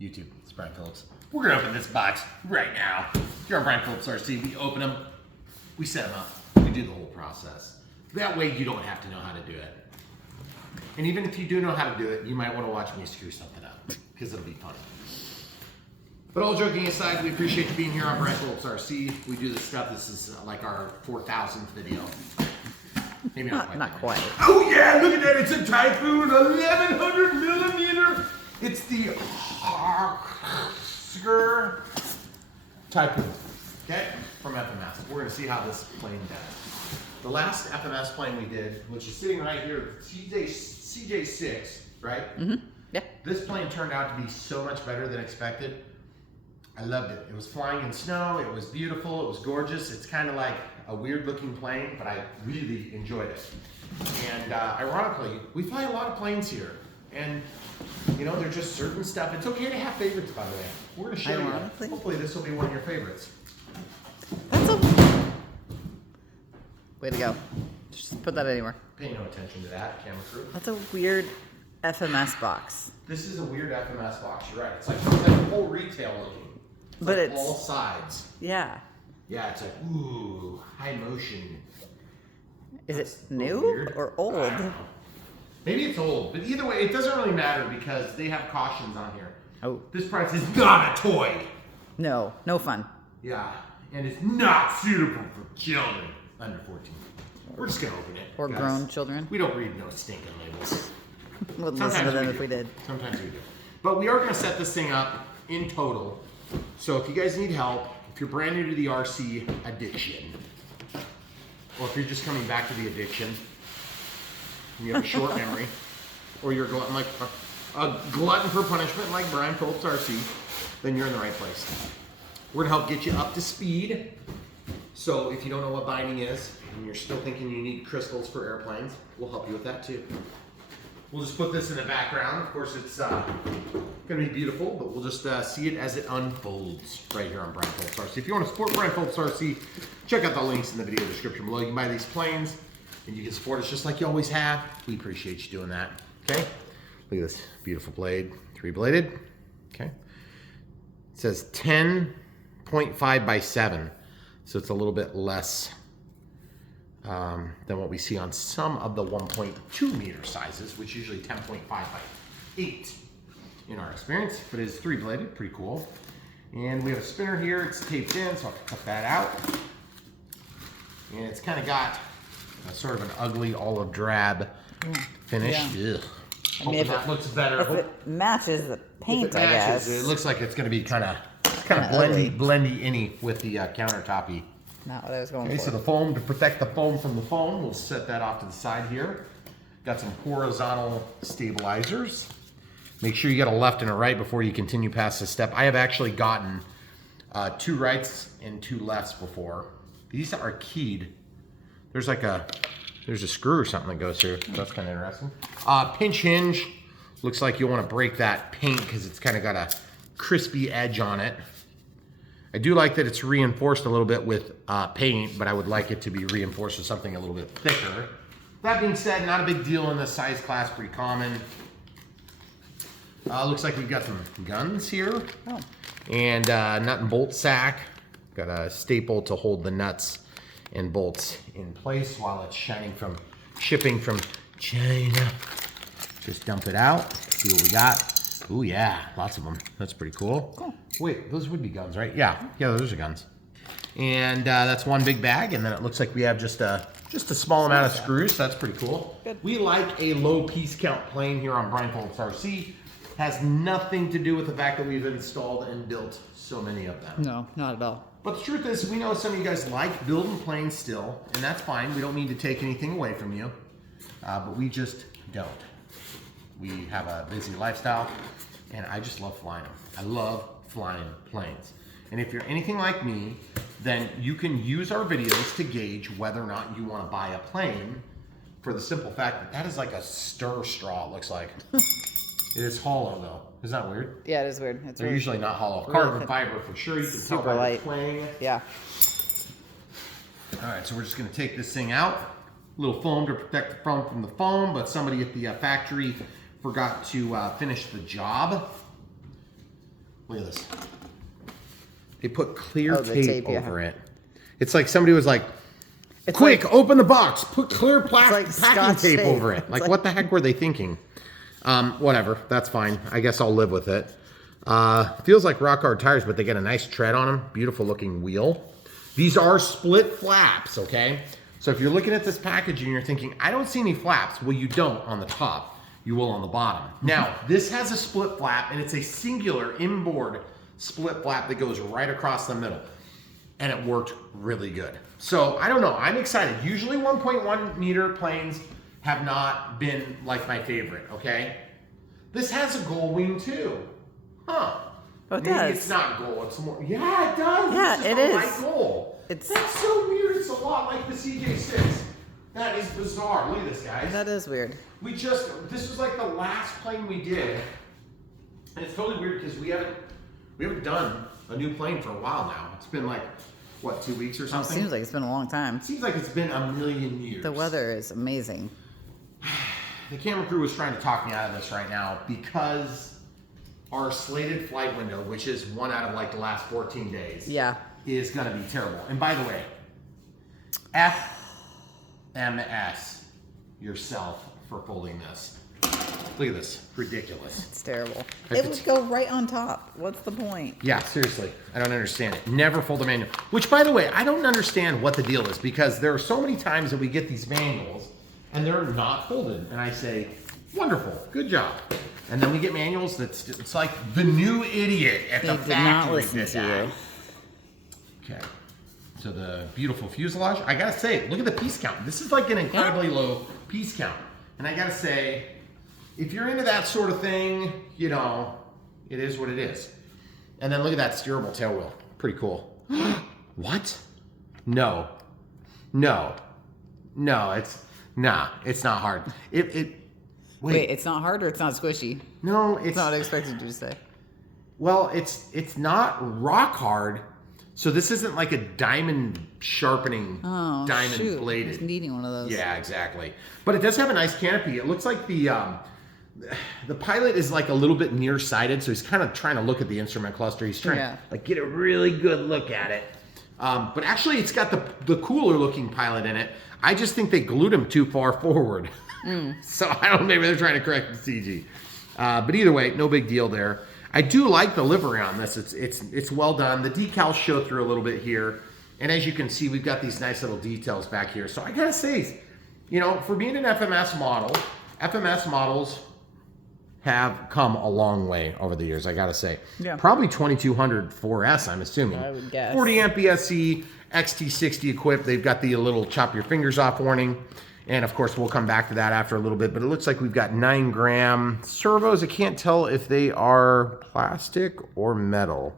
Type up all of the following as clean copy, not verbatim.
YouTube, it's Brian Phillips. We're gonna open this box right now. Here on Brian Phillips RC, we open them, we set them up, we do the whole process. That way you don't have to know how to do it. And even if you do know how to do it, you might want to watch me screw something up, because it'll be funny. But all joking aside, we appreciate you being here on Brian Phillips RC. We do this stuff, this is like our 4,000th video. Maybe not quite. Oh yeah, look at that, it's a Typhoon 1100 millimeter. It's the Typhoon, okay, from FMS. We're gonna see how this plane does. The last FMS plane we did, which is sitting right here, CJ6, right? Mm-hmm. Yeah. This plane turned out to be so much better than expected. I loved it. It was flying in snow, it was beautiful, it was gorgeous. It's kind of like a weird looking plane, but I really enjoyed it. And ironically, we fly a lot of planes here. And you know, there's just certain stuff. It's okay to have favorites, by the way. We're gonna show you. Hopefully this will be one of your favorites. That's a... Way to go. Just put that anywhere. Pay no attention to that, camera crew. That's a weird FMS box. This is a weird FMS box, you're right. It's like full retail looking. But like it's all sides. Yeah. Yeah, it's like, ooh, high motion. Is it new or old? Maybe it's old, but either way, it doesn't really matter because they have cautions on here. Oh. This price is not a toy. No, no fun. Yeah, and it's not suitable for children under 14. We're just gonna open it. Or guys. Grown children. We don't read no stinking labels. Wouldn't listen to them if we did. Sometimes we do. But we are gonna set this thing up in total. So if you guys need help, if you're brand new to the RC addiction, or if you're just coming back to the addiction, and you have a short memory, or you're glutton like a glutton for punishment like Brian Phillips RC, then you're in the right place. We're gonna help get you up to speed. So if you don't know what binding is, and you're still thinking you need crystals for airplanes, we'll help you with that too. We'll just put this in the background. Of course, it's gonna be beautiful, but we'll just see it as it unfolds right here on Brian Phillips RC. If you want to support Brian Phillips RC, check out the links in the video description below. You can buy these planes, and you can support us just like you always have. We appreciate you doing that, okay? Look at this beautiful blade, 3-bladed, okay? It says 10.5 by 7, so it's a little bit less than what we see on some of the 1.2 meter sizes, which usually 10.5 by 8 in our experience, but it's 3-bladed, pretty cool. And we have a spinner here, it's taped in, so I'll cut that out. And it's kind of got a sort of an ugly olive drab finish. Yeah. Ugh. I mean, that looks better. If it matches the paint, I guess. It looks like it's going to be kind of blendy with the countertopy. Not what I was going for. Okay, so the foam, to protect the foam from the foam, we'll set that off to the side here. Got some horizontal stabilizers. Make sure you get a left and a right before you continue past this step. I have actually gotten 2 rights and 2 lefts before. These are keyed. There's a screw or something that goes through. That's kind of interesting. Pinch hinge. Looks like you'll want to break that paint because it's kind of got a crispy edge on it. I do like that it's reinforced a little bit with paint, but I would like it to be reinforced with something a little bit thicker. That being said, not a big deal in this size class, pretty common. Looks like we've got some guns here. Oh. And nut and bolt sack. Got a staple to hold the nuts and bolts in place while it's shipping from China. Just dump it out, see what we got. Ooh yeah, lots of them. That's pretty cool. Cool. Wait, those would be guns, right? Yeah, those are guns. And that's one big bag, and then it looks like we have just a small amount of screws. So that's pretty cool. Good. We like a low piece count plane here on Brian Phillips RC. Has nothing to do with the fact that we've installed and built so many of them. No, not at all. But the truth is, we know some of you guys like building planes still, and that's fine. We don't mean to take anything away from you, but we just don't. We have a busy lifestyle, and I just love flying them. I love flying planes. And if you're anything like me, then you can use our videos to gauge whether or not you want to buy a plane, for the simple fact that that is like a stir straw, it looks like. It is hollow though. Isn't that weird? Yeah, it is weird. They're usually not hollow. Carbon fiber for sure. You can tell by the clang. Yeah. All right, so we're just gonna take this thing out. A little foam to protect the foam from the foam, but somebody at the factory forgot to finish the job. Look at this. They put clear Oh, the tape tape, over it. It's like somebody was like, It's quick, like- open the box, put clear plastic like packing Scotch tape tape. over it. It's Like, like- what the heck were they thinking? Whatever, that's fine. I guess I'll live with it. Feels like rock hard tires, but they get a nice tread on them. Beautiful looking wheel. These are split flaps, okay? So if you're looking at this package and you're thinking, I don't see any flaps, well, you don't on the top. You will on the bottom. Now, this has a split flap, and it's a singular inboard split flap that goes right across the middle. And it worked really good. So, I don't know. I'm excited. Usually 1.1 meter planes have not been like my favorite, okay? This has a gull wing too. Huh. Oh, it Maybe does. it's not gull, it's more, yeah, it does. Yeah, it's just it a is. light gull. That's so weird. It's a lot like the CJ6. That is bizarre. Look at this, guys. That is weird. This was like the last plane we did. And it's totally weird because we haven't done a new plane for a while now. It's been like, what, 2 weeks or Oh, it something? seems like it's been a long time. It seems like it's been a million years. The weather is amazing. The camera crew is trying to talk me out of this right now because our slated flight window, which is one out of like the last 14 days, Yeah. is going to be terrible. And by the way, FMS yourself for folding this. Look at this. Ridiculous. It's terrible. I It could- would go right on top. What's the point? Yeah, seriously. I don't understand it. Never fold a manual. Which, by the way, I don't understand what the deal is because there are so many times that we get these manuals and they're not folded. And I say, wonderful, good job. And then we get manuals that's it's like the new idiot at They the did factory not listen did to that. you. Okay. So the beautiful fuselage. I gotta say, look at the piece count. This is like an incredibly low piece count. And I gotta say, if you're into that sort of thing, you know, it is what it is. And then look at that steerable tail wheel. Pretty cool. What? No. It's not hard. Wait, it's not hard or it's not squishy? No, It's not what I expected you to say. well, it's not rock hard. So this isn't like a diamond sharpening, Oh, diamond shoot. I bladed. was needing one of those. Yeah, exactly. But it does have a nice canopy. It looks like the pilot is like a little bit nearsighted, so he's kind of trying to look at the instrument cluster. He's trying Yeah. to like get a really good look at it. But actually, it's got the cooler looking pilot in it. I just think they glued him too far forward. So I don't know, maybe they're trying to correct the CG. But either way, no big deal there. I do like the livery on this. It's well done. The decals show through a little bit here. And as you can see, we've got these nice little details back here. So I gotta say, you know, for being an FMS model, FMS models have come a long way over the years, I gotta say. Yeah. Probably 2200 4S, I'm assuming. I would guess. 40 amp ESC, XT60 equipped. They've got the little chop your fingers off warning. And of course, we'll come back to that after a little bit, but it looks like we've got 9-gram servos. I can't tell if they are plastic or metal.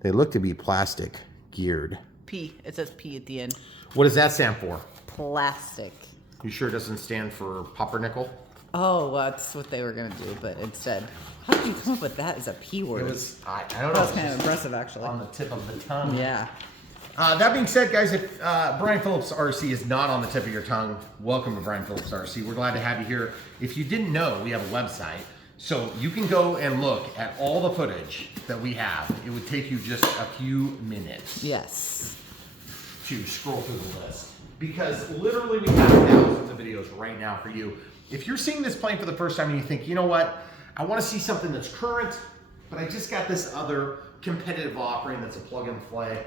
They look to be plastic geared. P. It says P at the end. What does that stand for? Plastic. You sure it doesn't stand for pumpernickel? Oh, well, that's what they were going to do, but instead. How did you come up with that as a P word? It was, I don't know. That was it's kind of just impressive, actually. on the tip of the tongue. Yeah. That being said, guys, if Brian Phillips RC is not on the tip of your tongue, welcome to Brian Phillips RC. We're glad to have you here. If you didn't know, we have a website, so you can go and look at all the footage that we have. It would take you just a few minutes Yes. to scroll through the list, because literally we have thousands of videos right now for you. If you're seeing this plane for the first time and you think, you know what, I want to see something that's current, but I just got this other competitive offering that's a plug and play.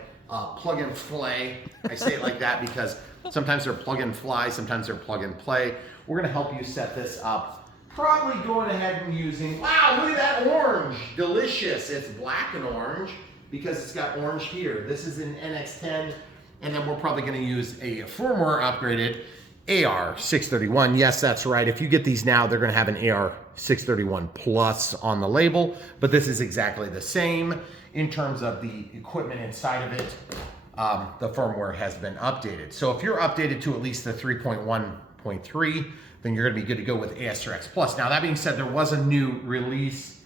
I say it like that because sometimes they're plug and fly, sometimes they're plug and play. We're going to help you set this up. Probably going ahead and using, wow, look at that orange. Delicious. It's black and orange because it's got orange here. This is an NX10, and then we're probably going to use a firmware upgraded AR631. Yes, that's right. If you get these now, they're going to have an AR631 Plus on the label, but this is exactly the same. In terms of the equipment inside of it, the firmware has been updated. So if you're updated to at least the 3.1.3, then you're gonna be good to go with ASRX Plus. Now that being said, there was a new release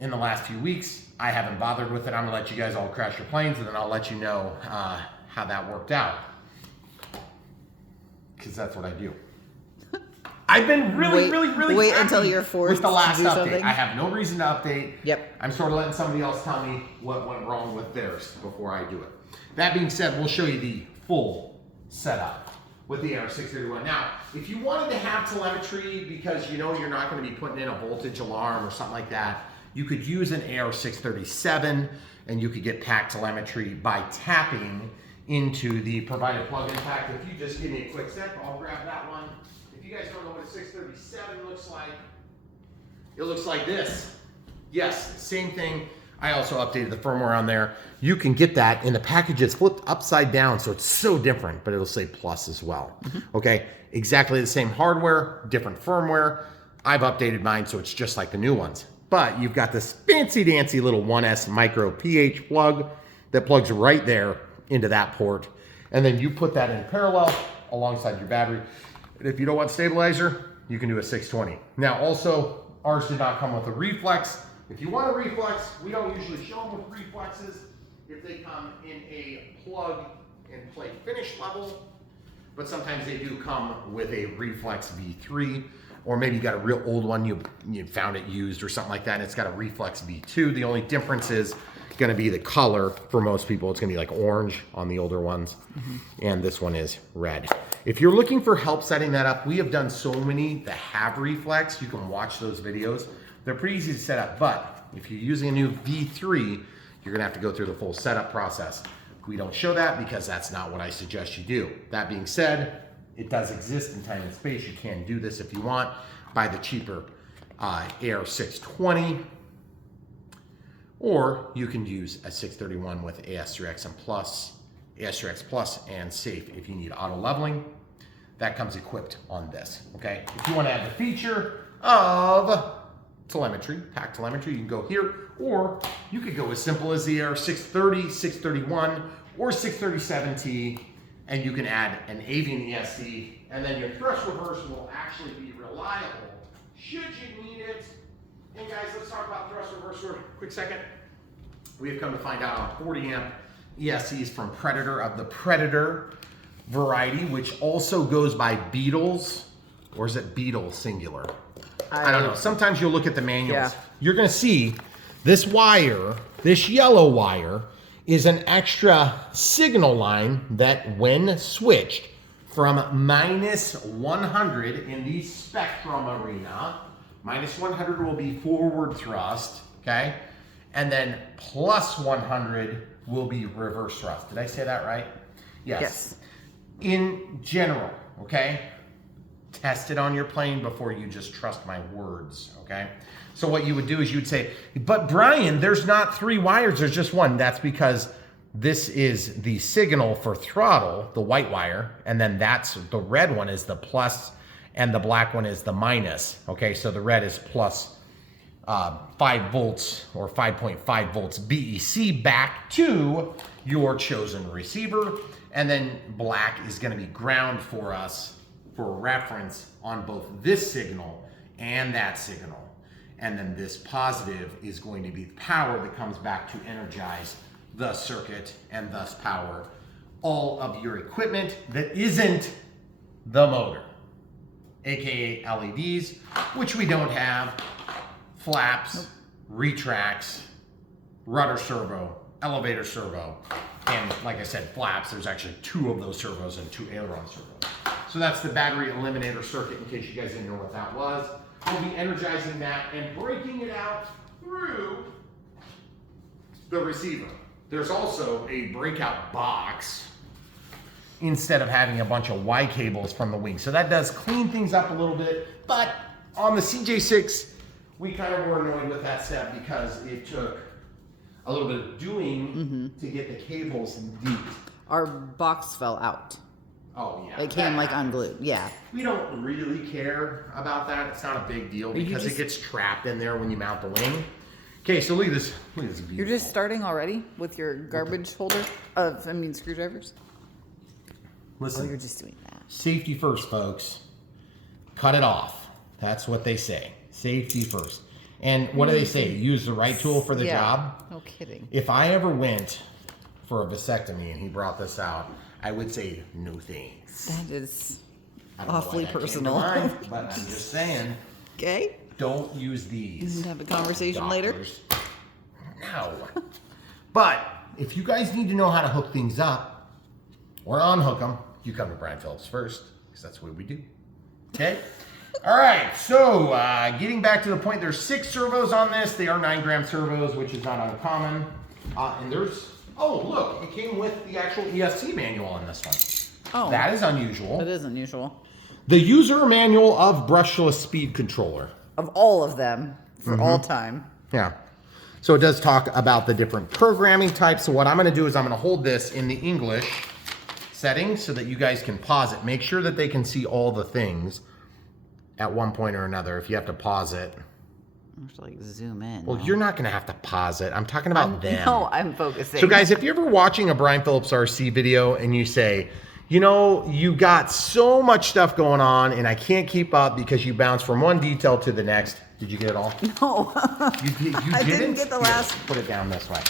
in the last few weeks. I haven't bothered with it. I'm gonna let you guys all crash your planes and then I'll let you know how that worked out. Because that's what I do. I've been really wait happy until you're forced with the last to do update. something. I have no reason to update. Yep. I'm sort of letting somebody else tell me what went wrong with theirs before I do it. That being said, we'll show you the full setup with the AR631. Now, if you wanted to have telemetry because you know you're not going to be putting in a voltage alarm or something like that, you could use an AR637 and you could get pack telemetry by tapping into the provided plug-in pack. If you just give me a quick sec, I'll grab that one. If you guys don't know what a 637 looks like, it looks like this. Yes, same thing. I also updated the firmware on there. You can get that in the package. It's flipped upside down, so it's so different, but it'll say plus as well. Okay, exactly the same hardware, different firmware. I've updated mine, so it's just like the new ones. But you've got this fancy dancy little 1S micro PH plug that plugs right there into that port. And then you put that in parallel alongside your battery. And if you don't want stabilizer, you can do a 620. Now also, ours did not come with a reflex. If you want a reflex, we don't usually show them with reflexes if they come in a plug and play finish level, but sometimes they do come with a reflex V3, or maybe you got a real old one, you found it used or something like that, and it's got a reflex V2. The only difference is gonna be the color. For most people, it's gonna be like orange on the older ones, and this one is red. If you're looking for help setting that up, we have done so many that have reflex. You can watch those videos. They're pretty easy to set up, but if you're using a new V3, you're gonna have to go through the full setup process. We don't show that because that's not what I suggest you do. That being said, it does exist in time and space. You can do this if you want. Buy the cheaper AR620, or you can use a 631 with AS3X and Plus, AS3X Plus and Safe if you need auto leveling. That comes equipped on this, okay? If you want to add the feature of telemetry, pack telemetry, you can go here, or you could go as simple as the AR630, 631, or 637T, and you can add an avian ESC, and then your thrust reverser will actually be reliable should you need it. And guys, let's talk about thrust reverser. Quick second. We have come to find out on 40 amp ESCs from Predator of the Predator variety, which also goes by Beetles, or is it Beetle singular? I don't know. Sometimes you'll look at the manuals. Yeah. You're going to see this wire, this yellow wire, is an extra signal line that when switched from -100 in the Spectrum arena, -100 will be forward thrust, okay? And then +100 will be reverse thrust. Did I say that right? Yes. In general, okay? Test it on your plane before you just trust my words, okay? So what you would do is you would say, but Brian, there's not 3 wires, there's just one. That's because this is the signal for throttle, the white wire, and then that's the red one is the plus, and the black one is the minus, okay? So the red is plus 5 volts or 5.5 volts BEC back to your chosen receiver, and then black is gonna be ground for us for reference on both this signal and that signal. And then this positive is going to be the power that comes back to energize the circuit and thus power all of your equipment that isn't the motor, AKA LEDs, which we don't have, flaps, retracts, rudder servo, elevator servo, and like I said, flaps. There's actually 2 of those servos and 2 aileron servos. So that's the battery eliminator circuit, in case you guys didn't know what that was. We'll be energizing that and breaking it out through the receiver. There's also a breakout box instead of having a bunch of Y cables from the wing. So that does clean things up a little bit, but on the CJ6, we kind of were annoyed with that step because it took a little bit of doing to get the cables deep. Our box fell out. Oh yeah. It came like unglued. Yeah. We don't really care about that. It's not a big deal because it gets trapped in there when you mount the wing. Okay, so look at this. Look at this. You're just starting already with your garbage holder of, screwdrivers? Listen. Oh, you're just doing that. Safety first, folks. Cut it off. That's what they say. Safety first. And what do they say? Use the right tool for the job? No kidding. If I ever went for a vasectomy and he brought this out, I would say no thanks. That is I don't know why Awfully that came to personal. mind, but I'm just saying, Okay. don't use these. We can have a conversation later. Doctors. No. But if you guys need to know how to hook things up or unhook them, you come to Brian Phillips first, because that's what we do. Okay? All right, so getting back to the point, there's 6 servos on this. They are 9-gram servos, which is not uncommon. And there's, oh, look, it came with the actual ESC manual on this one. Oh. That is unusual. That is unusual. The user manual of brushless speed controller. Of all of them, for all time. Yeah. So it does talk about the different programming types. So what I'm going to do is I'm going to hold this in the English setting so that you guys can pause it. Make sure that they can see all the things at one point or another. If you have to pause it. I have to like zoom in. Well, you're not going to have to pause it. I'm talking about them. No, I'm focusing. So guys, if you're ever watching a Brian Phillips RC video and you say, you know, you got so much stuff going on and I can't keep up because you bounce from one detail to the next. Did you get it all? No. You I didn't get the last. Here, put it down this way.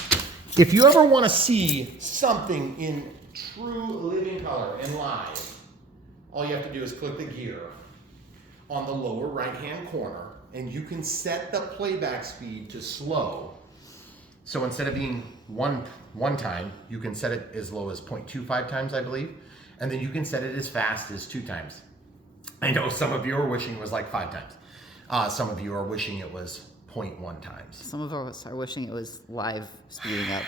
If you ever want to see something in true living color and live, all you have to do is click the gear on the lower right-hand corner and you can set the playback speed to slow. So instead of being one time, you can set it as low as 0.25 times, I believe. And then you can set it as fast as 2 times. I know some of you are wishing it was like 5 times. Some of you are wishing it was 0.1 times. Some of us are wishing it was live speeding up.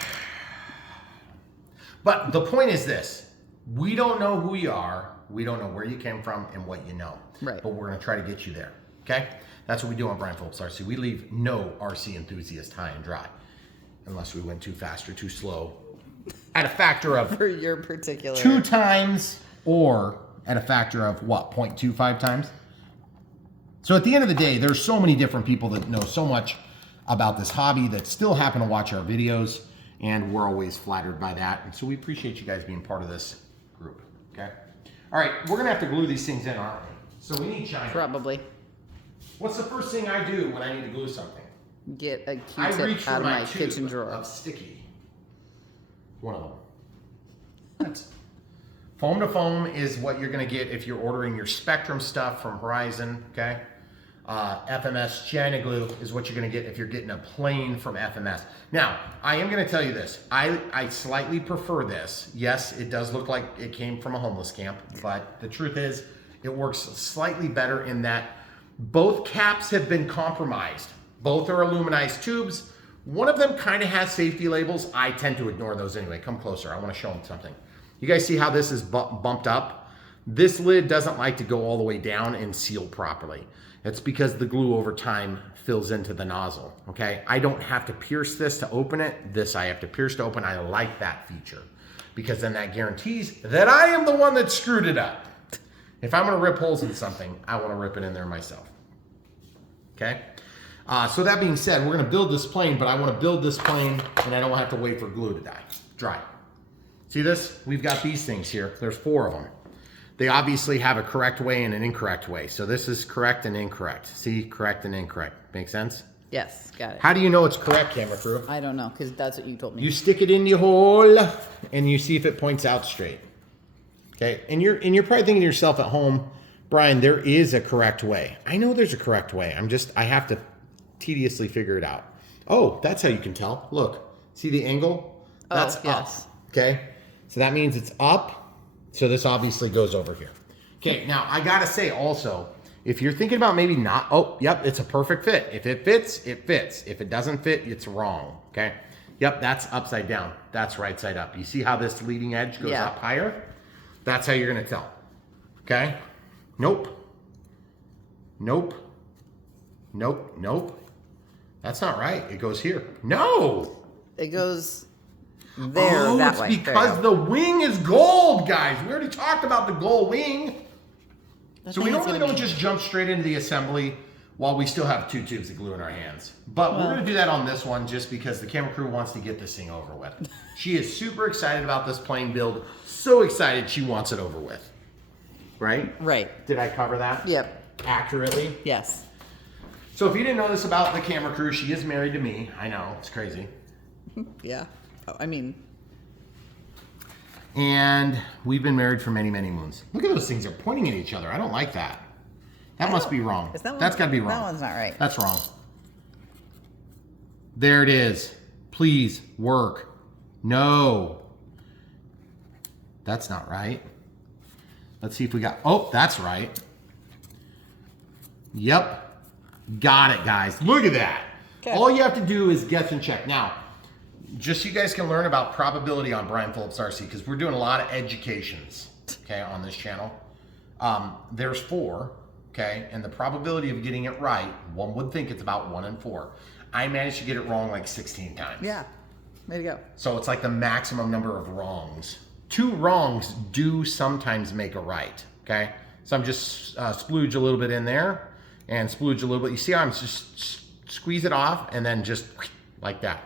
But the point is this. We don't know who you are. We don't know where you came from and what you know. Right. But we're going to try to get you there. Okay? That's what we do on Brian Phillips RC. We leave no RC enthusiast high and dry. Unless we went too fast or too slow. At a factor of For your particular. 2 times or at a factor of what? 0.25 times? So at the end of the day, there's so many different people that know so much about this hobby that still happen to watch our videos, and we're always flattered by that. And so we appreciate you guys being part of this group, okay? All right, we're gonna have to glue these things in, aren't we? So we need China. Probably. What's the first thing I do when I need to glue something? Get a I reach Q-tip for out of my my tube kitchen drawer. of sticky. One of them. That's foam to foam is what you're gonna get if you're ordering your Spectrum stuff from Horizon, okay? FMS China glue is what you're gonna get if you're getting a plain from FMS. Now, I am gonna tell you this. I slightly prefer this. Yes, it does look like it came from a homeless camp, but the truth is, it works slightly better in that both caps have been compromised. Both are aluminized tubes. One of them kind of has safety labels. I tend to ignore those anyway. Come closer, I wanna show them something. You guys see how this is bumped up? This lid doesn't like to go all the way down and seal properly. It's because the glue over time fills into the nozzle, okay? I don't have to pierce this to open it. This I have to pierce to open. I like that feature because then that guarantees that I am the one that screwed it up. If I'm gonna rip holes in something, I wanna rip it in there myself, okay? So that being said, we're gonna build this plane, but I wanna build this plane and I don't have to wait for glue to dry. See this? We've got these things here. There's 4 of them. They obviously have a correct way and an incorrect way. So this is correct and incorrect. See, correct and incorrect. Make sense? Yes, got it. How do you know it's correct, camera crew? I don't know, because that's what you told me. You stick it in the hole and you see if it points out straight. Okay, and you're probably thinking to yourself at home, Brian, there is a correct way. I know there's a correct way. I have to tediously figure it out. Oh, that's how you can tell. Look, see the angle? That's yes. up. Okay, so that means it's up. So this obviously goes over here. Okay, now I gotta say also, if you're thinking about maybe not, oh, yep, it's a perfect fit. If it fits, it fits. If it doesn't fit, it's wrong, okay? Yep, that's upside down. That's right side up. You see how this leading edge goes up higher? That's how you're gonna tell, okay? Nope. Nope. Nope, nope. That's not right. It goes here. No! It goes there, that way. It's because the wing is gold, guys. We already talked about the gold wing. So we normally don't just jump straight into the assembly while we still have 2 tubes of glue in our hands. But we're gonna do that on this one just because the camera crew wants to get this thing over with. She is super excited about this plane build. So excited she wants it over with. Right? Right. Did I cover that? Yep. Accurately? Yes. So if you didn't know this about the camera crew, she is married to me. I know, it's crazy. Yeah. Oh, I mean, And we've been married for many, many moons. Look at those things. They're pointing at each other. I don't like that. That must be wrong. That's got to be wrong. That one's not right. That's wrong. There it is. Please work. No. That's not right. Let's see if we got, oh, that's right. Yep. Got it, guys. Look at that. Okay. All you have to do is guess and check. Now, just so you guys can learn about probability on Brian Phillips RC, because we're doing a lot of educations, okay, on this channel. There's 4, okay, and the probability of getting it right, one would think it's about 1 in 4. I managed to get it wrong like 16 times. Yeah, way to go. So it's like the maximum number of wrongs. 2 wrongs do sometimes make a right, okay? So I'm just splooge a little bit in there and splooge a little bit. You see how I'm just squeeze it off and then just like that.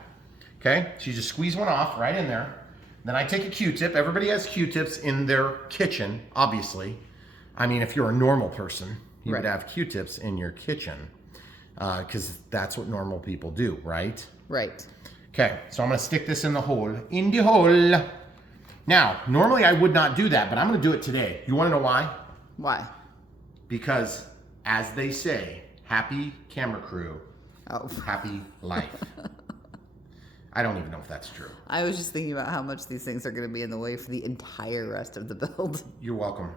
Okay, so you just squeeze one off right in there. Then I take a Q-tip. Everybody has Q-tips in their kitchen, obviously. I mean, if you're a normal person, you would have Q-tips in your kitchen because that's what normal people do, right? Right. Okay, so I'm gonna stick this in the hole. In the hole. Now, normally I would not do that, but I'm gonna do it today. You wanna know why? Why? Because, as they say, happy camera crew, happy life. I don't even know if that's true. I was just thinking about how much these things are going to be in the way for the entire rest of the build. You're welcome.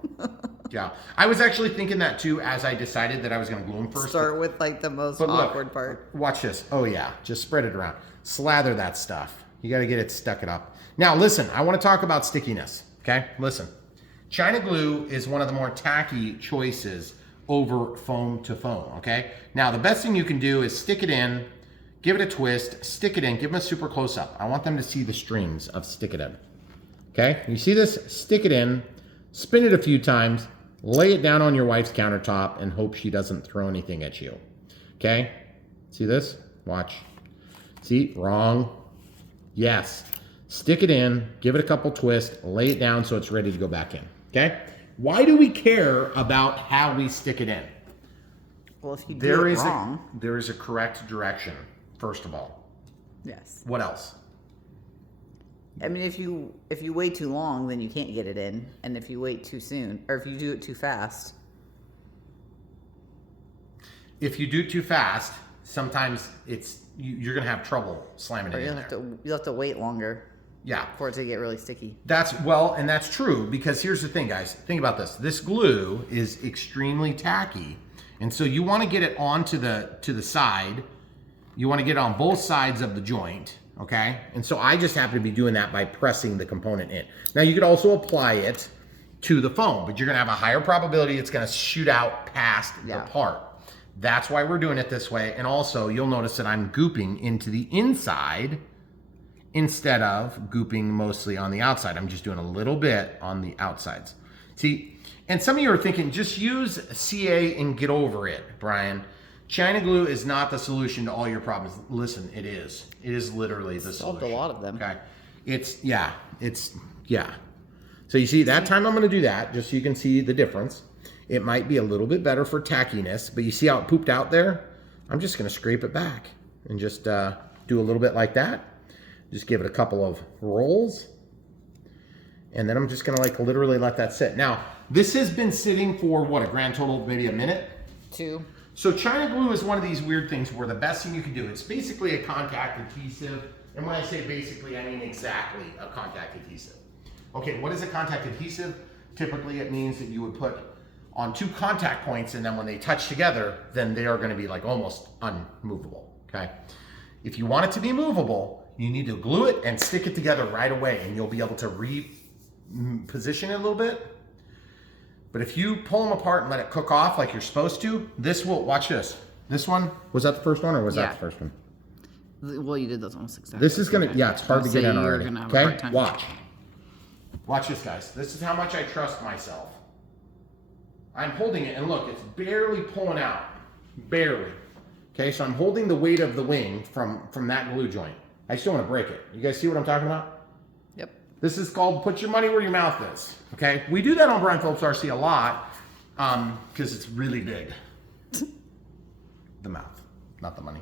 Yeah. I was actually thinking that too as I decided that I was going to glue them first. Start with like the most awkward part. Watch this. Oh yeah. Just spread it around. Slather that stuff. You got to get it stuck it up. Now listen, I want to talk about stickiness. Okay? Listen. China glue is one of the more tacky choices over foam to foam. Okay? Now the best thing you can do is stick it in, give it a twist, stick it in, give them a super close up. I want them to see the strings of stick it in. Okay, you see this? Stick it in, spin it a few times, lay it down on your wife's countertop and hope she doesn't throw anything at you. Okay, see this? Watch. See, wrong. Yes, stick it in, give it a couple twists, lay it down so it's ready to go back in. Okay, why do we care about how we stick it in? Well, if you do it wrong. There is a correct direction. First of all. Yes. What else? I mean, if you wait too long, then you can't get it in. And if you wait too soon, or if you do it too fast. If you do it too fast, sometimes you're going to have trouble slamming it in there. You'll have to wait longer. Yeah. For it to get really sticky. And that's true, because here's the thing, guys. Think about this. This glue is extremely tacky. And so you want to get it onto the side. You want to get it on both sides of the joint, okay? And so I just happen to be doing that by pressing the component in. Now you could also apply it to the foam, but you're gonna have a higher probability it's gonna shoot out past the part. That's why we're doing it this way. And also you'll notice that I'm gooping into the inside instead of gooping mostly on the outside. I'm just doing a little bit on the outsides. See, and some of you are thinking, just use CA and get over it, Brian. China glue is not the solution to all your problems. Listen, it is. It is literally the solution. Solved a lot of them. Okay. So you see, that time I'm going to do that, just so you can see the difference. It might be a little bit better for tackiness, but you see how it pooped out there? I'm just going to scrape it back and just do a little bit like that. Just give it a couple of rolls. And then I'm just going to like literally let that sit. Now, this has been sitting for what, a grand total of maybe a minute? 2. So China glue is one of these weird things where the best thing you can do, it's basically a contact adhesive. And when I say basically, I mean exactly a contact adhesive. Okay, what is a contact adhesive? Typically it means that you would put on 2 contact points, and then when they touch together, then they are going to be like almost unmovable, okay? If you want it to be movable, you need to glue it and stick it together right away, and you'll be able to reposition it a little bit. But if you pull them apart and let it cook off like you're supposed to, this will, watch this. This one, was that the first one or was that the first one? Well, you did those almost exactly. This is gonna, it's hard to get in already. Okay, watch. Watch this, guys. This is how much I trust myself. I'm holding it, and look, it's barely pulling out. Barely. Okay, so I'm holding the weight of the wing from that glue joint. I still want to break it. You guys see what I'm talking about? Yep. This is called put your money where your mouth is. Okay, we do that on Brian Phillips RC a lot because it's really big. The mouth, not the money.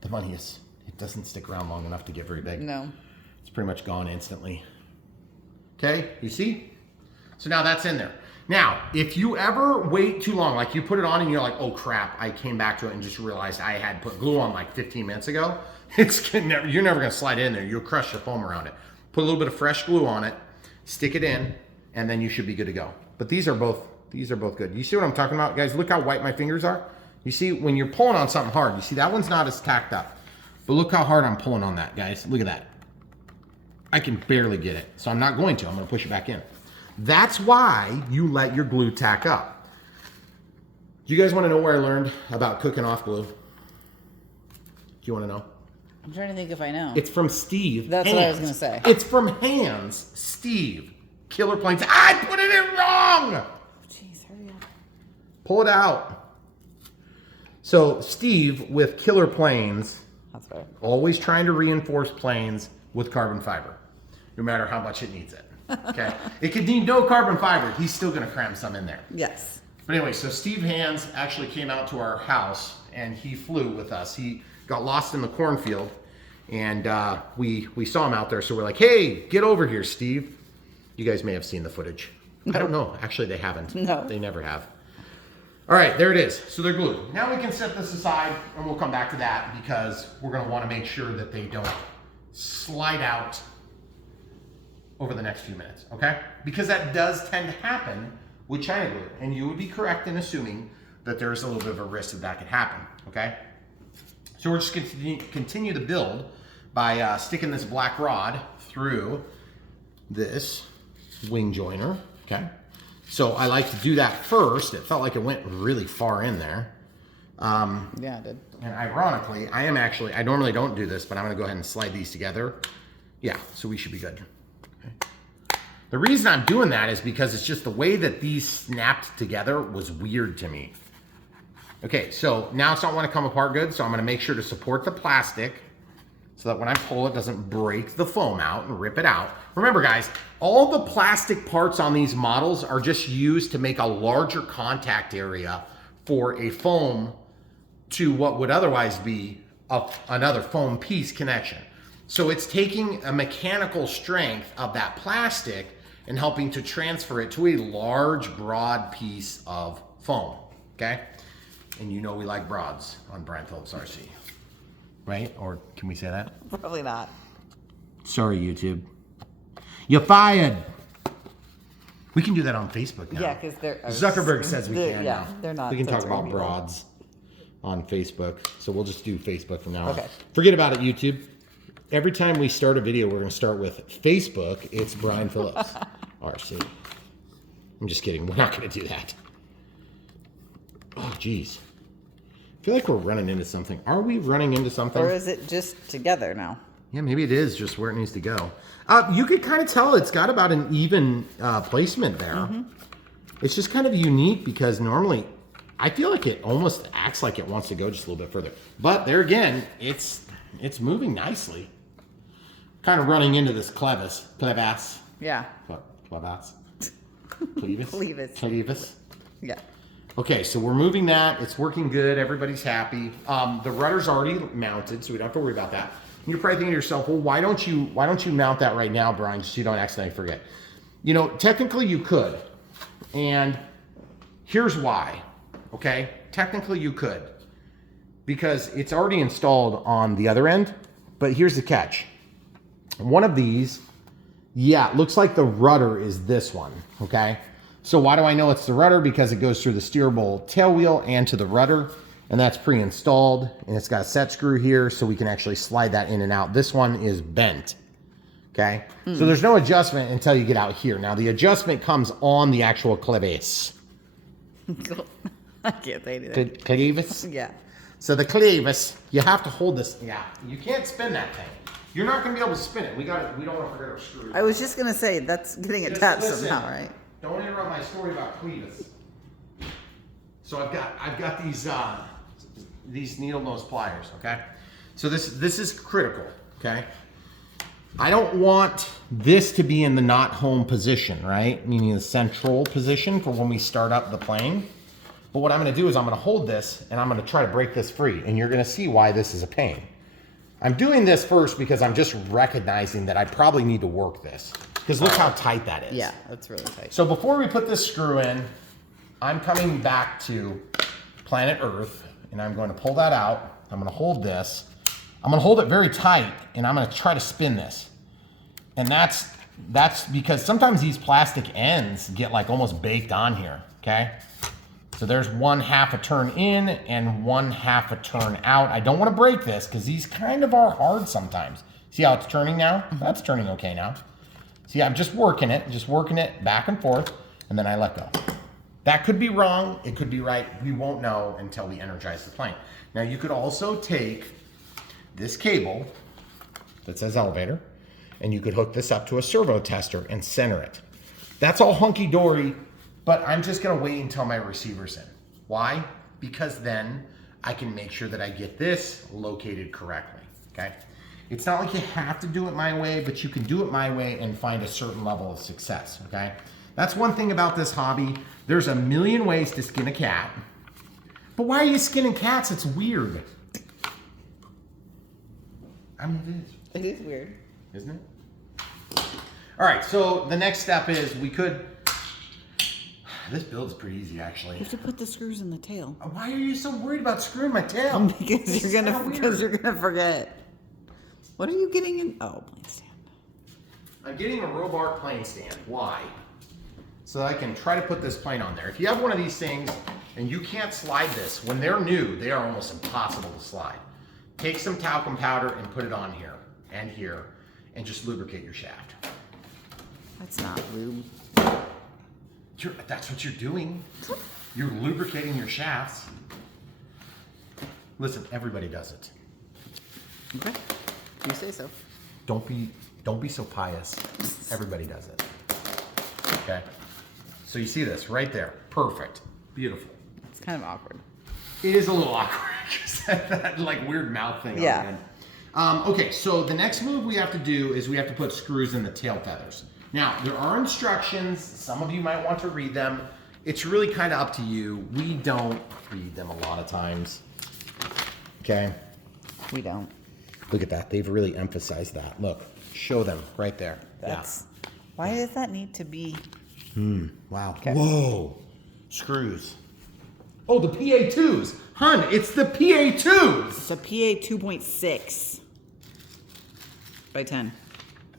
The money it doesn't stick around long enough to get very big. No. It's pretty much gone instantly. Okay, you see? So now that's in there. Now, if you ever wait too long, like you put it on and you're like, oh crap, I came back to it and just realized I had put glue on like 15 minutes ago, you're never gonna slide in there. You'll crush the foam around it. Put a little bit of fresh glue on it, stick it in, and then you should be good to go. But these are both good. You see what I'm talking about? Guys, look how white my fingers are. You see, when you're pulling on something hard, you see that one's not as tacked up. But look how hard I'm pulling on that, guys. Look at that. I can barely get it. So I'm not going to. I'm going to push it back in. That's why you let your glue tack up. Do you guys want to know where I learned about cooking off glue? Do you want to know? I'm trying to think if I know. It's from Steve. That's what I was going to say. It's from Hans. Steve. Killer Planes. I put it in wrong! Jeez, hurry up. Pull it out. So Steve with Killer Planes. That's better. Always trying to reinforce planes with carbon fiber, no matter how much it needs it. Okay, it could need no carbon fiber. He's still going to cram some in there. Yes. But anyway, so Steve Hands actually came out to our house and he flew with us. He got lost in the cornfield, and we saw him out there. So we're like, hey, get over here, Steve. You guys may have seen the footage. No. I don't know. Actually, they haven't. No. They never have. All right, there it is. So they're glued. Now we can set this aside and we'll come back to that because we're going to want to make sure that they don't slide out over the next few minutes, okay? Because that does tend to happen with China glue, and you would be correct in assuming that there's a little bit of a risk that that could happen, okay? So we're just going to continue the build by sticking this black rod through this wing joiner, okay? So I like to do that first. It felt like it went really far in there. Yeah, it did. And ironically, I normally don't do this, but I'm gonna go ahead and slide these together. Yeah, so we should be good. Okay. The reason I'm doing that is because it's just the way that these snapped together was weird to me. Okay, so now it's not want to come apart good, so I'm gonna make sure to support the plastic so that when I pull it doesn't break the foam out and rip it out. Remember guys, all the plastic parts on these models are just used to make a larger contact area for a foam to what would otherwise be another foam piece connection. So it's taking a mechanical strength of that plastic and helping to transfer it to a large, broad piece of foam, okay? And you know we like broads on Brian Phillips RC, right? Or can we say that? Probably not. Sorry, YouTube. You're fired. We can do that on Facebook now. Yeah, because Zuckerberg says we can yeah, now. they're not. We can talk censoring about people. broads on Facebook. So we'll just do Facebook from now on. Okay. Forget about it, YouTube. Every time we start a video, we're going to start with Facebook. It's Brian Phillips RC. I'm just kidding. We're not going to do that. Oh, geez. I feel like we're running into something. Are we running into something? Or is it just together now? Yeah, maybe it is just where it needs to go. You could kind of tell it's got about an even placement there. Mm-hmm. It's just kind of unique because normally I feel like it almost acts like it wants to go just a little bit further. But there again, it's moving nicely. Kind of running into this clevis. Yeah. Clevis. Clevis. Yeah. Okay, so we're moving that. It's working good. Everybody's happy. The rudder's already mounted, so we don't have to worry about that. And you're probably thinking to yourself, well, why don't you mount that right now, Brian, just so you don't accidentally forget? You know, technically you could. And here's why, okay? Technically you could. Because it's already installed on the other end, but here's the catch. One of these, yeah, it looks like the rudder is this one, okay? So why do I know it's the rudder? Because it goes through the steerable tail wheel and to the rudder, and that's pre-installed, and it's got a set screw here, so we can actually slide that in and out. This one is bent, okay? So there's no adjustment until you get out here. Now, the adjustment comes on the actual clevis. I can't say anything. Clevis? Yeah. So the clevis, you have to hold this. Yeah, you can't spin that thing. You're not going to be able to spin it. We don't want to forget our screws. I was just going to say, that's getting attached somehow, right? Don't interrupt my story about clevis. So I've got these needle nose pliers, okay? So this is critical, okay? I don't want this to be in the not home position, right? Meaning the central position for when we start up the plane. But what I'm going to do is I'm going to hold this and I'm going to try to break this free, and you're going to see why this is a pain. I'm doing this first because I'm just recognizing that I probably need to work this. Because look how tight that is. Yeah, that's really tight. So before we put this screw in, I'm coming back to planet Earth, and I'm going to pull that out. I'm going to hold this. I'm going to hold it very tight, and I'm going to try to spin this. And that's because sometimes these plastic ends get like almost baked on here, okay? So there's 1/2 a turn in and 1/2 a turn out. I don't want to break this because these kind of are hard sometimes. See how it's turning now? That's turning okay now. See, I'm just working it back and forth, and then I let go. That could be wrong, it could be right. We won't know until we energize the plane. Now you could also take this cable that says elevator, and you could hook this up to a servo tester and center it. That's all hunky-dory, but I'm just gonna wait until my receiver's in. Why? Because then I can make sure that I get this located correctly, okay? It's not like you have to do it my way, but you can do it my way and find a certain level of success, okay? That's one thing about this hobby. There's a million ways to skin a cat, but why are you skinning cats? It's weird. I mean, It is weird. isn't it? All right, so the next step is this build's pretty easy, actually. You have to put the screws in the tail. Why are you so worried about screwing my tail? Because you're gonna forget. What are you getting in? Oh, plane stand. I'm getting a Robart plane stand. Why? So that I can try to put this plane on there. If you have one of these things and you can't slide this, when they're new, they are almost impossible to slide. Take some talcum powder and put it on here and here and just lubricate your shaft. That's not lube. That's what you're doing. You're lubricating your shafts. Listen, everybody does it. Okay. You say so. Don't be so pious. Everybody does it. Okay. So you see this right there. Perfect. Beautiful. It's kind of awkward. It is a little awkward. That like weird mouth thing. Yeah. On the end. Okay, so the next move we have to do is we have to put screws in the tail feathers. Now, there are instructions. Some of you might want to read them. It's really kind of up to you. We don't read them a lot of times. Okay? We don't. Look at that. They've really emphasized that. Look, show them right there. That's. Why does that need to be? Wow. Okay. Whoa. Screws. Oh, the PA2s. Hun, it's the PA2s. It's a PA 2.6 by 10.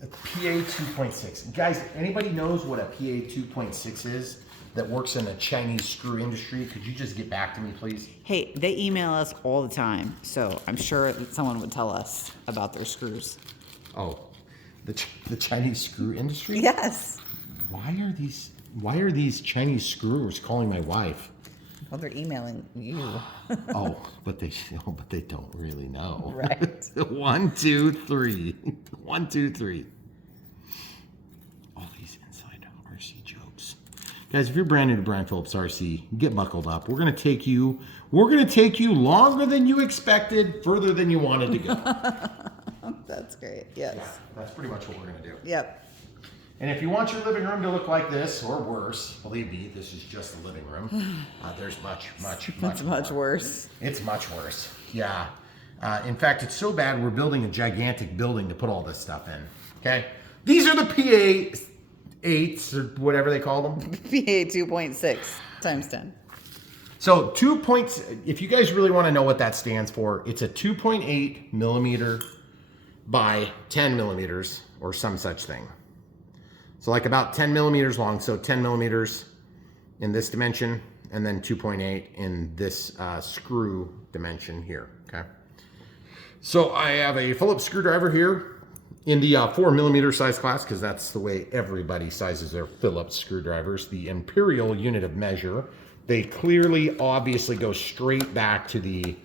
A PA 2.6. Guys, anybody knows what a PA 2.6 is that works in the Chinese screw industry? Could you just get back to me, please? Hey, they email us all the time, so I'm sure that someone would tell us about their screws. Oh, the Chinese screw industry? Yes. Why are these Chinese screwers calling my wife? Well, they're emailing you. But they don't really know. Right. 1, 2, 3. 1, 2, 3. All these inside RC jokes. Guys, if you're brand new to Brian Phillips RC, get buckled up. We're gonna take you longer than you expected, further than you wanted to go. That's great. Yes. Yeah, that's pretty much what we're gonna do. Yep. And if you want your living room to look like this, or worse, believe me, this is just the living room. There's much worse. It's much worse. Yeah. In fact, it's so bad we're building a gigantic building to put all this stuff in. Okay? These are the PA 8s or whatever they call them. PA 2.6 times 10. So if you guys really want to know what that stands for, it's a 2.8 millimeter by 10 millimeters or some such thing. So like about 10 millimeters long, so 10 millimeters in this dimension, and then 2.8 in this screw dimension here, okay? So I have a Phillips screwdriver here in the 4 millimeter size class, because that's the way everybody sizes their Phillips screwdrivers, the imperial unit of measure. They clearly, obviously go straight back to the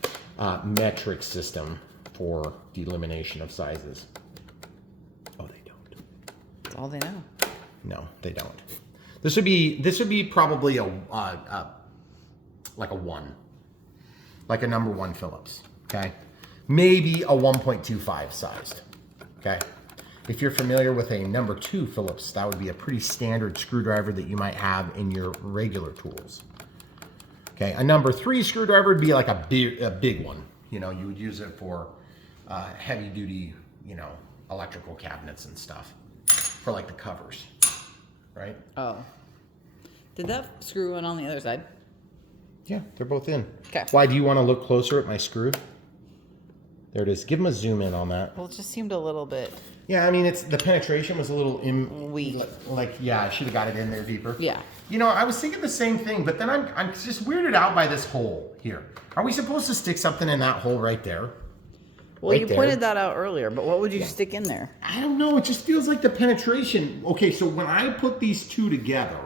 metric system for delimitation of sizes. Oh, they don't. That's all they know. No, they don't. This would be probably like a 1, like a number 1 Phillips. Okay, maybe a 1.25 sized. Okay, if you're familiar with a number 2 Phillips, that would be a pretty standard screwdriver that you might have in your regular tools. Okay, a number 3 screwdriver would be like a big one. You know, you would use it for heavy duty, electrical cabinets and stuff. for like the covers, right? Oh. Did that screw in on the other side? Yeah, they're both in. Okay. Why, do you want to look closer at my screw? There it is. Give them a zoom in on that. Well, it just seemed a little bit... Yeah, I mean, it's the penetration was a little weak. Like, yeah, I should have got it in there deeper. Yeah. You know, I was thinking the same thing, but then I'm just weirded out by this hole here. Are we supposed to stick something in that hole right there? Well, Right you there. pointed that out earlier, but what would you stick in there? I don't know. It just feels like the penetration. Okay, so when I put these two together,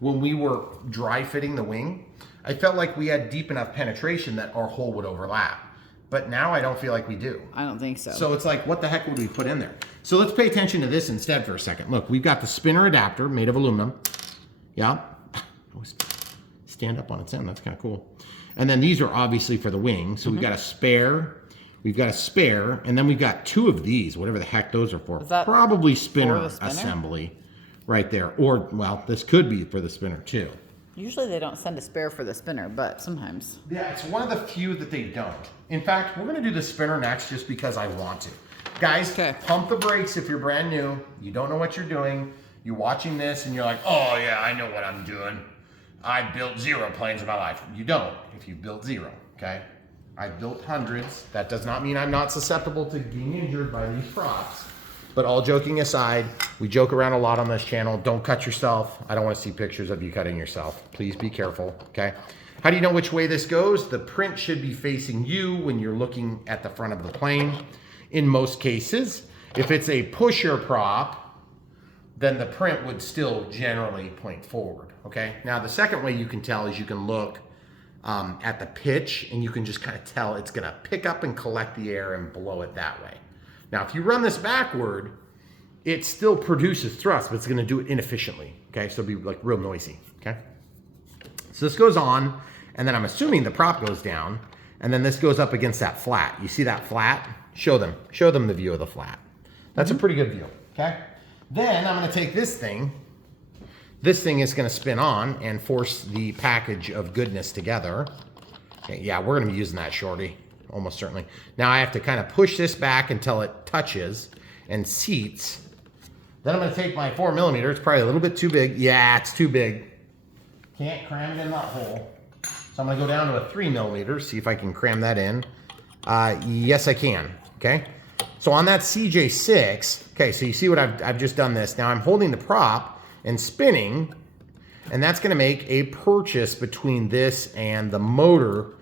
when we were dry fitting the wing, I felt like we had deep enough penetration that our hole would overlap. But now I don't feel like we do. I don't think so. So it's like, what the heck would we put in there? So let's pay attention to this instead for a second. Look, we've got the spinner adapter made of aluminum. Yeah. Always stand up on its end. That's kind of cool. And then these are obviously for the wing. So we've got a spare. We've got a spare. And then we've got two of these, whatever the heck those are for. Is that probably spinner, for the spinner assembly right there. Or, well, this could be for the spinner too. Usually they don't send a spare for the spinner, but sometimes. Yeah, it's one of the few that they don't. In fact, we're gonna do the spinner next just because I want to. Guys, pump the brakes if you're brand new. You don't know what you're doing. You're watching this and you're like, oh yeah, I know what I'm doing. I built 0 planes in my life. You don't if you've built 0, okay? I've built hundreds. That does not mean I'm not susceptible to being injured by these props. But all joking aside, we joke around a lot on this channel. Don't cut yourself. I don't want to see pictures of you cutting yourself. Please be careful, okay? How do you know which way this goes? The print should be facing you when you're looking at the front of the plane. In most cases, if it's a pusher prop, then the print would still generally point forward, okay? Now, the second way you can tell is you can look at the pitch, and you can just kind of tell it's gonna pick up and collect the air and blow it that way. Now, if you run this backward, it still produces thrust, but it's gonna do it inefficiently, okay? So it'll be like real noisy, okay? So this goes on, and then I'm assuming the prop goes down, and then this goes up against that flat. You see that flat? Show them the view of the flat. That's a pretty good view, okay? Then I'm gonna take this thing. This thing is gonna spin on and force the package of goodness together. Okay, yeah, we're gonna be using that shorty, almost certainly. Now I have to kind of push this back until it touches and seats. Then I'm gonna take my 4mm, it's probably a little bit too big. Yeah, it's too big. Can't cram it in that hole. So I'm gonna go down to a 3mm, see if I can cram that in. Yes, I can, okay? So on that CJ6, okay, so you see what I've just done this. Now I'm holding the prop and spinning, and that's gonna make a purchase between this and the motor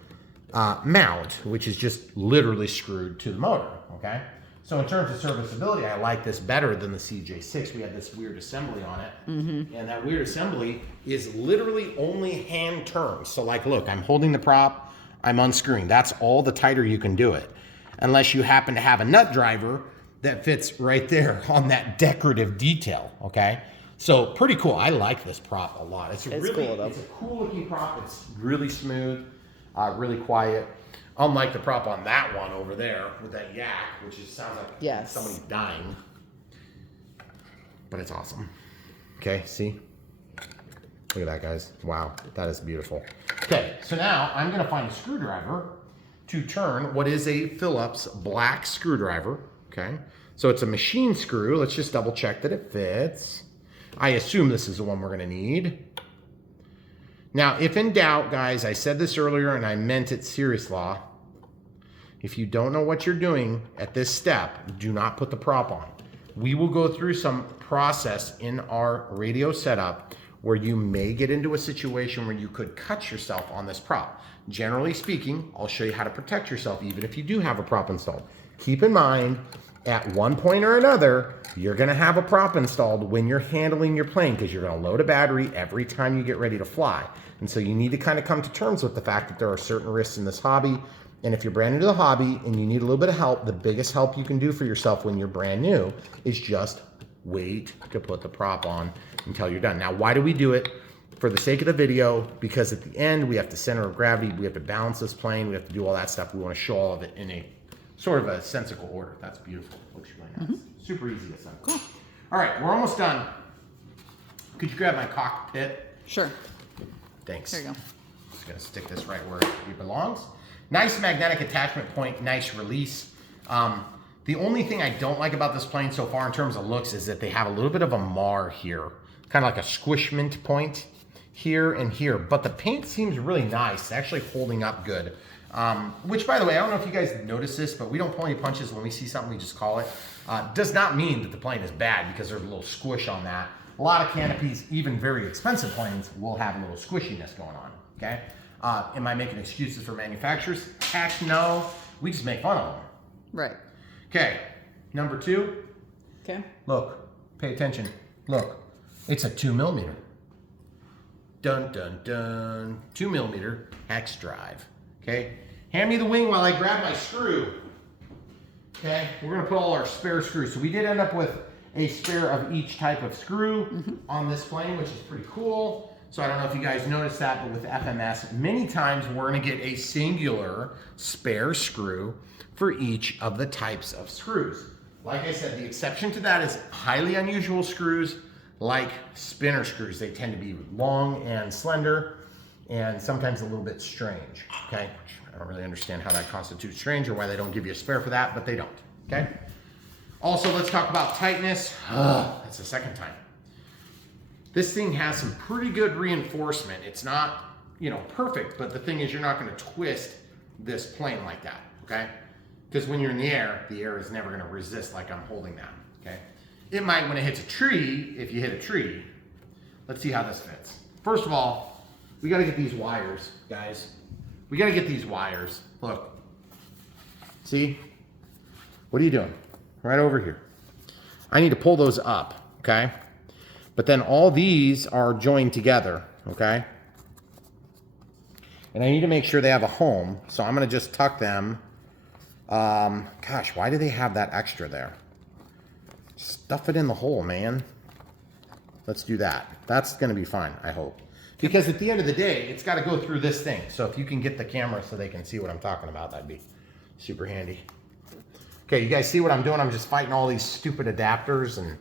mount, which is just literally screwed to the motor, okay? So in terms of serviceability, I like this better than the CJ6. We had this weird assembly on it, and that weird assembly is literally only hand turned. So like, look, I'm holding the prop, I'm unscrewing. That's all the tighter you can do it, unless you happen to have a nut driver that fits right there on that decorative detail, okay? So pretty cool. I like this prop a lot. It's really cool, though. It's a cool looking prop. It's really smooth, really quiet. Unlike the prop on that one over there with that yak, which is, sounds like somebody dying. But it's awesome. Okay, see? Look at that, guys. Wow, that is beautiful. Okay, so now I'm gonna find a screwdriver to turn what is a Phillips black screwdriver, okay? So it's a machine screw. Let's just double check that it fits. I assume this is the one we're gonna need. Now, if in doubt, guys, I said this earlier and I meant it serious law. If you don't know what you're doing at this step, do not put the prop on. We will go through some process in our radio setup where you may get into a situation where you could cut yourself on this prop. Generally speaking, I'll show you how to protect yourself even if you do have a prop installed. Keep in mind, at one point or another, you're gonna have a prop installed when you're handling your plane because you're gonna load a battery every time you get ready to fly. And so you need to kind of come to terms with the fact that there are certain risks in this hobby. And if you're brand new to the hobby and you need a little bit of help, the biggest help you can do for yourself when you're brand new is just wait to put the prop on until you're done. Now, why do we do it? For the sake of the video, because at the end, we have to center of gravity, we have to balance this plane, we have to do all that stuff. We wanna show all of it in a sort of a sensical order. That's beautiful. Looks really nice. Super easy to assemble. Cool. All right, we're almost done. Could you grab my cockpit? Sure. Thanks. There you go. Just gonna stick this right where it belongs. Nice magnetic attachment point, nice release. The only thing I don't like about this plane so far in terms of looks is that they have a little bit of a mar here, kind of like a squishment point here and here, but the paint seems really nice. It's actually holding up good. Which, by the way, I don't know if you guys noticed this, but we don't pull any punches when we see something, we just call it. Does not mean that the plane is bad because there's a little squish on that. A lot of canopies, even very expensive planes, will have a little squishiness going on, okay? Am I making excuses for manufacturers? Heck no, we just make fun of them. Right. Okay, number 2. Okay. Look, pay attention. Look, it's a 2mm. Dun, dun, dun. 2mm X drive. Okay, hand me the wing while I grab my screw. Okay, we're gonna put all our spare screws. So we did end up with a spare of each type of screw on this plane, which is pretty cool. So I don't know if you guys noticed that, but with FMS, many times we're gonna get a singular spare screw for each of the types of screws. Like I said, the exception to that is highly unusual screws like spinner screws. They tend to be long and slender and sometimes a little bit strange, okay? I don't really understand how that constitutes strange or why they don't give you a spare for that, but they don't, okay? Also, let's talk about tightness. That's the second time. This thing has some pretty good reinforcement. It's not, you know, perfect, but the thing is you're not gonna twist this plane like that, okay? Because when you're in the air is never gonna resist like I'm holding that, okay? It might when it hits a tree, if you hit a tree. Let's see how this fits. First of all, we gotta get these wires, guys. We gotta get these wires. Look, see? What are you doing? Right over here. I need to pull those up, okay? But then all these are joined together, okay? And I need to make sure they have a home, so I'm gonna just tuck them. Gosh, why do they have that extra there? Stuff it in the hole, man. Let's do that. That's gonna be fine, I hope. Because at the end of the day, it's gotta go through this thing. So if you can get the camera so they can see what I'm talking about, that'd be super handy. Okay, you guys see what I'm doing? I'm just fighting all these stupid adapters and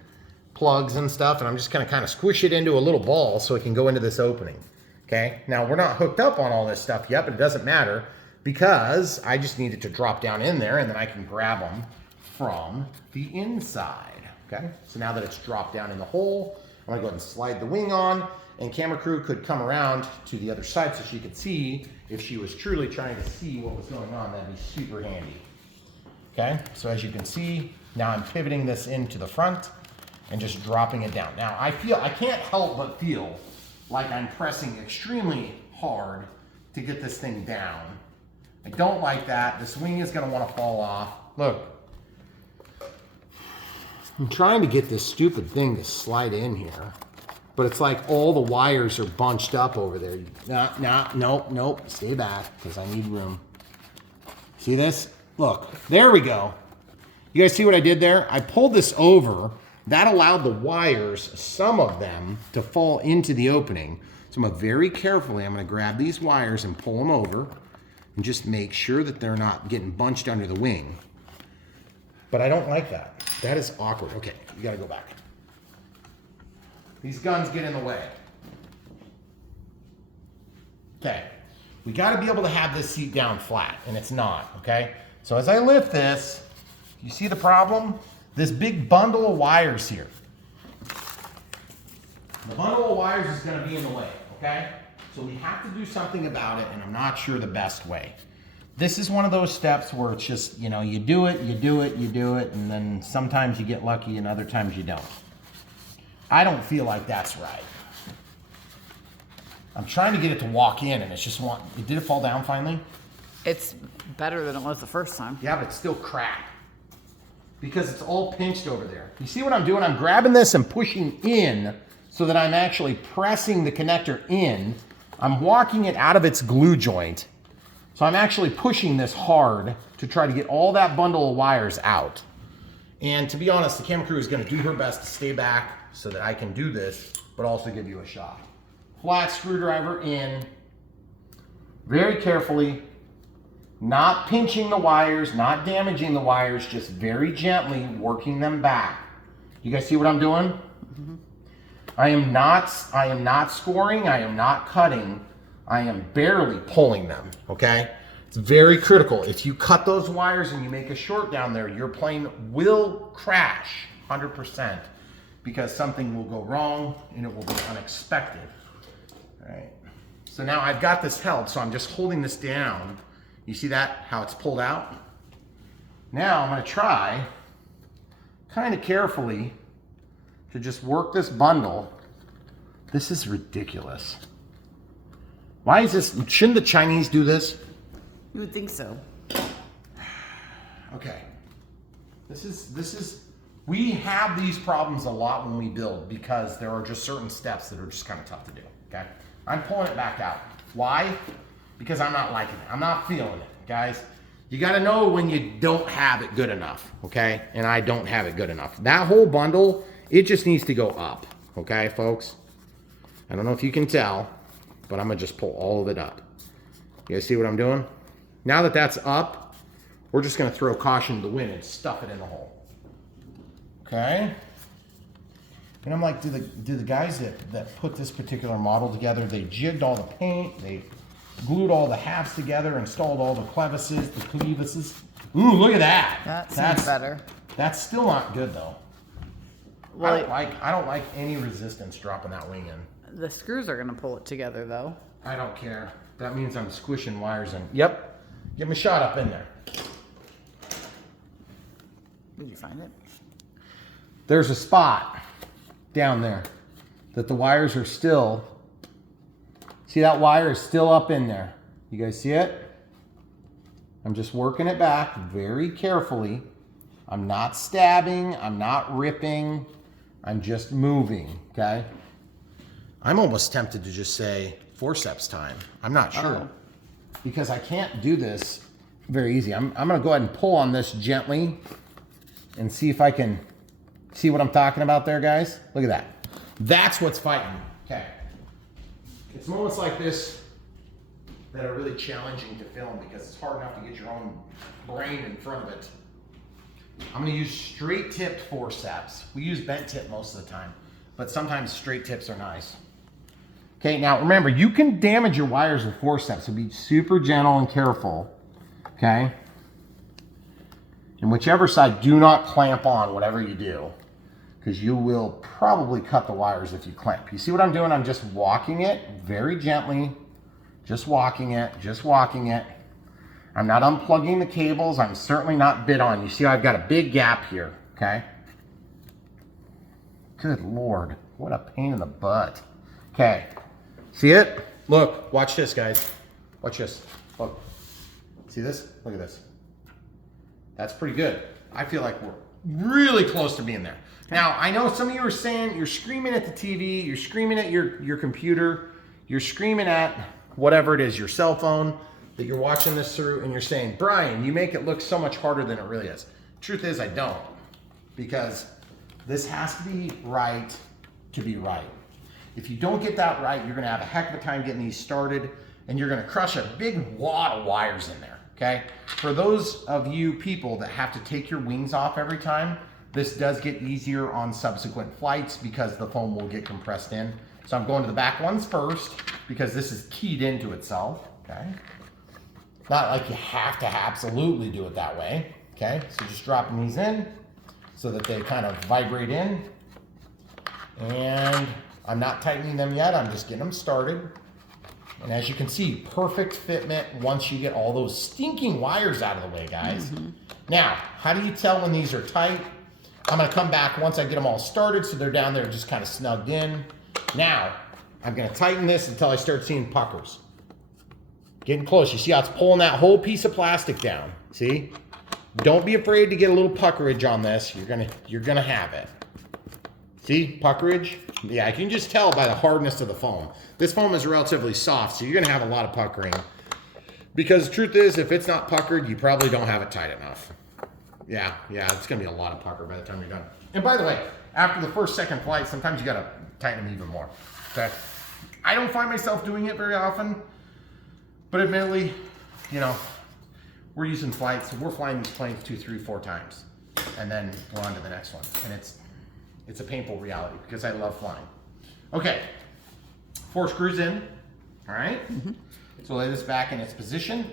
plugs and stuff, and I'm just gonna kind of squish it into a little ball so it can go into this opening, okay? Now, we're not hooked up on all this stuff yet, but it doesn't matter because I just need it to drop down in there and then I can grab them from the inside, okay? So now that it's dropped down in the hole, I'm gonna go ahead and slide the wing on, and camera crew could come around to the other side so she could see if she was truly trying to see what was going on. That'd be super handy. Okay, so as you can see, now I'm pivoting this into the front and just dropping it down. Now I can't help but feel like I'm pressing extremely hard to get this thing down. I don't like that. This wing is gonna wanna fall off. Look, I'm trying to get this stupid thing to slide in here, but it's like all the wires are bunched up over there. Nope, stay back because I need room. See this? Look, there we go. You guys see what I did there? I pulled this over. That allowed the wires, some of them, to fall into the opening. So I'm gonna very carefully, I'm gonna grab these wires and pull them over and just make sure that they're not getting bunched under the wing. But I don't like that. That is awkward. Okay, you gotta go back. These guns get in the way. Okay, we gotta be able to have this seat down flat, and it's not, okay? So as I lift this, you see the problem? This big bundle of wires here. The bundle of wires is gonna be in the way, okay? So we have to do something about it, and I'm not sure the best way. This is one of those steps where it's just, you know, you do it, and then sometimes you get lucky and other times you don't. I don't feel like that's right. I'm trying to get it to walk in, and it's just did it fall down finally? It's better than it was the first time. Yeah, but it's still cracked because it's all pinched over there. You see what I'm doing? I'm grabbing this and pushing in so that I'm actually pressing the connector in. I'm walking it out of its glue joint. So I'm actually pushing this hard to try to get all that bundle of wires out. And to be honest, the camera crew is gonna do her best to stay back so that I can do this, but also give you a shot. Flat screwdriver in, very carefully, not pinching the wires, not damaging the wires, just very gently working them back. You guys see what I'm doing? Mm-hmm. I am not scoring, I am not cutting, I am barely pulling them, okay? It's very critical. If you cut those wires and you make a short down there, your plane will crash 100% because something will go wrong and it will be unexpected. All right. So now I've got this held, so I'm just holding this down. You see that, how it's pulled out? Now I'm gonna try, kind of carefully, to just work this bundle. This is ridiculous. Why is this, shouldn't the Chinese do this? You would think so. Okay. This is, we have these problems a lot when we build because there are just certain steps that are just kind of tough to do, okay? I'm pulling it back out. Why? Because I'm not liking it. I'm not feeling it, guys. You gotta know when you don't have it good enough, okay? And I don't have it good enough. That whole bundle, it just needs to go up, okay, folks? I don't know if you can tell, but I'm gonna just pull all of it up. You guys see what I'm doing? Now that that's up, we're just gonna throw caution to the wind and stuff it in the hole. Okay? And I'm like, do the guys that put this particular model together, they jigged all the paint, they glued all the halves together, installed all the clevises, the clevises. Ooh, look at that. That's better. That's still not good though. Well, I don't like any resistance dropping that wing in. the screws are gonna pull it together though. I don't care. That means I'm squishing wires in. Yep. Give me a shot up in there. Did you find it? There's a spot down there that the wires are still, see that wire is still up in there. You guys see it? I'm just working it back very carefully. I'm not stabbing, I'm not ripping, I'm just moving, okay? I'm almost tempted to just say forceps time. I'm not sure. Oh. Because I can't do this very easy. I'm gonna go ahead and pull on this gently and see if I can see what I'm talking about there, guys. Look at that. That's what's fighting me. Okay. It's moments like this that are really challenging to film because it's hard enough to get your own brain in front of it. I'm gonna use straight tipped forceps. We use bent tip most of the time, but sometimes straight tips are nice. Okay, now remember, you can damage your wires with forceps, so be super gentle and careful, okay? And whichever side, do not clamp on whatever you do, because you will probably cut the wires if you clamp. You see what I'm doing? I'm just walking it very gently, just walking it, just walking it. I'm not unplugging the cables. I'm certainly not bit on. You see I've got a big gap here, okay? Good Lord, what a pain in the butt. Okay. See it? Look, watch this, guys. Watch this. Look. See this? Look at this. That's pretty good. I feel like we're really close to being there. Now, I know some of you are saying you're screaming at the TV, you're screaming at your computer, you're screaming at whatever it is, your cell phone that you're watching this through, and you're saying, Brian, you make it look so much harder than it really is. Truth is, I don't. Because this has to be right to be right. If you don't get that right, you're gonna have a heck of a time getting these started, and you're gonna crush a big wad of wires in there, okay? For those of you people that have to take your wings off every time, this does get easier on subsequent flights because the foam will get compressed in. So I'm going to the back ones first because this is keyed into itself, okay? Not like you have to absolutely do it that way, okay? So just dropping these in so that they kind of vibrate in. And I'm not tightening them yet, I'm just getting them started. And as you can see, perfect fitment once you get all those stinking wires out of the way, guys. Mm-hmm. Now, how do you tell when these are tight? I'm gonna come back once I get them all started so they're down there just kind of snugged in. Now, I'm gonna tighten this until I start seeing puckers. Getting close, you see how it's pulling that whole piece of plastic down, see? Don't be afraid to get a little puckerage on this, you're gonna have it. See, puckerage? Yeah, I can just tell by the hardness of the foam. This foam is relatively soft, so you're gonna have a lot of puckering. Because the truth is, if it's not puckered, you probably don't have it tight enough. Yeah, it's gonna be a lot of pucker by the time you're done. And by the way, after the first, second flight, sometimes you gotta tighten them even more, okay? I don't find myself doing it very often, but admittedly, you know, we're using flights, we're flying these planes 2, 3, 4 times, and then we're on to the next one. And it's a painful reality because I love flying. Okay, 4 screws in, all right? Mm-hmm. So lay this back in its position.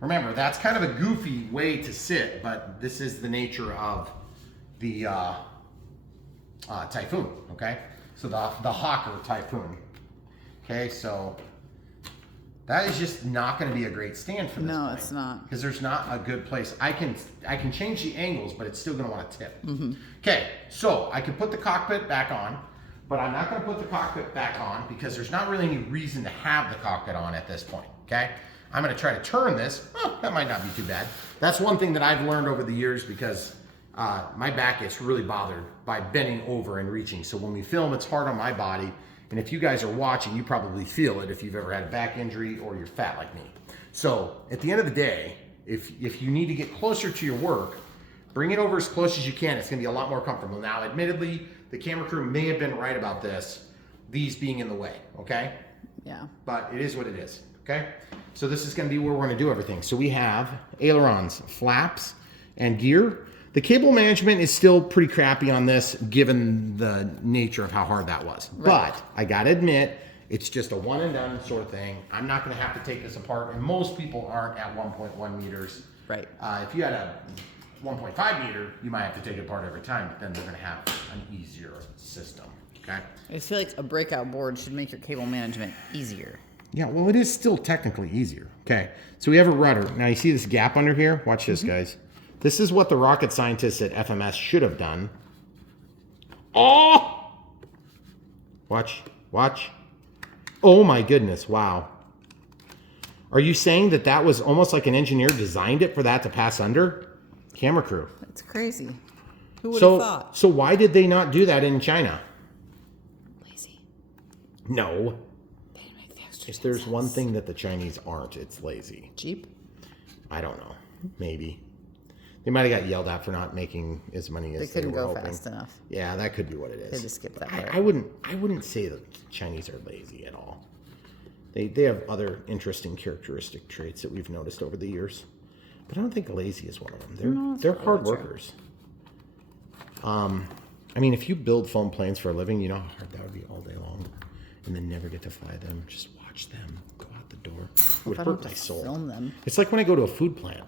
Remember, that's kind of a goofy way to sit, but this is the nature of the Typhoon, okay? So the Hawker Typhoon. Okay, so that is just not going to be a great stand for this No, plane, it's not. because there's not a good place. I can change the angles, but it's still going to want to tip. Okay, so I can put the cockpit back on, but I'm not going to put the cockpit back on because there's not really any reason to have the cockpit on at this point. Okay, I'm going to try to turn this. Oh, that might not be too bad. That's one thing that I've learned over the years, because my back gets really bothered by bending over and reaching. So when we film, it's hard on my body. And if you guys are watching, you probably feel it if you've ever had a back injury or you're fat like me. So at the end of the day, if you need to get closer to your work, bring it over as close as you can. It's gonna be a lot more comfortable. Now, admittedly, the camera crew may have been right about this, these being in the way, okay? Yeah. But it is what it is, okay? So this is gonna be where we're gonna do everything. So we have ailerons, flaps, and gear. The cable management is still pretty crappy on this, given the nature of how hard that was. Right. But I gotta admit, it's just a one and done sort of thing. I'm not gonna have to take this apart, and most people aren't at 1.1 meters. Right. If you had a 1.5 meter, you might have to take it apart every time, but then they're gonna have an easier system, okay? I just feel like a breakout board should make your cable management easier. Yeah, well, it is still technically easier. Okay, so we have a rudder. Now you see this gap under here? Watch this, guys. This is what the rocket scientists at FMS should have done. Oh! Watch, watch. Oh my goodness, wow. Are you saying that that was almost like an engineer designed it for that to pass under? Camera crew. That's crazy. Who would have thought? So why did they not do that in China? Lazy. No. They didn't make the extra If there's one sense. thing that the Chinese aren't, it's lazy. Cheap? I don't know. Maybe. They might have got yelled at for not making as many as They couldn't were go hoping. fast enough. Yeah, that could be what it is. They just skipped that part. I wouldn't say that the Chinese are lazy at all. They have other interesting characteristic traits that we've noticed over the years. But I don't think lazy is one of them. They're hard workers. I mean, if you build foam planes for a living, you know how hard that would be all day long, and then never get to fly them. Just watch them go out the door. It would hurt my soul. Film them. It's like when I go to a food plant.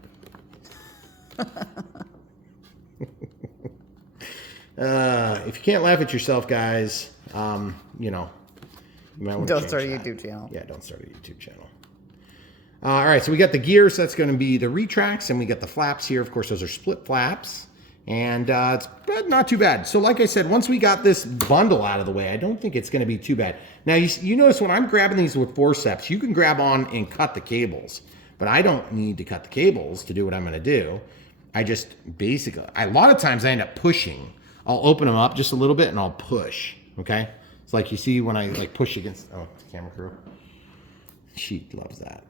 If you can't laugh at yourself, guys, you know, you might want to Don't start a change that. YouTube channel. Yeah, don't start a YouTube channel. All right, so we got the gear, so that's going to be the retracts, and we got the flaps here. Of course, those are split flaps, and it's not too bad. So like I said, once we got this bundle out of the way, I don't think it's going to be too bad. Now, you notice when I'm grabbing these with forceps, you can grab on and cut the cables, but I don't need to cut the cables to do what I'm going to do. I just basically, a lot of times I end up pushing. I'll open them up just a little bit and I'll push, okay? It's like you see when I like push against, oh, the camera crew. She loves that.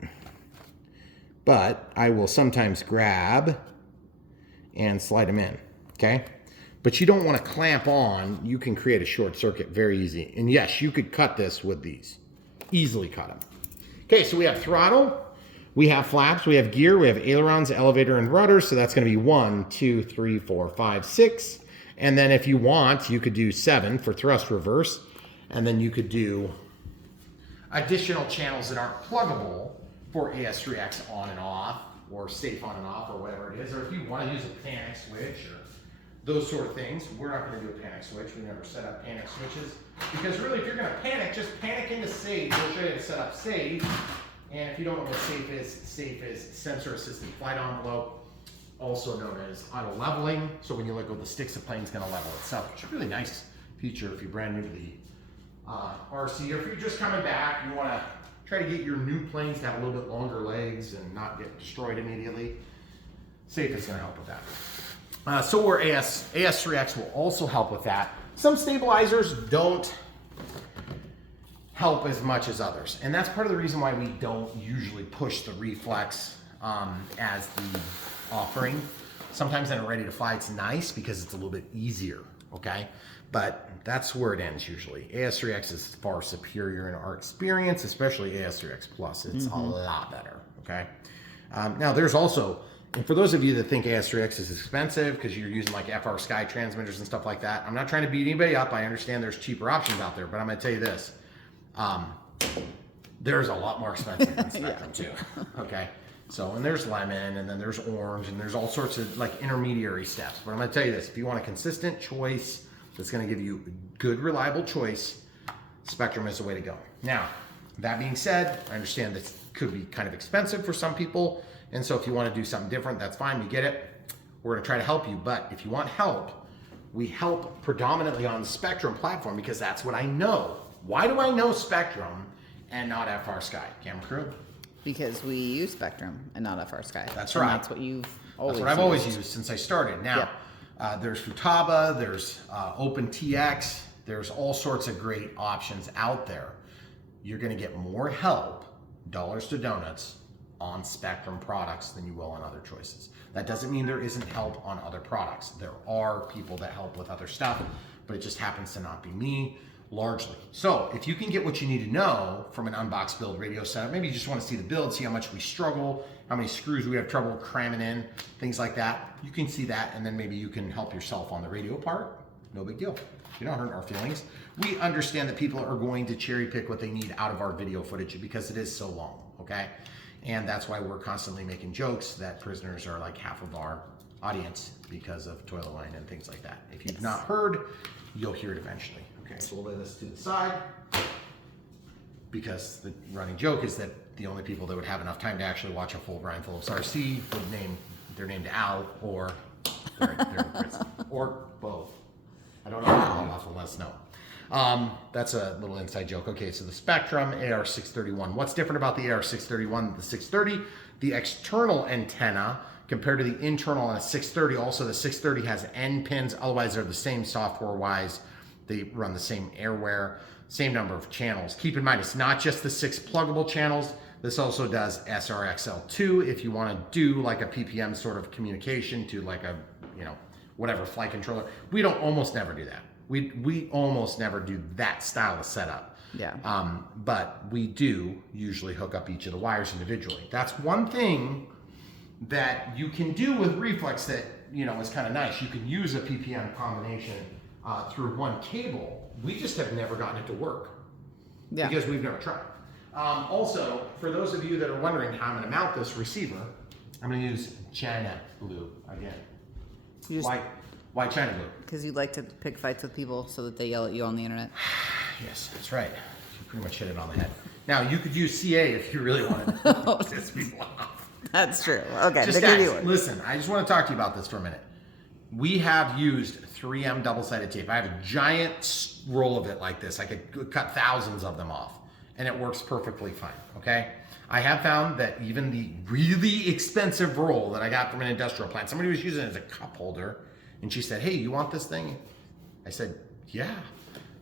But I will sometimes grab and slide them in, okay? But you don't want to clamp on. You can create a short circuit very easy. And yes, you could cut this with these. Easily cut them. Okay, so we have throttle. We have flaps, we have gear, we have ailerons, elevator, and rudder. So that's going to be 1, 2, 3, 4, 5, 6. And then if you want, you could do 7 for thrust reverse. And then you could do additional channels that aren't pluggable for AS3X on and off, or safe on and off, or whatever it is. Or if you want to use a panic switch or those sort of things. We're not going to do a panic switch. We never set up panic switches. Because really, if you're going to panic, just panic into save. We'll show you how to set up save. And if you don't know what safe is sensor assisted flight envelope, also known as auto leveling. So when you let go, the sticks of plane's gonna level itself. It's a really nice feature if you're brand new to the RC, or if you're just coming back, you wanna try to get your new planes to have a little bit longer legs and not get destroyed immediately. Safe is gonna help with that. So will AS3X will also help with that. Some stabilizers don't help as much as others. And that's part of the reason why we don't usually push the reflex as the offering. Sometimes in a ready to fly, it's nice because it's a little bit easier, okay? But that's where it ends usually. AS3X is far superior in our experience, especially AS3X Plus. It's a lot better, okay? Now there's also, and for those of you that think AS3X is expensive because you're using like FR Sky transmitters and stuff like that, I'm not trying to beat anybody up. I understand there's cheaper options out there, but I'm gonna tell you this. There's a lot more expensive than Spectrum too, okay? So, and there's lemon, and then there's orange, and there's all sorts of like intermediary steps. But I'm gonna tell you this, if you want a consistent choice that's gonna give you good, reliable choice, Spectrum is the way to go. Now, that being said, I understand this could be kind of expensive for some people. And so if you want to do something different, that's fine, we get it. We're gonna try to help you. But if you want help, we help predominantly on the Spectrum platform because that's what I know. Why do I know Spectrum and not FR Sky? Camera crew? Because we use Spectrum and not FR Sky. That's And right. that's what you've always That's what I've always used since I started. Now, there's Futaba, there's OpenTX, there's all sorts of great options out there. You're gonna get more help, dollars to donuts, on Spectrum products than you will on other choices. That doesn't mean there isn't help on other products. There are people that help with other stuff, but it just happens to not be me, largely. So if you can get what you need to know from an Unbox build radio setup, maybe you just want to see the build, see how much we struggle, how many screws we have trouble cramming in, things like that. You can see that, and then maybe you can help yourself on the radio part. No big deal. You're not hurting our feelings. We understand that people are going to cherry pick what they need out of our video footage because it is so long, okay? And that's why we're constantly making jokes that prisoners are like half of our audience because of toilet line and things like that. If you've not heard, you'll hear it eventually. Okay, so we'll lay this to the side because the running joke is that the only people that would have enough time to actually watch a full Brian Phillips RC would name their name to Al or they're in prison or both. I don't know how often, let us know. That's a little inside joke. Okay, so the Spectrum AR631. What's different about the AR631 the 630? The external antenna compared to the internal on a 630. Also, the 630 has end pins. Otherwise, they're the same software-wise. They run the same airware, same number of channels. Keep in mind, it's not just the 6 pluggable channels. This also does SRXL2 if you want to do like a PPM sort of communication to like a, you know, whatever flight controller. We don't almost never do that. We almost never do that style of setup. Yeah. But we do usually hook up each of the wires individually. That's one thing that you can do with Reflex that, you know, is kind of nice. You can use a PPM combination through one cable. We just have never gotten it to work because we've never tried. Also, for those of you that are wondering how I'm going to mount this receiver, I'm going to use China glue again. Why China glue? Because you like to pick fights with people so that they yell at you on the internet. Yes, that's right. You pretty much hit it on the head. Now, you could use CA if you really wanted to piss people off. That's true. Okay, Just guys, listen, I just want to talk to you about this for a minute. We have used 3M double-sided tape. I have a giant roll of it like this. I could cut thousands of them off, and it works perfectly fine, okay? I have found that even the really expensive roll that I got from an industrial plant, somebody was using it as a cup holder, and she said, hey, you want this thing? I said, yeah,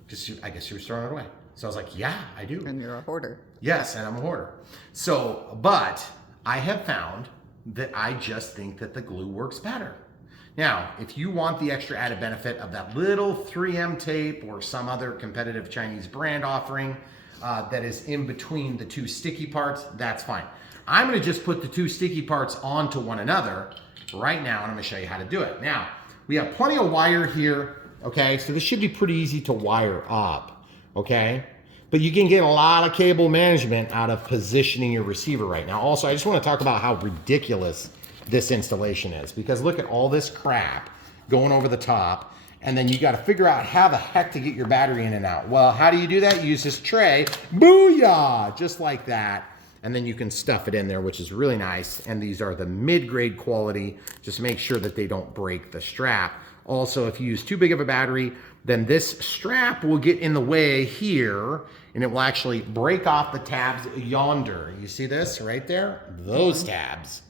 because I guess she was throwing it away. So I was like, yeah, I do. And you're a hoarder. Yes, and I'm a hoarder. So, but I have found that I just think that the glue works better. Now, if you want the extra added benefit of that little 3M tape or some other competitive Chinese brand offering that is in between the two sticky parts, that's fine. I'm gonna just put the two sticky parts onto one another right now, and I'm gonna show you how to do it. Now, we have plenty of wire here, okay? So this should be pretty easy to wire up, okay? But you can get a lot of cable management out of positioning your receiver right now. Also, I just want to talk about how ridiculous this installation is, because look at all this crap going over the top, and then you got to figure out how the heck to get your battery in and out. Well, how do you do that? You use this tray, booyah, just like that, and then you can stuff it in there, which is really nice. And these are the mid-grade quality. Just make sure that they don't break the strap. Also, if you use too big of a battery, then this strap will get in the way here, and it will actually break off the tabs yonder. You see this right there? Those tabs.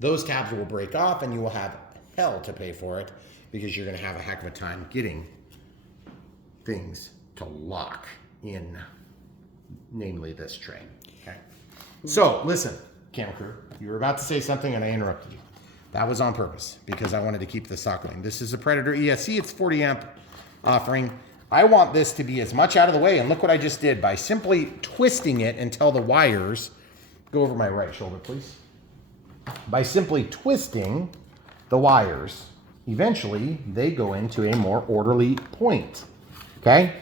Those tabs will break off, and you will have hell to pay for it, because you're going to have a heck of a time getting things to lock in, namely this tray. Okay. So listen, camera crew, you were about to say something, and I interrupted you. That was on purpose, because I wanted to keep the stock going. This is a Predator ESC. It's 40 amp offering. I want this to be as much out of the way, and look what I just did by simply twisting it until the wires go over my right shoulder, please. By simply twisting the wires, eventually they go into a more orderly point. Okay?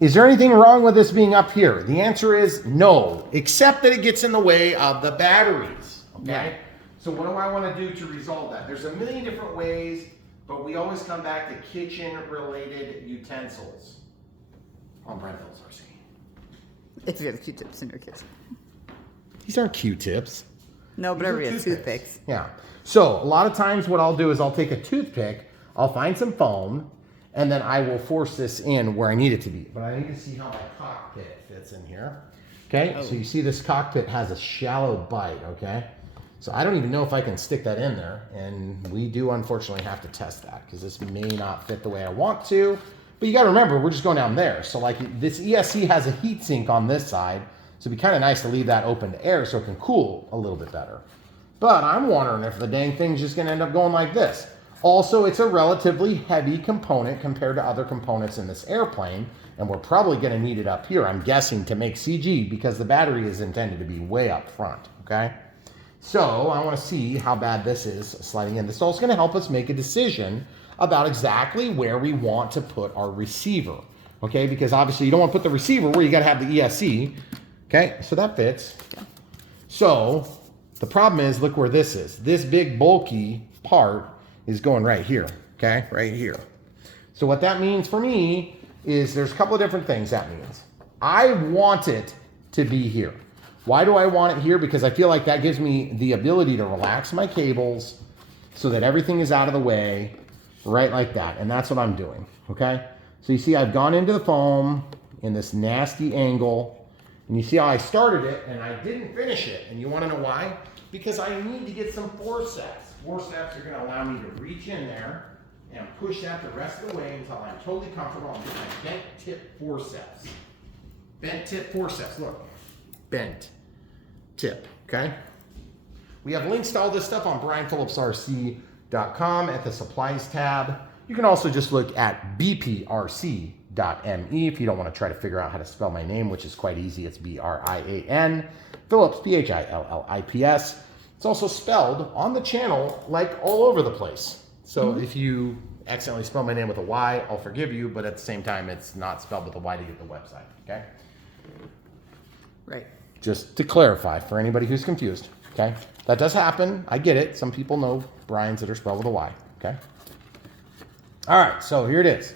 Is there anything wrong with this being up here? The answer is no, except that it gets in the way of the batteries. okay? Yeah. So what do I want to do to resolve that? There's a million different ways, but we always come back to kitchen-related utensils on Brentfield's RC. If you have Q-tips in your kitchen. These aren't Q-tips. No, but These are everybody has toothpicks. Yeah. So a lot of times what I'll do is I'll take a toothpick, I'll find some foam, and then I will force this in where I need it to be. But I need to see how my cockpit fits in here. Okay, so you see this cockpit has a shallow bite, okay? So I don't even know if I can stick that in there. And we do unfortunately have to test that because this may not fit the way I want to. But you gotta remember, we're just going down there. So like this ESC has a heat sink on this side. So it'd be kind of nice to leave that open to air so it can cool a little bit better. But I'm wondering if the dang thing's just gonna end up going like this. Also, it's a relatively heavy component compared to other components in this airplane, and we're probably gonna need it up here, I'm guessing, to make CG because the battery is intended to be way up front, okay? So I wanna see how bad this is sliding in. This is also gonna help us make a decision about exactly where we want to put our receiver, okay? Because obviously you don't wanna put the receiver where you gotta have the ESC, okay? So that fits. So the problem is, look where this is. This big bulky part is going right here, okay? Right here. So what that means for me is there's a couple of different things that means. I want it to be here. Why do I want it here? Because I feel like that gives me the ability to relax my cables so that everything is out of the way, right like that. And that's what I'm doing, okay? So you see I've gone into the foam in this nasty angle, and you see how I started it and I didn't finish it. And you wanna know why? Because I need to get some forceps. Forceps are gonna allow me to reach in there and push that the rest of the way until I'm totally comfortable. I'm getting my bent tip forceps. Bent tip forceps, look. Bent tip, okay? We have links to all this stuff on brianphillipsrc.com at the supplies tab. You can also just look at bprc.me if you don't want to try to figure out how to spell my name, which is quite easy. It's B-R-I-A-N, Phillips, P-H-I-L-L-I-P-S. It's also spelled on the channel like all over the place. So if you accidentally spell my name with a Y, I'll forgive you, but at the same time, it's not spelled with a Y to get the website, okay? Right. Just to clarify for anybody who's confused, okay? That does happen. I get it. Some people know Brian's that are spelled with a Y, okay? All right, so here it is.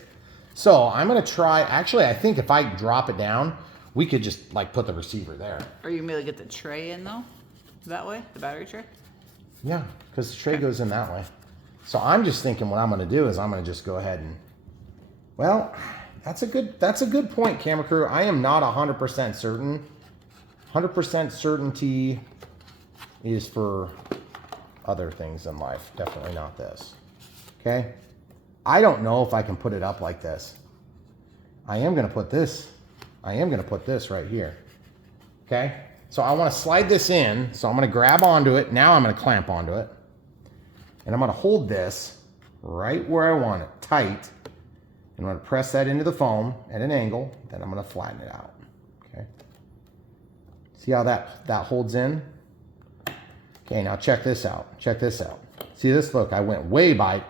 So I'm gonna try, actually, I think if I drop it down, we could just like put the receiver there. Are you gonna get the tray in though? That way? The battery tray? Yeah, because the tray goes in that way. So I'm just thinking what I'm gonna do is I'm gonna just go ahead and, well, that's a good point, camera crew. I am not 100% certain. 100% certainty is for other things in life. Definitely not this, okay? I don't know if I can put it up like this. I am gonna put this right here, okay? So I wanna slide this in, so I'm gonna grab onto it. Now I'm gonna clamp onto it. And I'm gonna hold this right where I want it, tight. And I'm gonna press that into the foam at an angle, then I'm gonna flatten it out, okay? See how that holds in? Okay, now check this out, check this out. See this, look, I went way by.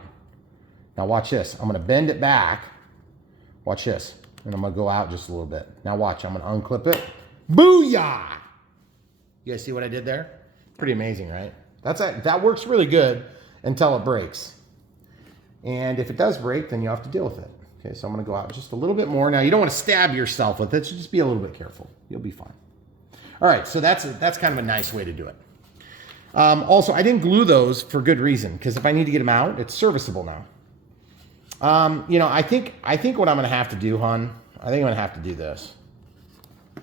Now watch this, I'm gonna bend it back. Watch this, and I'm gonna go out just a little bit. Now watch, I'm gonna unclip it. Booyah! You guys see what I did there? Pretty amazing, right? That works really good until it breaks. And if it does break, then you have to deal with it. Okay, so I'm gonna go out just a little bit more. Now you don't wanna stab yourself with it, so just be a little bit careful. You'll be fine. All right, so that's kind of a nice way to do it. Also, I didn't glue those for good reason, because if I need to get them out, it's serviceable now. You know, I think what I'm gonna have to do, hon, I think I'm gonna have to do this.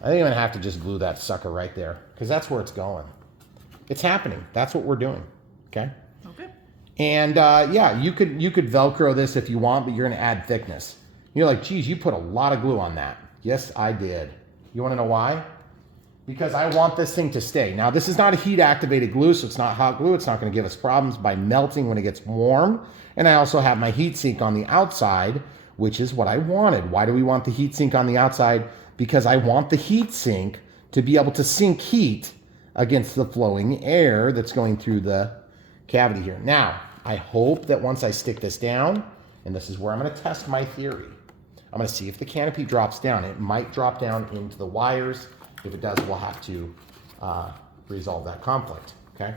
I think I'm gonna have to just glue that sucker right there, because that's where it's going. It's happening. That's what we're doing. Okay. Okay. And yeah, you could Velcro this if you want, but you're gonna add thickness. You're like, geez, you put a lot of glue on that. Yes, I did. You wanna know why? Because I want this thing to stay. Now, this is not a heat activated glue, so it's not hot glue. It's not gonna give us problems by melting when it gets warm. And I also have my heat sink on the outside, which is what I wanted. Why do we want the heat sink on the outside? Because I want the heat sink to be able to sink heat against the flowing air that's going through the cavity here. Now, I hope that once I stick this down, and this is where I'm gonna test my theory, I'm gonna see if the canopy drops down. It might drop down into the wires. If it does, we'll have to resolve that conflict, okay?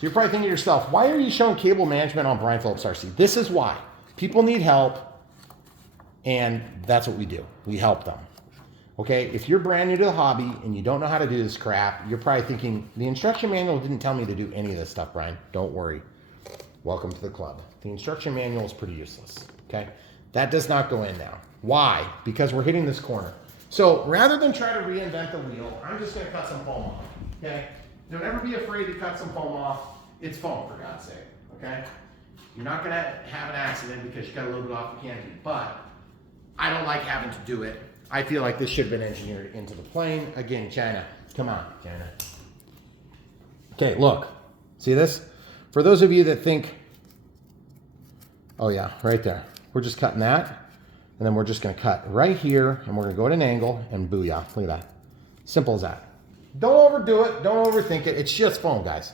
you're probably thinking to yourself, why are you showing cable management on Brian Phillips RC? This is why. People need help, and that's what we do. We help them. Okay, if you're brand new to the hobby and you don't know how to do this crap, you're probably thinking, the instruction manual didn't tell me to do any of this stuff, Brian. Don't worry. Welcome to the club. The instruction manual is pretty useless, okay? That does not go in now. Why? Because we're hitting this corner. So rather than try to reinvent the wheel, I'm just gonna cut some foam off, okay? Don't ever be afraid to cut some foam off. It's foam, for God's sake, okay? You're not gonna have an accident because you cut a little bit off the canopy, but I don't like having to do it. I feel like this should have been engineered into the plane. Again, China, come on, China. Okay, look, see this? For those of you that think, oh yeah, right there. We're just cutting that, and then we're just gonna cut right here, and we're gonna go at an angle, and booyah, look at that. Simple as that. Don't overdo it, don't overthink it, it's just foam, guys.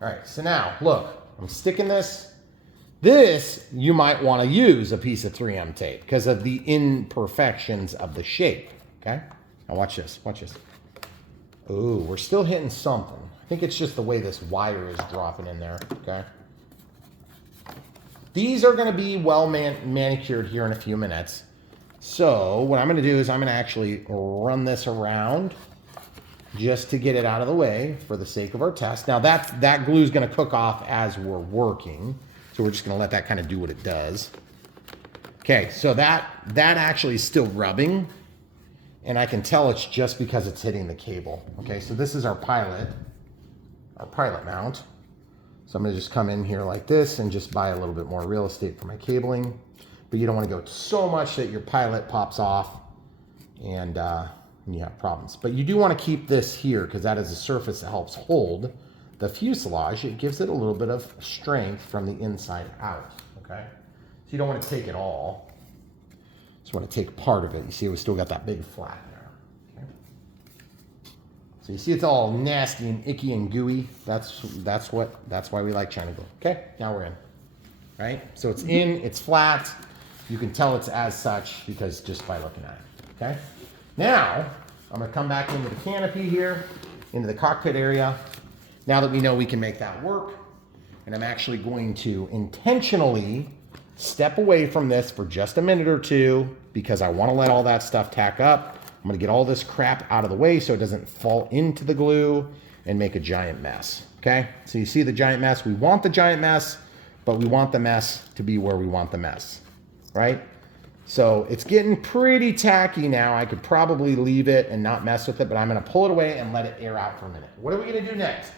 All right, so now, look, I'm sticking this. This, you might wanna use a piece of 3M tape because of the imperfections of the shape, okay? Now watch this, watch this. Ooh, we're still hitting something. I think it's just the way this wire is dropping in there, okay? These are gonna be well manicured here in a few minutes. So what I'm gonna do is I'm gonna actually run this around just to get it out of the way for the sake of our test. Now that glue is gonna cook off as we're working. So we're just gonna let that kind of do what it does. Okay, so that actually is still rubbing, and I can tell it's just because it's hitting the cable. Okay, so this is our pilot mount. So I'm gonna just come in here like this and just buy a little bit more real estate for my cabling. But you don't wanna go so much that your pilot pops off and you have problems. But you do wanna keep this here because that is a surface that helps hold the fuselage. It gives it a little bit of strength from the inside out, okay? So you don't want to take it all. Just want to take part of it. You see we still got that big flat there, okay? So you see it's all nasty and icky and gooey. That's why we like China glue. Okay, now we're in, right? So it's in, it's flat. You can tell it's as such because just by looking at it, okay? Now, I'm gonna come back into the canopy here, into the cockpit area. Now that we know we can make that work, and I'm actually going to intentionally step away from this for just a minute or two because I want to let all that stuff tack up. I'm going to get all this crap out of the way so it doesn't fall into the glue and make a giant mess, okay? So you see the giant mess. We want the giant mess, but we want the mess to be where we want the mess, right? So it's getting pretty tacky now. I could probably leave it and not mess with it, but I'm going to pull it away and let it air out for a minute. What are we going to do next?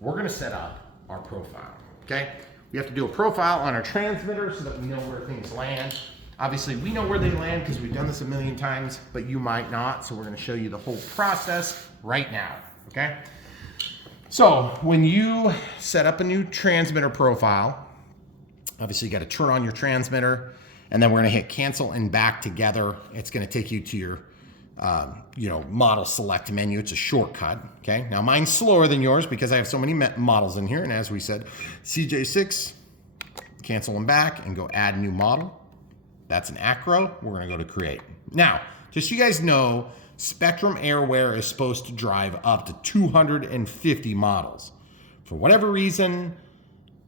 We're going to set up our profile, okay? We have to do a profile on our transmitter so that we know where things land. Obviously, we know where they land because we've done this a million times, but you might not, so we're going to show you the whole process right now, okay? So when you set up a new transmitter profile, obviously you got to turn on your transmitter, and then we're going to hit cancel and back together. It's going to take you to your model select menu. It's a shortcut, okay? Now mine's slower than yours because I have so many models in here, and as we said, CJ6, cancel and back, and go add new model. That's an acro. We're gonna go to create. Now, just so you guys know, Spectrum Airwear is supposed to drive up to 250 models. For whatever reason,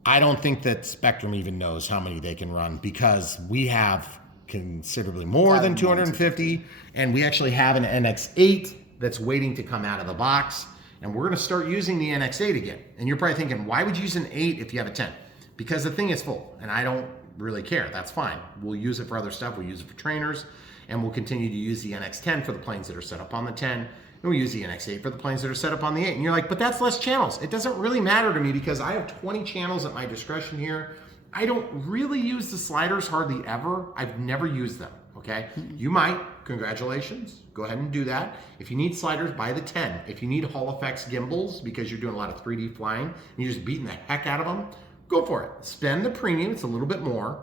I don't think that Spectrum even knows how many they can run because we have considerably more than 250, and we actually have an NX8 that's waiting to come out of the box, and we're gonna start using the NX8 again. And you're probably thinking, why would you use an 8 if you have a 10? Because the thing is full, and I don't really care, that's fine. We'll use it for other stuff, we'll use it for trainers, and we'll continue to use the NX10 for the planes that are set up on the 10, and we'll use the NX8 for the planes that are set up on the 8. And you're like, but that's less channels. It doesn't really matter to me because I have 20 channels at my discretion here. I don't really use the sliders hardly ever. I've never used them, okay? You might, congratulations, go ahead and do that. If you need sliders, buy the 10. If you need Hall Effects gimbals because you're doing a lot of 3D flying and you're just beating the heck out of them, go for it. Spend the premium, it's a little bit more,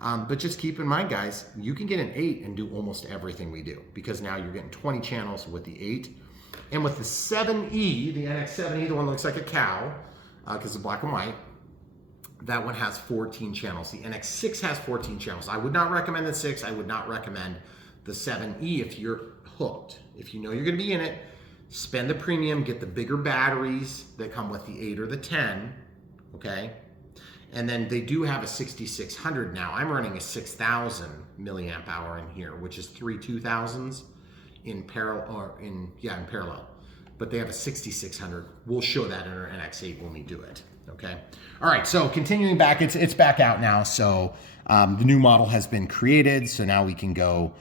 but just keep in mind, guys, you can get an 8 and do almost everything we do because now you're getting 20 channels with the 8. And with the 7E, the NX7E, the one that looks like a cow, because it's black and white, that one has 14 channels. The NX6 has 14 channels. I would not recommend the 6. I would not recommend the 7E if you're hooked. If you know you're gonna be in it, spend the premium, get the bigger batteries that come with the 8 or the 10, okay? And then they do have a 6600 now. I'm running a 6000 milliamp hour in here, which is 3 2000s in parallel, in parallel. But they have a 6600. We'll show that in our NX8 when we do it, okay? All right, so continuing back, it's back out now. So the new model has been created. So now we can go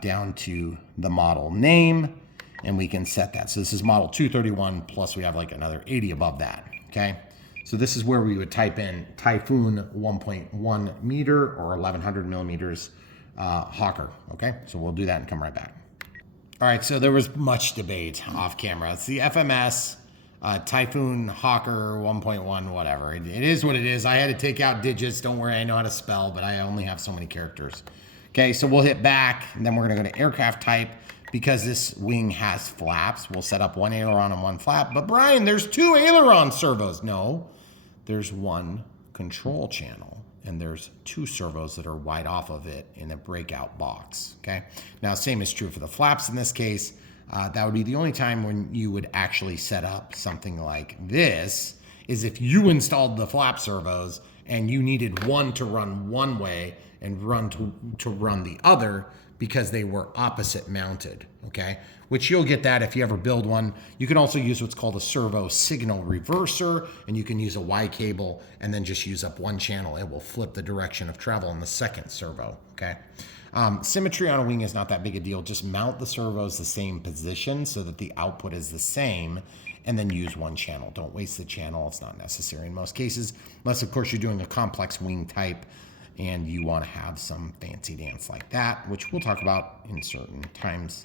down to the model name and we can set that. So this is model 231 plus we have like another 80 above that, okay? So this is where we would type in Typhoon 1.1 meter or 1100 millimeters Hawker, okay? So we'll do that and come right back. All right, so there was much debate off camera. It's the FMS Typhoon Hawker 1.1, whatever. It is what it is. I had to take out digits. Don't worry, I know how to spell, but I only have so many characters. Okay, so we'll hit back, and then we're gonna go to aircraft type. Because this wing has flaps, we'll set up one aileron and one flap. But Brian, there's 2 aileron servos. No, there's 1 control channel, and there's 2 servos that are wide off of it in a breakout box, okay? Now, same is true for the flaps in this case. That would be the only time when you would actually set up something like this, is if you installed the flap servos and you needed one to run one way and run to run the other, because they were opposite mounted, okay? Which you'll get that if you ever build one. You can also use what's called a servo signal reverser, and you can use a Y cable and then just use up one channel. It will flip the direction of travel in the second servo, okay? Symmetry on a wing is not that big a deal. Just mount the servos the same position so that the output is the same, and then use one channel. Don't waste the channel, it's not necessary in most cases, unless of course you're doing a complex wing type and you want to have some fancy dance like that, which we'll talk about in certain times.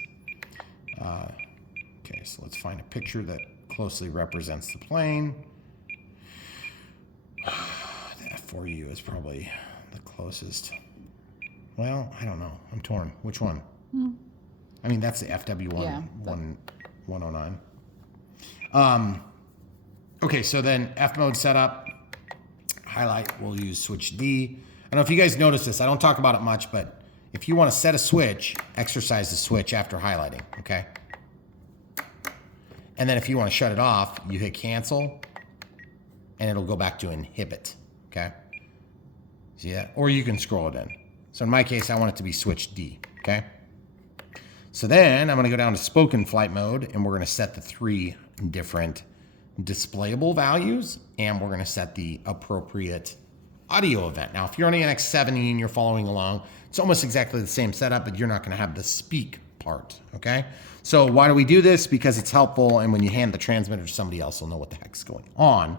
Okay, so let's find a picture that closely represents the plane. The F4U is probably the closest. Well, I don't know. I'm torn. Which one? I mean, that's the FW1 Yeah, 109. Okay, so then F mode setup. Highlight, we'll use switch D. I don't know if you guys noticed this. I don't talk about it much, but if you want to set a switch, exercise the switch after highlighting, okay? And then if you want to shut it off, you hit cancel, and it'll go back to inhibit, okay? See that? Or you can scroll it in. So in my case, I want it to be switch D, okay? So then I'm going to go down to spoken flight mode, and we're going to set the 3 different displayable values, and we're going to set the appropriate audio event. Now, if you're on the NX70 and you're following along, it's almost exactly the same setup, but you're not going to have the speak part, okay? So why do we do this? Because it's helpful, and when you hand the transmitter to somebody else, they'll know what the heck's going on.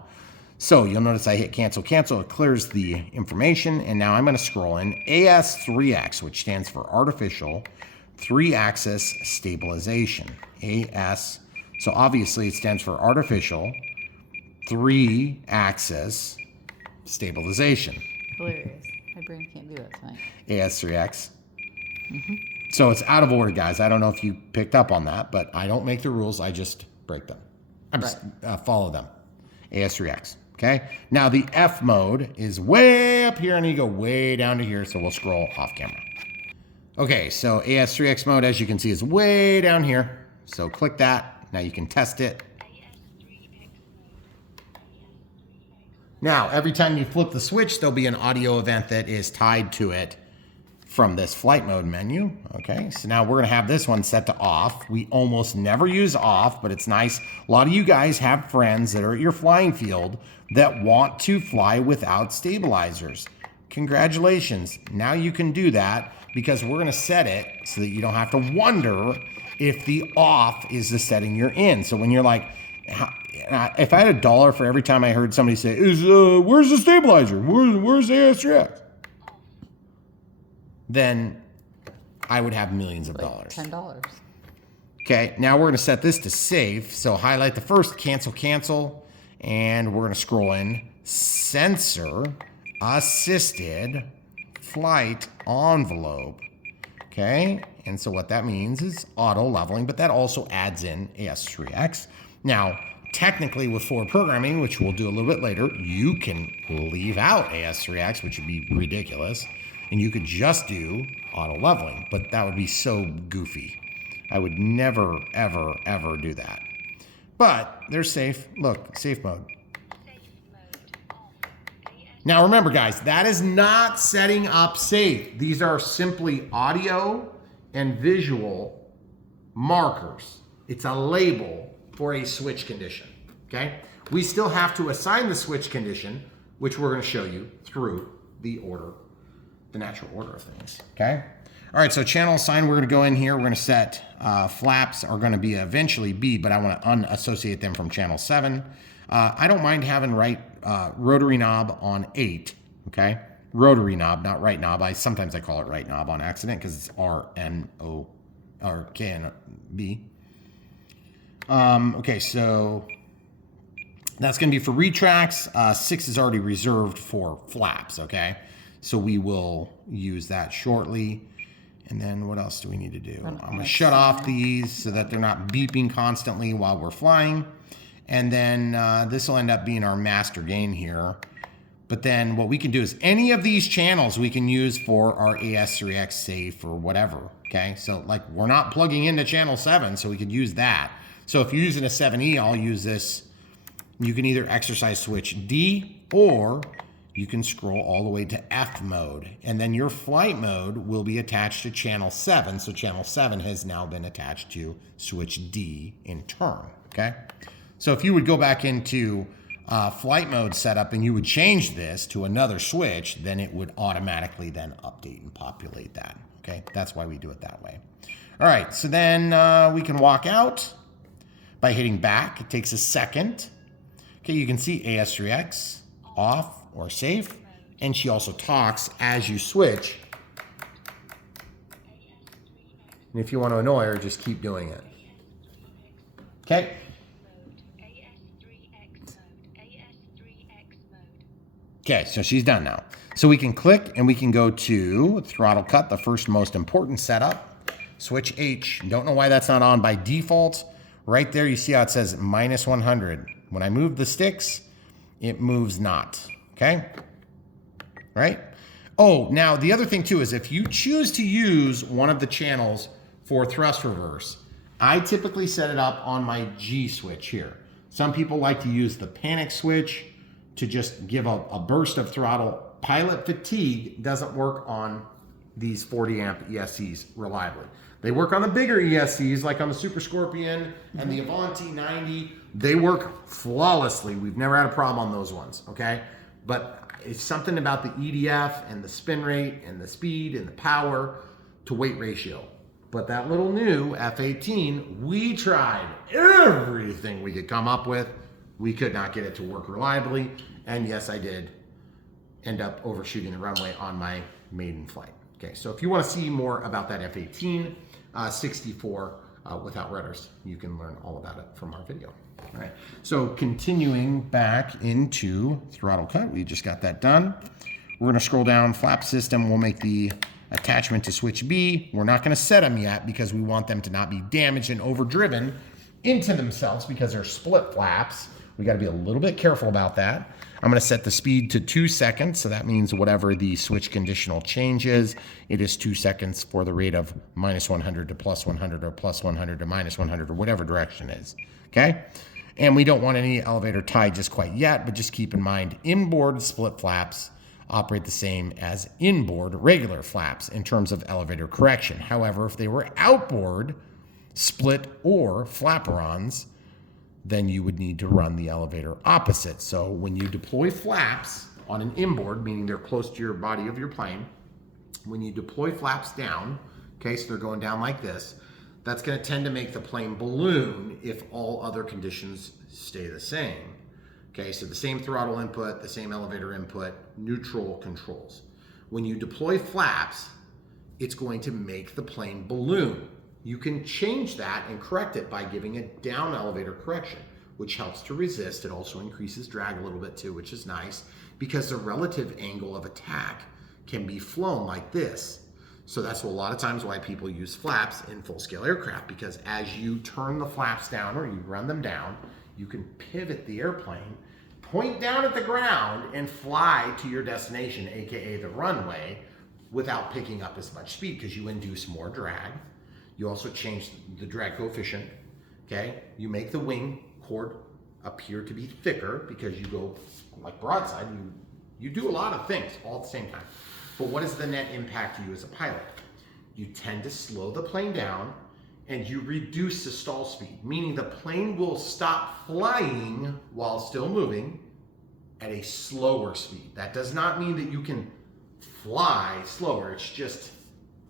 So you'll notice I hit cancel, cancel. It clears the information, and now I'm going to scroll in AS3X, which stands for Artificial 3-Axis Stabilization. AS, so obviously it stands for Artificial 3-Axis Stabilization. Hilarious. My brain can't do that tonight. AS3X. So it's out of order, guys. I don't know if you picked up on that, but I don't make the rules. I just break them. I just follow them. AS3X. Okay. Now the F mode is way up here, and you go way down to here. So we'll scroll off camera. Okay. So AS3X mode, as you can see, is way down here. So click that. Now you can test it. Now, every time you flip the switch, there'll be an audio event that is tied to it from this flight mode menu. Okay, so now we're gonna have this one set to off. We almost never use off, but it's nice. A lot of you guys have friends that are at your flying field that want to fly without stabilizers. Congratulations, now you can do that because we're gonna set it so that you don't have to wonder if the off is the setting you're in. So when you're like, if I had $1 for every time I heard somebody say, where's the stabilizer? Where's the AS3X? Then I would have millions of dollars. $10. Okay, now we're going to set this to safe. So highlight the first, cancel, cancel, and we're going to scroll in sensor assisted flight envelope. Okay, and so what that means is auto leveling, but that also adds in AS3X. Now, technically with forward programming, which we'll do a little bit later, you can leave out AS3X, which would be ridiculous, and you could just do auto leveling, but that would be so goofy. I would never, ever, ever do that. but they're safe. Look, safe mode. Now remember guys, that is not setting up safe. These are simply audio and visual markers. It's a label for a switch condition, okay? We still have to assign the switch condition, which we're gonna show you through the order, the natural order of things, okay? All right, so channel assign, we're gonna go in here, we're gonna set flaps are gonna be eventually B, but I wanna unassociate them from channel 7. I don't mind having rotary knob on 8, okay? Rotary knob, not right knob. Sometimes I call it right knob on accident because it's R-N-O, or K-N-B. Okay, so that's gonna be for retracts. 6 is already reserved for flaps, okay? So we will use that shortly. And then what else do we need to do? I'm gonna shut off these so that they're not beeping constantly while we're flying. And then this will end up being our master gain here. But then what we can do is any of these channels we can use for our AS3X safe or whatever, okay? So like we're not plugging into channel 7, so we could use that. So if you're using a 7E, I'll use this. You can either exercise switch D or you can scroll all the way to F mode. And then your flight mode will be attached to channel 7. So channel 7 has now been attached to switch D in turn, okay? So if you would go back into flight mode setup and you would change this to another switch, then it would automatically then update and populate that, okay? That's why we do it that way. All right, so then we can walk out by hitting back. It takes a second. Okay, you can see AS3X off or safe, and she also talks as you switch. And if you want to annoy her, just keep doing it. Okay. Okay, so she's done now. So we can click and we can go to throttle cut, the first most important setup. Switch H. Don't know why that's not on by default. Right there, you see how it says minus 100. When I move the sticks, it moves not, okay? Right? Oh, now the other thing too is if you choose to use one of the channels for thrust reverse, I typically set it up on my G switch here. Some people like to use the panic switch to just give a burst of throttle. Pilot fatigue doesn't work on these 40 amp ESCs reliably. They work on the bigger ESCs like on the Super Scorpion and the Avanti 90. They work flawlessly. We've never had a problem on those ones, okay? But it's something about the EDF and the spin rate and the speed and the power to weight ratio. But that little new F-18, we tried everything we could come up with. We could not get it to work reliably. And yes, I did end up overshooting the runway on my maiden flight. Okay, so if you want to see more about that F-18 64 without rudders, you can learn all about it from our video. All right, so continuing back into throttle cut, we just got that done. We're gonna scroll down, flap system, we'll make the attachment to switch B. We're not gonna set them yet because we want them to not be damaged and overdriven into themselves because they're split flaps. We gotta be a little bit careful about that. I'm gonna set the speed to 2 seconds, so that means whatever the switch conditional change is, it is 2 seconds for the rate of minus 100 to plus 100 or plus 100 to minus 100 or whatever direction is, okay? And we don't want any elevator tie just quite yet, but just keep in mind inboard split flaps operate the same as inboard regular flaps in terms of elevator correction. However, if they were outboard split or flaperons, then you would need to run the elevator opposite. So when you deploy flaps on an inboard, meaning they're close to your body of your plane, when you deploy flaps down, okay, so they're going down like this, that's gonna tend to make the plane balloon if all other conditions stay the same. Okay, so the same throttle input, the same elevator input, neutral controls. When you deploy flaps, it's going to make the plane balloon. You can change that and correct it by giving a down elevator correction, which helps to resist. It also increases drag a little bit too, which is nice because the relative angle of attack can be flown like this. So that's a lot of times why people use flaps in full-scale aircraft, because as you turn the flaps down or you run them down, you can pivot the airplane, point down at the ground and fly to your destination, AKA the runway, without picking up as much speed because you induce more drag. You also change the drag coefficient, okay? You make the wing cord appear to be thicker because you go like broadside, you do a lot of things all at the same time. But what is the net impact to you as a pilot? You tend to slow the plane down and you reduce the stall speed, meaning the plane will stop flying while still moving at a slower speed. That does not mean that you can fly slower. It's just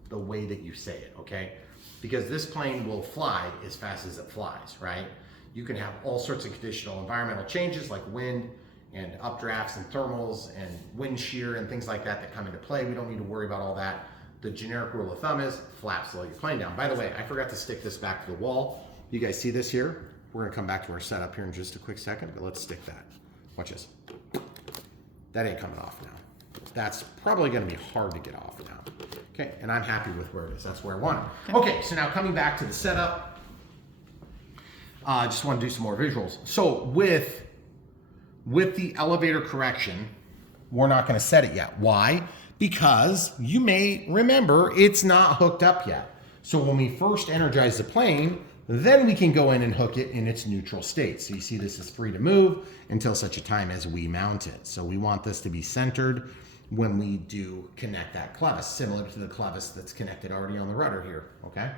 the way that you say it, okay? Because this plane will fly as fast as it flies, right? You can have all sorts of conditional environmental changes like wind and updrafts and thermals and wind shear and things like that that come into play. We don't need to worry about all that. The generic rule of thumb is flap slow your plane down. By the way, I forgot to stick this back to the wall. You guys see this here? We're gonna come back to our setup here in just a quick second, but let's stick that. Watch this. That ain't coming off now. That's probably gonna be hard to get off now. Okay, and I'm happy with where it is. That's where I want it. Okay, so now coming back to the setup, I just want to do some more visuals. So with the elevator correction, we're not going to set it yet. Why? Because you may remember it's not hooked up yet. So when we first energize the plane, then we can go in and hook it in its neutral state. So you see this is free to move until such a time as we mount it. So we want this to be centered when we do connect that clevis, similar to the clevis that's connected already on the rudder here, okay?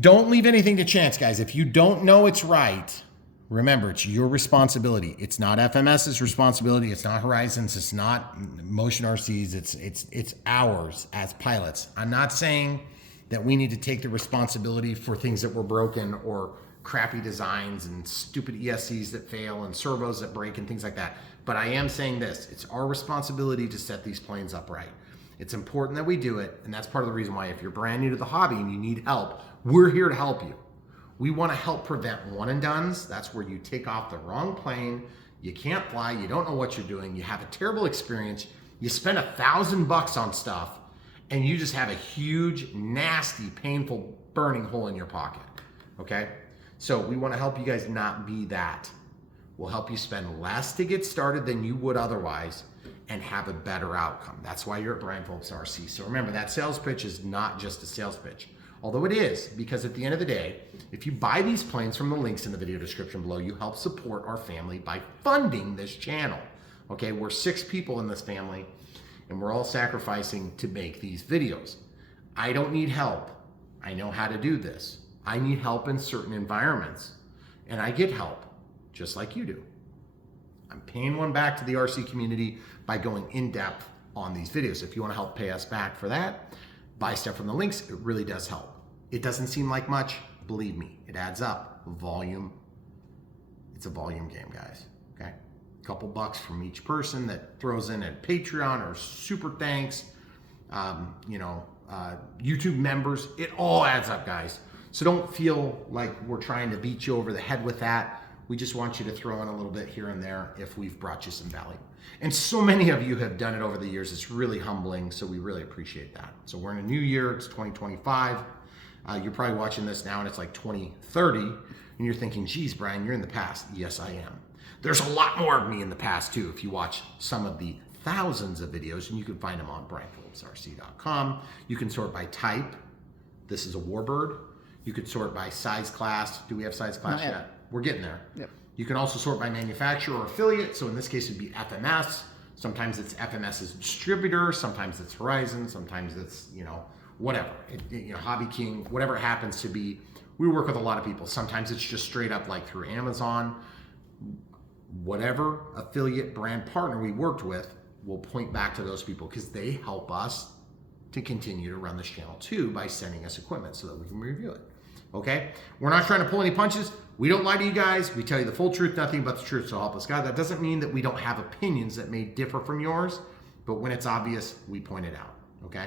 Don't leave anything to chance, guys. If you don't know it's right, remember, it's your responsibility. It's not FMS's responsibility. It's not Horizon's. It's not Motion RC's. It's ours as pilots. I'm not saying that we need to take the responsibility for things that were broken or crappy designs and stupid ESCs that fail and servos that break and things like that. But I am saying this, it's our responsibility to set these planes up right. It's important that we do it, and that's part of the reason why if you're brand new to the hobby and you need help, we're here to help you. We want to help prevent one and dones. That's where you take off the wrong plane, you can't fly, you don't know what you're doing, you have a terrible experience, you spend $1,000 on stuff, and you just have a huge, nasty, painful, burning hole in your pocket, okay? So we want to help you guys not be that. We'll help you spend less to get started than you would otherwise and have a better outcome. That's why you're at Brian Phillips RC. So remember, that sales pitch is not just a sales pitch. Although it is, because at the end of the day, if you buy these planes from the links in the video description below, you help support our family by funding this channel. Okay, we're 6 people in this family, and we're all sacrificing to make these videos. I don't need help. I know how to do this. I need help in certain environments, and I get help, just like you do. I'm paying one back to the RC community by going in depth on these videos. If you want to help pay us back for that, buy stuff from the links. It really does help. It doesn't seem like much. Believe me, it adds up. Volume. It's a volume game, guys. Okay? A couple bucks from each person that throws in at Patreon or super thanks. YouTube members. It all adds up, guys. So don't feel like we're trying to beat you over the head with that. We just want you to throw in a little bit here and there if we've brought you some value. And so many of you have done it over the years. It's really humbling, so we really appreciate that. So we're in a new year. It's 2025. You're probably watching this now and it's like 2030, and you're thinking, geez, Brian, you're in the past. Yes, I am. There's a lot more of me in the past too if you watch some of the thousands of videos, and you can find them on brianphillipsrc.com. You can sort by type. This is a Warbird. You could sort by size class. Do we have size class yet? We're getting there. Yep. You can also sort by manufacturer or affiliate. So in this case, it'd be FMS. Sometimes it's FMS's distributor. Sometimes it's Horizon. Sometimes it's, whatever. Hobby King, whatever it happens to be. We work with a lot of people. Sometimes it's just straight up like through Amazon. Whatever affiliate brand partner we worked with, we'll point back to those people because they help us to continue to run this channel too by sending us equipment so that we can review it. Okay? We're not trying to pull any punches. We don't lie to you guys. We tell you the full truth, nothing but the truth, so help us God. That doesn't mean that we don't have opinions that may differ from yours, but when it's obvious, we point it out. Okay?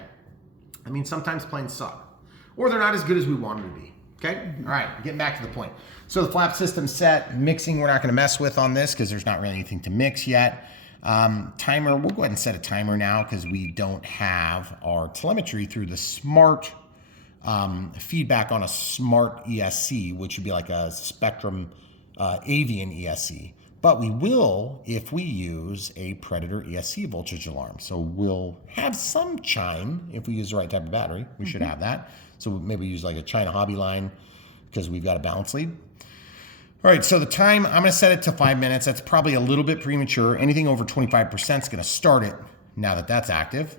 I mean, sometimes planes suck, or they're not as good as we want them to be. Okay? All right, getting back to the point. So the flap system set, mixing we're not going to mess with on this because there's not really anything to mix yet. Timer, we'll go ahead and set a timer now because we don't have our telemetry through the smart feedback on a smart ESC, which would be like a Spectrum Avian ESC. But we will if we use a Predator ESC voltage alarm. So we'll have some chime if we use the right type of battery. We should have that. So maybe use like a China Hobby line because we've got a balance lead. All right, so the time, I'm gonna set it to 5 minutes. That's probably a little bit premature. Anything over 25% is gonna start it now that that's active.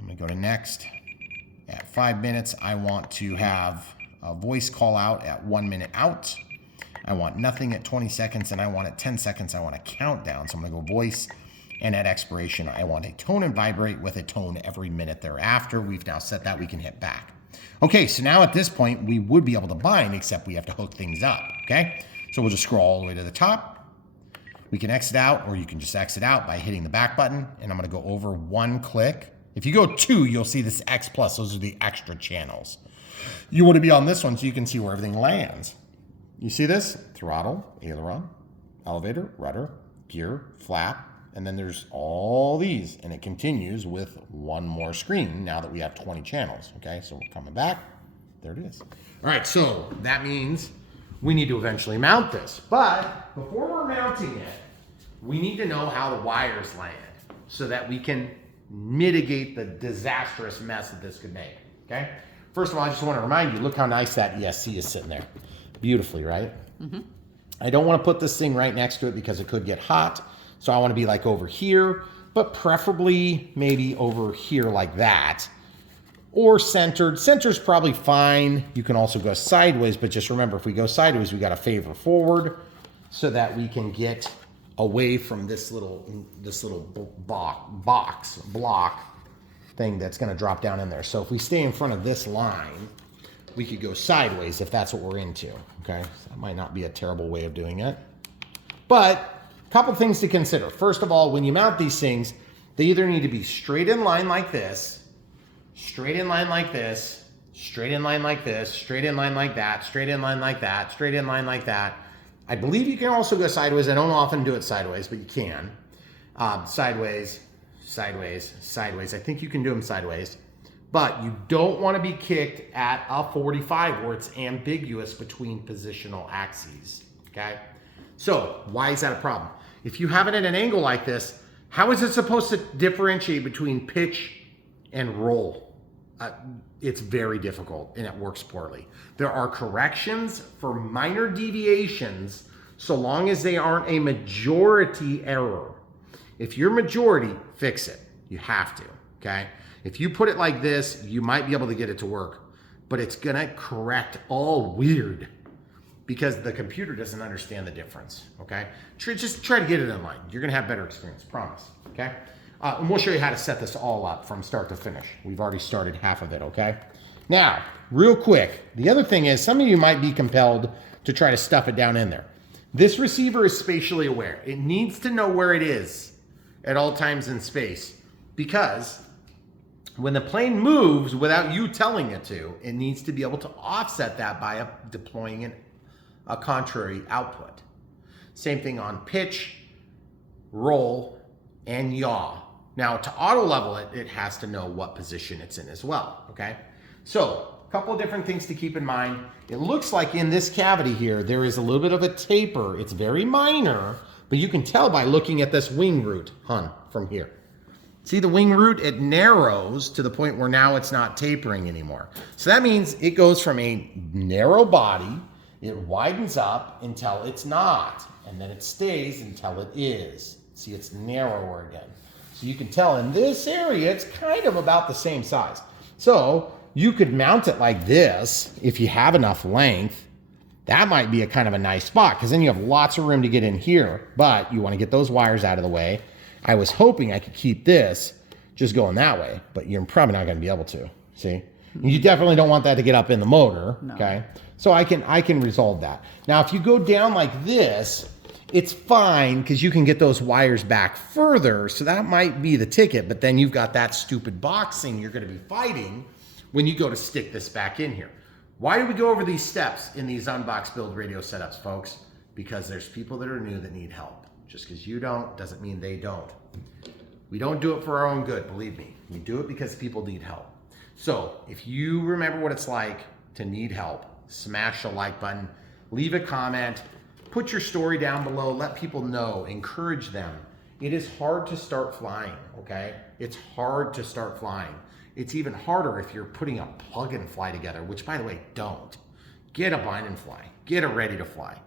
I'm gonna go to next. At 5 minutes, I want to have a voice call out at 1 minute out. I want nothing at 20 seconds, and I want at 10 seconds, I want a countdown. So I'm gonna go voice, and at expiration, I want a tone and vibrate with a tone every minute thereafter. We've now set that, we can hit back. Okay, so now at this point, we would be able to bind, except we have to hook things up, okay? So we'll just scroll all the way to the top. We can exit out, or you can just exit out by hitting the back button, and I'm gonna go over 1 click. If you go 2, you'll see this X plus, those are the extra channels. You wanna be on this one so you can see where everything lands. You see this? Throttle, aileron, elevator, rudder, gear, flap, and then there's all these, and it continues with 1 more screen now that we have 20 channels, okay? So we're coming back, there it is. All right, so that means we need to eventually mount this, but before we're mounting it, we need to know how the wires land so that we can mitigate the disastrous mess that this could make, okay? First of all, I just want to remind you, look how nice that ESC is sitting there. Beautifully, right? Mm-hmm. I don't want to put this thing right next to it because it could get hot, so I want to be like over here, but preferably maybe over here like that. Or centered. Center's probably fine. You can also go sideways, but just remember, if we go sideways, we got to favor forward so that we can get away from this little block thing that's going to drop down in there. So if we stay in front of this line, we could go sideways if that's what we're into, okay? So that might not be a terrible way of doing it. But a couple things to consider. First of all, when you mount these things, they either need to be straight in line like this, straight in line like this, straight in line like this, straight in line like that, straight in line like that, straight in line like that. I believe you can also go sideways. I don't often do it sideways, but you can. Sideways, sideways, sideways. I think you can do them sideways. But you don't want to be kicked at a 45 where it's ambiguous between positional axes, okay? So why is that a problem? If you have it at an angle like this, how is it supposed to differentiate between pitch and roll? It's very difficult and it works poorly. There are corrections for minor deviations so long as they aren't a majority error. If you're majority, fix it. You have to, okay? If you put it like this, you might be able to get it to work, but it's gonna correct all weird because the computer doesn't understand the difference, okay? Just try to get it in line. You're gonna have better experience, promise, okay? And we'll show you how to set this all up from start to finish. We've already started half of it, okay? Now, real quick, the other thing is some of you might be compelled to try to stuff it down in there. This receiver is spatially aware. It needs to know where it is at all times in space because when the plane moves without you telling it to, it needs to be able to offset that by deploying a contrary output. Same thing on pitch, roll, and yaw. Now, to auto level it, it has to know what position it's in as well, okay? So, a couple of different things to keep in mind. It looks like in this cavity here, there is a little bit of a taper. It's very minor, but you can tell by looking at this wing root, from here. See the wing root? It narrows to the point where now it's not tapering anymore. So that means it goes from a narrow body, it widens up until it's not, and then it stays until it is. See, it's narrower again. So you can tell in this area, it's kind of about the same size. So you could mount it like this if you have enough length. That might be a kind of a nice spot because then you have lots of room to get in here, but you want to get those wires out of the way. I was hoping I could keep this just going that way, but you're probably not going to be able to, see? You definitely don't want that to get up in the motor, no. Okay? So I can resolve that. Now, if you go down like this, it's fine because you can get those wires back further, so that might be the ticket, but then you've got that stupid boxing you're going to be fighting when you go to stick this back in here. Why do we go over these steps in these Unbox build radio setups, folks? Because there's people that are new that need help. Just because you don't doesn't mean they don't. We don't do it for our own good, believe me. We do it because people need help. So if you remember what it's like to need help, smash the like button, leave a comment, put your story down below, let people know, encourage them. It is hard to start flying, okay? It's hard to start flying. It's even harder if you're putting a plug and fly together, which by the way, don't. Get a bind and fly, get it ready to fly.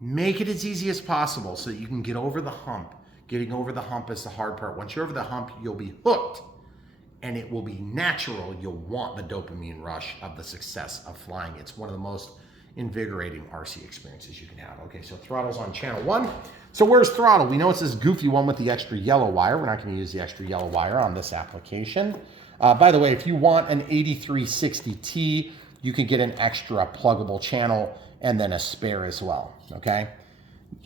Make it as easy as possible so that you can get over the hump. Getting over the hump is the hard part. Once you're over the hump, you'll be hooked, and it will be natural. You'll want the dopamine rush of the success of flying. It's one of the most invigorating RC experiences you can have. Okay, so throttle's on channel 1. So where's throttle? We know it's this goofy one with the extra yellow wire. We're not going to use the extra yellow wire on this application. By the way, if you want an 8360T, you can get an extra pluggable channel and then a spare as well, okay?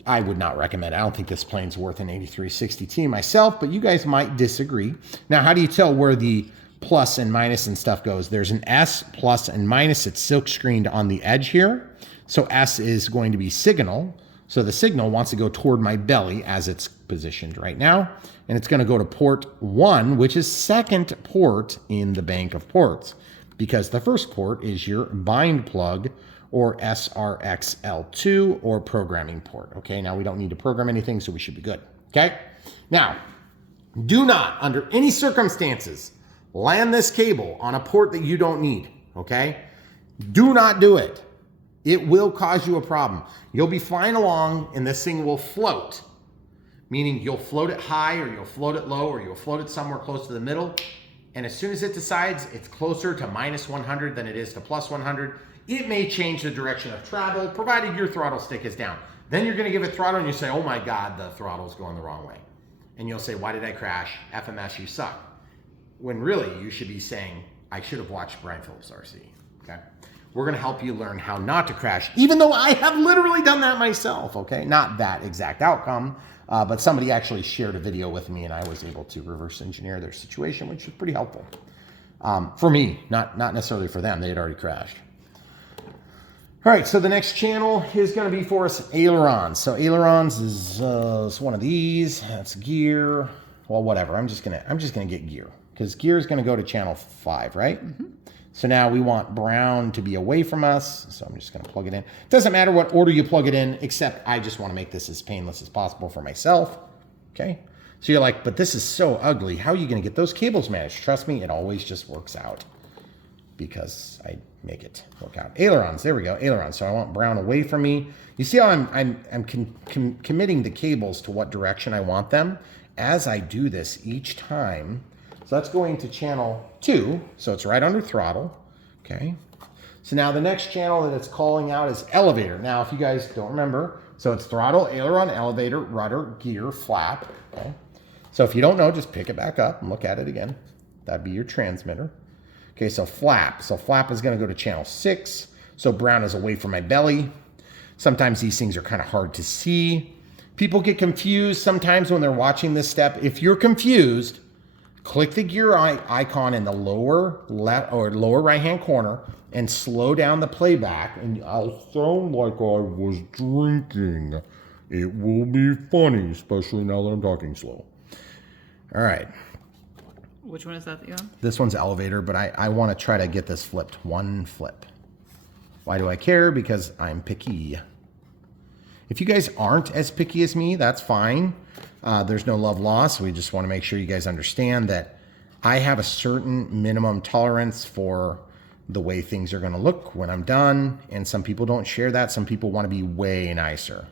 I would not recommend. I don't think this plane's worth an 8360T myself, but you guys might disagree. Now, how do you tell where the plus and minus and stuff goes? There's an S, plus and minus. It's silk screened on the edge here. So S is going to be signal. So the signal wants to go toward my belly as it's positioned right now. And it's going to go to port 1, which is second port in the bank of ports, because the first port is your bind plug or SRXL2 or programming port. Okay, now we don't need to program anything, so we should be good. Okay, now do not, under any circumstances, land this cable on a port that you don't need. Okay, do not do it. It will cause you a problem. You'll be flying along and this thing will float, meaning you'll float it high or you'll float it low or you'll float it somewhere close to the middle. And as soon as it decides it's closer to minus 100 than it is to plus 100, it may change the direction of travel, provided your throttle stick is down. Then you're gonna give it throttle and you say, oh my God, the throttle's going the wrong way. And you'll say, why did I crash? FMS, you suck. When really you should be saying, I should have watched Brian Phillips RC, okay? We're gonna help you learn how not to crash, even though I have literally done that myself, okay? Not that exact outcome, but somebody actually shared a video with me and I was able to reverse engineer their situation, which was pretty helpful. For me, not necessarily for them, they had already crashed. All right, so the next channel is gonna be for us ailerons. So ailerons is one of these, that's gear, well, whatever, I'm just gonna get gear, because gear is gonna go to channel 5, right? Mm-hmm. So now we want brown to be away from us. So I'm just gonna plug it in. It doesn't matter what order you plug it in, except I just wanna make this as painless as possible for myself, okay? So you're like, but this is so ugly. How are you gonna get those cables managed? Trust me, it always just works out because I make it work out. Ailerons, there we go, ailerons. So I want brown away from me. You see how I'm committing the cables to what direction I want them as I do this each time. So that's going to channel 2, so it's right under throttle, okay? So now the next channel that it's calling out is elevator. Now, if you guys don't remember, so it's throttle, aileron, elevator, rudder, gear, flap, okay? So if you don't know, just pick it back up and look at it again. That'd be your transmitter. Okay, so flap. So flap is gonna go to channel 6. So brown is away from my belly. Sometimes these things are kind of hard to see. People get confused sometimes when they're watching this step. If you're confused, click the gear icon in the lower left or lower right-hand corner and slow down the playback, and I'll sound like I was drinking. It will be funny, especially now that I'm talking slow. All right. Which one is that you're on? This one's elevator, but I want to try to get this flipped. One flip. Why do I care? Because I'm picky. If you guys aren't as picky as me, that's fine. There's no love lost. We just want to make sure you guys understand that I have a certain minimum tolerance for the way things are going to look when I'm done. And some people don't share that. Some people want to be way nicer.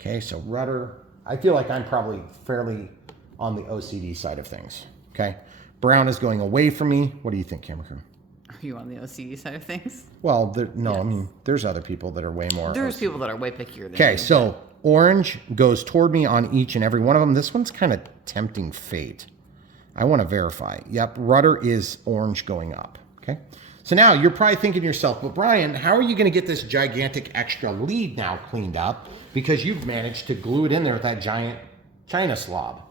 Okay, so rudder. I feel like I'm probably fairly on the OCD side of things. Okay, brown is going away from me. What do you think, camera crew? Are you on the OCD side of things? Well, no, Yes. I mean, there's other people that are way more. There's OCD. people that are way pickier than Okay, you, so orange goes toward me on each and every one of them. This one's kind of tempting fate. I want to verify. Yep, rudder is orange going up. Okay, so now you're probably thinking to yourself, but Brian, how are you going to get this gigantic extra lead now cleaned up? Because you've managed to glue it in there with that giant China slob.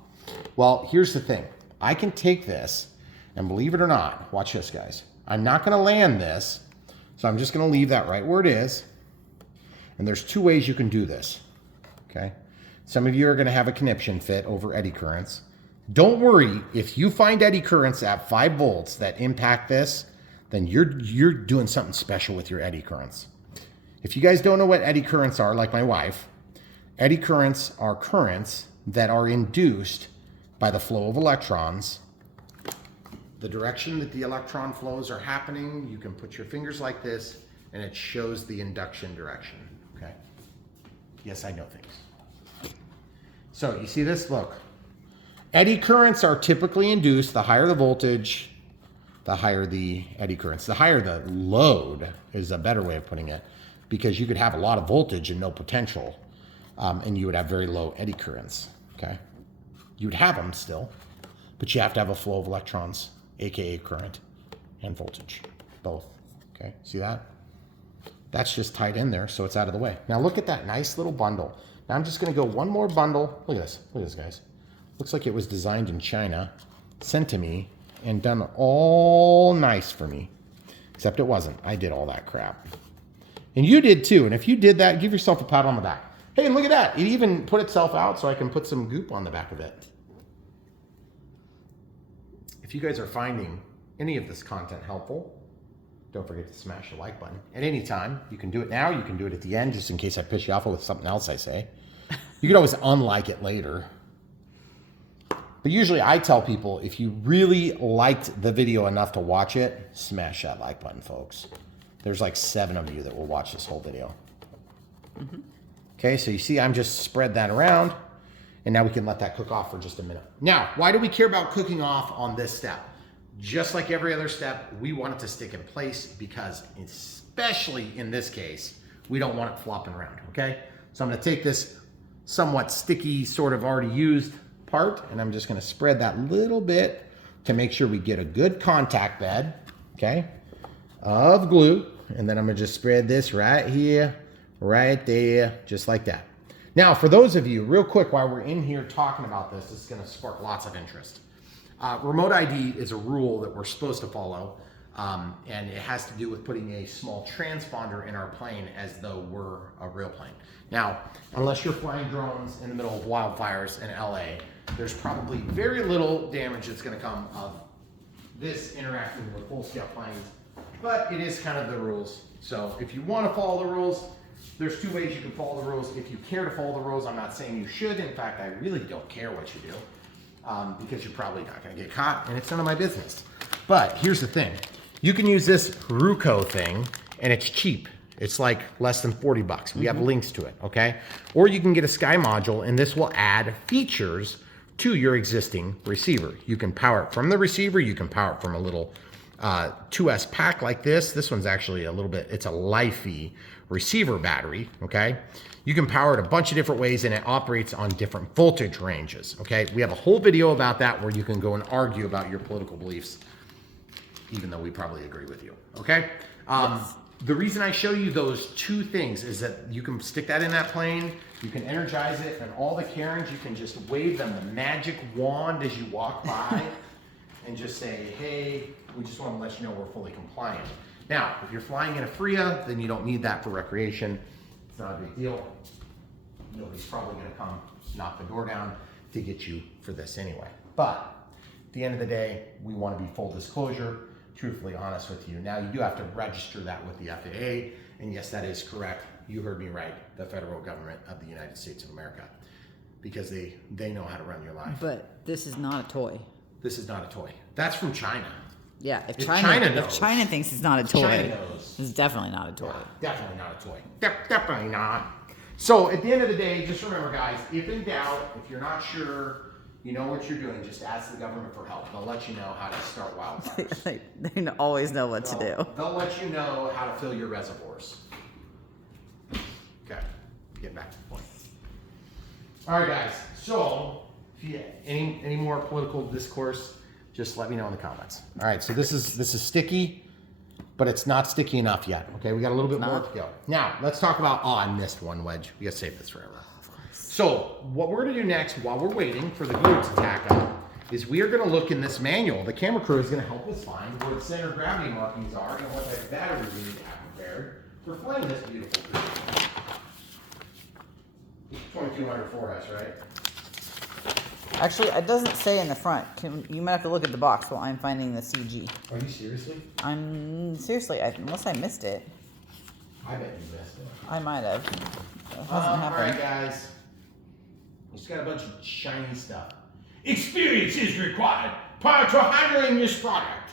Well, here's the thing. I can take this, and believe it or not, watch this, guys. I'm not going to land this, so I'm just going to leave that right where it is. And there's two ways you can do this, okay? Some of you are going to have a conniption fit over eddy currents. Don't worry, if you find eddy currents at 5 volts that impact this, then you're doing something special with your eddy currents. If you guys don't know what eddy currents are, like my wife, eddy currents are currents that are induced by the flow of electrons. The direction that the electron flows are happening, you can put your fingers like this, and it shows the induction direction, okay? Yes, I know things. So you see this? Look. Eddy currents are typically induced. The higher the voltage, the higher the eddy currents. The higher the load is a better way of putting it, because you could have a lot of voltage and no potential, and you would have very low eddy currents, okay? You would have them still, but you have to have a flow of electrons, aka current and voltage, both, okay? See that? That's just tied in there, so it's out of the way. Now look at that nice little bundle. Now I'm just gonna go one more bundle. Look at this, guys. Looks like it was designed in China, sent to me, and done all nice for me. Except it wasn't. I did all that crap. And you did too. And if you did that, give yourself a pat on the back. Hey, look at that. It even put itself out so I can put some goop on the back of it. If you guys are finding any of this content helpful, don't forget to smash the like button at any time. You can do it now. You can do it at the end, just in case I piss you off with something else I say. You can always unlike it later. But usually I tell people, if you really liked the video enough to watch it, smash that like button, folks. There's like 7 of you that will watch this whole video. Mm-hmm. Okay, so you see I'm just spread that around, and now we can let that cook off for just a minute. Now, why do we care about cooking off on this step? Just like every other step, we want it to stick in place, because especially in this case, we don't want it flopping around, okay? So I'm gonna take this somewhat sticky, sort of already used part, and I'm just going to spread that little bit to make sure we get a good contact bed, okay, of glue. And then I'm going to just spread this right here, right there, just like that. Now, for those of you, real quick, while we're in here talking about this, this is going to spark lots of interest. Remote ID is a rule that we're supposed to follow, and it has to do with putting a small transponder in our plane as though we're a real plane. Now, unless you're flying drones in the middle of wildfires in LA, there's probably very little damage that's going to come of this interacting with full-scale planes, but it is kind of the rules. So if you want to follow the rules, there's 2 ways you can follow the rules. If you care to follow the rules, I'm not saying you should. In fact, I really don't care what you do, because you're probably not going to get caught, and it's none of my business. But here's the thing. You can use this Ruco thing, and it's cheap. It's like less than 40 bucks. We have links to it, okay? Or you can get a Sky module, and this will add features to your existing receiver. You can power it from the receiver. You can power it from a little 2S pack like this. This one's actually a little bit, it's a Lifey receiver battery, okay? You can power it a bunch of different ways, and it operates on different voltage ranges, okay? We have a whole video about that where you can go and argue about your political beliefs, even though we probably agree with you, okay? Yes. The reason I show you those 2 things is that you can stick that in that plane, you can energize it, and all the Karens, you can just wave them the magic wand as you walk by and just say, hey, we just want to let you know we're fully compliant. Now, if you're flying in a FRIA, then you don't need that for recreation. It's not a big deal. Nobody's probably going to come knock the door down to get you for this anyway. But at the end of the day, we want to be full disclosure, truthfully honest with you. Now, you do have to register that with the FAA, and yes, that is correct. You heard me right, the federal government of the United States of America, because they know how to run your life. But this is not a toy. This is not a toy. That's from China. Yeah, if knows. China thinks it's not a toy, China knows. It's definitely not a toy. Yeah, definitely not a toy. Definitely not. So at the end of the day, just remember, guys, if in doubt, if you're not sure, you know what you're doing, just ask the government for help. They'll let you know how to start wildfires. They always know what to do. They'll let you know how to fill your reservoirs. Okay, get back to the point. All right, guys. So, if you any more political discourse, just let me know in the comments. All right. So this is sticky, but it's not sticky enough yet. Okay, we got a little bit more to go. Now let's talk about. Oh, I missed one wedge. We got to save this forever. So what we're going to do next, while we're waiting for the glue to tack up, is we are going to look in this manual. The camera crew is going to help us find where the center of gravity markings are and what type of battery we need to have prepared for flying this beautiful creature. 2200 4S, right? Actually, it doesn't say in the front. You might have to look at the box while I'm finding the CG. Are you seriously? Seriously, unless I missed it. I bet you missed it. I might have. It hasn't happened. All right, guys. We just got a bunch of shiny stuff. Experience is required prior to handling this product.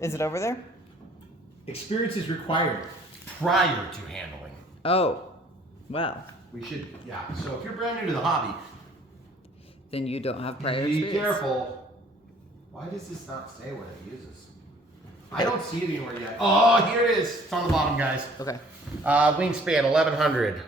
Is it over there? Experience is required prior to handling. Oh. Wow. We should, yeah. So if you're brand new to the hobby, Then you don't have prior be experience. careful. Why does this not say what it uses? I don't see it anywhere yet. Oh, here it is. It's on the bottom, guys. Okay. Wingspan 1100.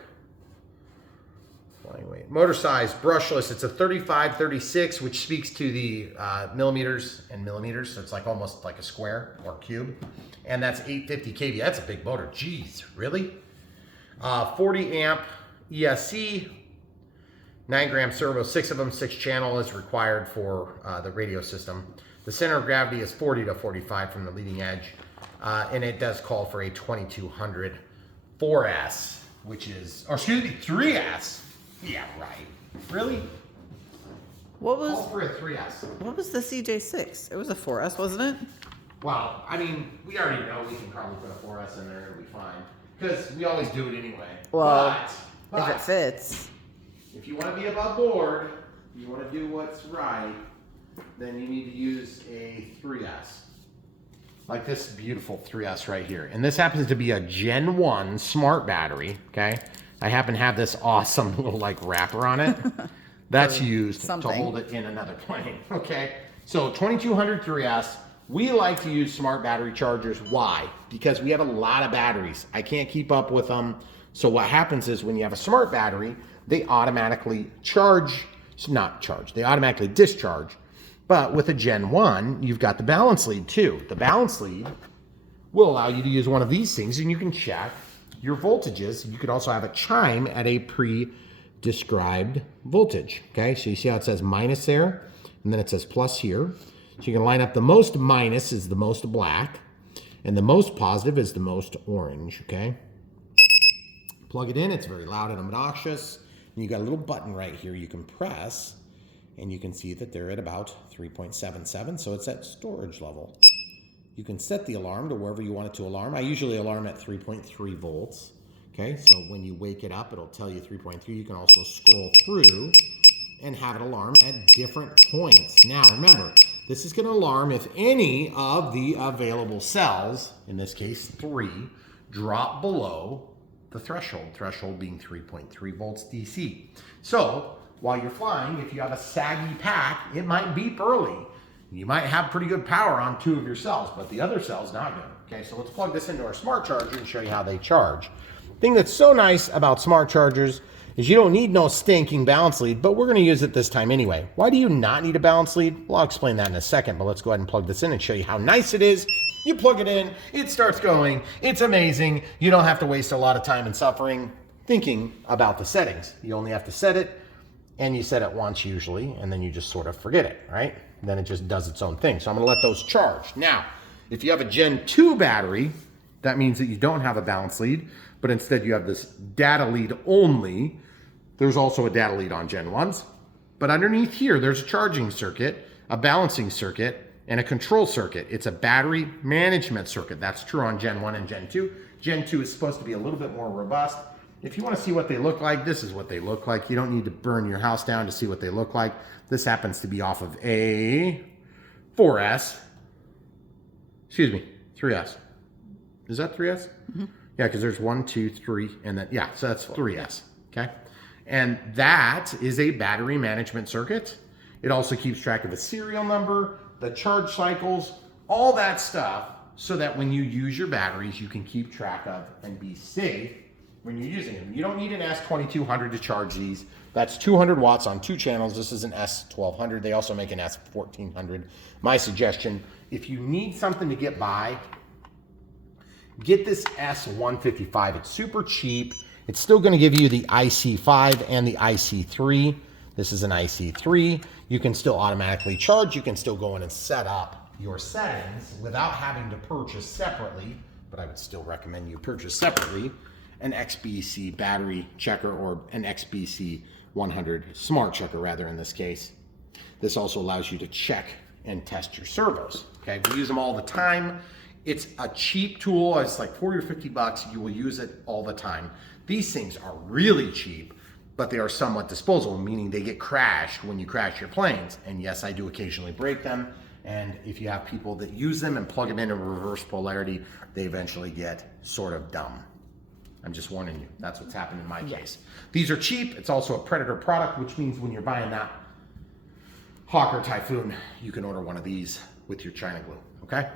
Flying weight. Motor size brushless. It's a 35-36, which speaks to the millimeters and millimeters. So it's like almost like a square or cube. And that's 850 kV. That's a big motor. Jeez, really? 40 amp ESC. 9 gram servo, 6 of them, 6 channel is required for the radio system. The center of gravity is 40 to 45 from the leading edge. And it does call for a 2200 4S, which is, or excuse me, 3S. Yeah, right. Really? What was Call for a 3S. what was the CJ6? It was a 4S, wasn't it? Well, I mean, we already know we can probably put a 4S in there, it'll be fine. Because we always do it anyway. Well, but if it fits. if you want to be above board, you want to do what's right, then you need to use a 3S. Like this beautiful 3S right here. And this happens to be a Gen 1 smart battery, okay? I happen to have this awesome little like wrapper on it. That's used something. to hold it in another plane, okay? So 2200 3S, we like to use smart battery chargers. Why? Because we have a lot of batteries. I can't keep up with them. So what happens is when you have a smart battery, they automatically they automatically discharge. But with a Gen 1, you've got the balance lead too. The balance lead will allow you to use one of these things and you can check your voltages. You could also have a chime at a pre-described voltage. Okay, so you see how it says minus there, and then it says plus here. So you can line up the most minus is the most black, and the most positive is the most orange, okay? Plug it in, it's very loud and obnoxious. And you got a little button right here you can press, and you can see that they're at about 3.77, so it's at storage level. You can set the alarm to wherever you want it to alarm. I usually alarm at 3.3 volts. Okay, so when you wake it up, it'll tell you 3.3. You can also scroll through and have it alarm at different points. Now remember, this is going to alarm if any of the available cells, in this case 3, drop below the threshold being 3.3 volts DC. So while you're flying, if you have a saggy pack, it might beep early. You might have pretty good power on 2 of your cells, but the other cell's not good. Okay, so let's plug this into our smart charger and show you how they charge. Thing that's so nice about smart chargers is you don't need no stinking balance lead, but we're going to use it this time anyway. Why do you not need a balance lead? Well, I'll explain that in a second, but let's go ahead and plug this in and show you how nice it is. You plug it in, it starts going, it's amazing. You don't have to waste a lot of time and suffering thinking about the settings. You only have to set it, and you set it once usually, and then you just sort of forget it, right? And then it just does its own thing. So I'm gonna let those charge. Now, if you have a Gen 2 battery, that means that you don't have a balance lead, but instead you have this data lead only. There's also a data lead on Gen 1s, but underneath here, there's a charging circuit, a balancing circuit, and a control circuit. It's a battery management circuit. That's true on Gen 1 and Gen 2. Gen 2 is supposed to be a little bit more robust. If you want to see what they look like, this is what they look like. You don't need to burn your house down to see what they look like. This happens to be off of a 4S. Excuse me, 3S. Is that 3S? Mm-hmm. Yeah, because there's 1, 2, 3, and then, yeah, so that's 3S, okay? And that is a battery management circuit. It also keeps track of the serial number, the charge cycles, all that stuff, so that when you use your batteries, you can keep track of and be safe when you're using them. You don't need an S2200 to charge these. That's 200 watts on 2 channels. This is an S1200. They also make an S1400. My suggestion, if you need something to get by, get this S155. It's super cheap. It's still going to give you the IC5 and the IC3. This is an IC3. You can still automatically charge. You can still go in and set up your settings without having to purchase separately, but I would still recommend you purchase separately an XBC battery checker or an XBC 100 smart checker rather in this case. This also allows you to check and test your servos. Okay, we use them all the time. It's a cheap tool. It's like 40 or 50 bucks. You will use it all the time. These things are really cheap, but they are somewhat disposable, meaning they get crashed when you crash your planes. And yes, I do occasionally break them. And if you have people that use them and plug them into reverse polarity, they eventually get sort of dumb. I'm just warning you. That's what's happened in my case. These are cheap. It's also a Predator product, which means when you're buying that Hawk or Typhoon, you can order one of these with your China glue, okay?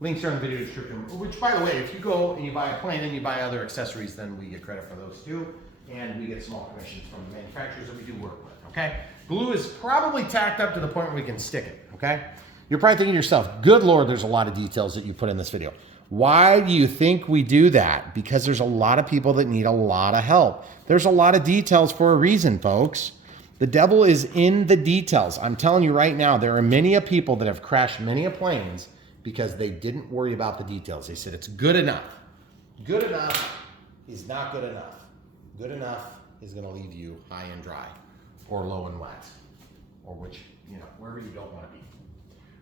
Links are in the video description, which, by the way, if you go and you buy a plane and you buy other accessories, then we get credit for those too, and we get small commissions from the manufacturers that we do work with, okay? Glue is probably tacked up to the point where we can stick it, okay? You're probably thinking to yourself, good Lord, there's a lot of details that you put in this video. Why do you think we do that? Because there's a lot of people that need a lot of help. There's a lot of details for a reason, folks. The devil is in the details. I'm telling you right now, there are many people that have crashed many planes because they didn't worry about the details. They said it's good enough. Good enough is not good enough. Good enough is going to leave you high and dry or low and wet, or which, you know, wherever you don't want to be,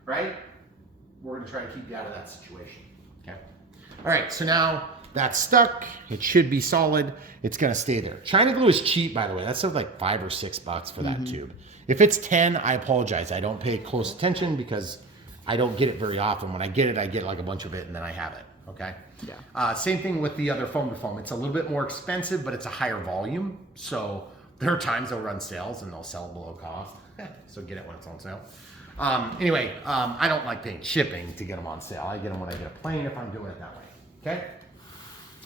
right? We're going to try to keep you out of that situation. Okay. All right. So now that's stuck. It should be solid. It's going to stay there. China glue is cheap, by the way. That's like $5 or $6 for that tube. If it's 10, I apologize. I don't pay close attention because I don't get it very often. When I get like a bunch of it and then I have it. Okay. Yeah. Same thing with the other foam to foam. It's a little bit more expensive, but it's a higher volume. So there are times they'll run sales and they'll sell it below cost. So get it when it's on sale. Anyway, I don't like paying shipping to get them on sale. I get them when I get a plane if I'm doing it that way. Okay.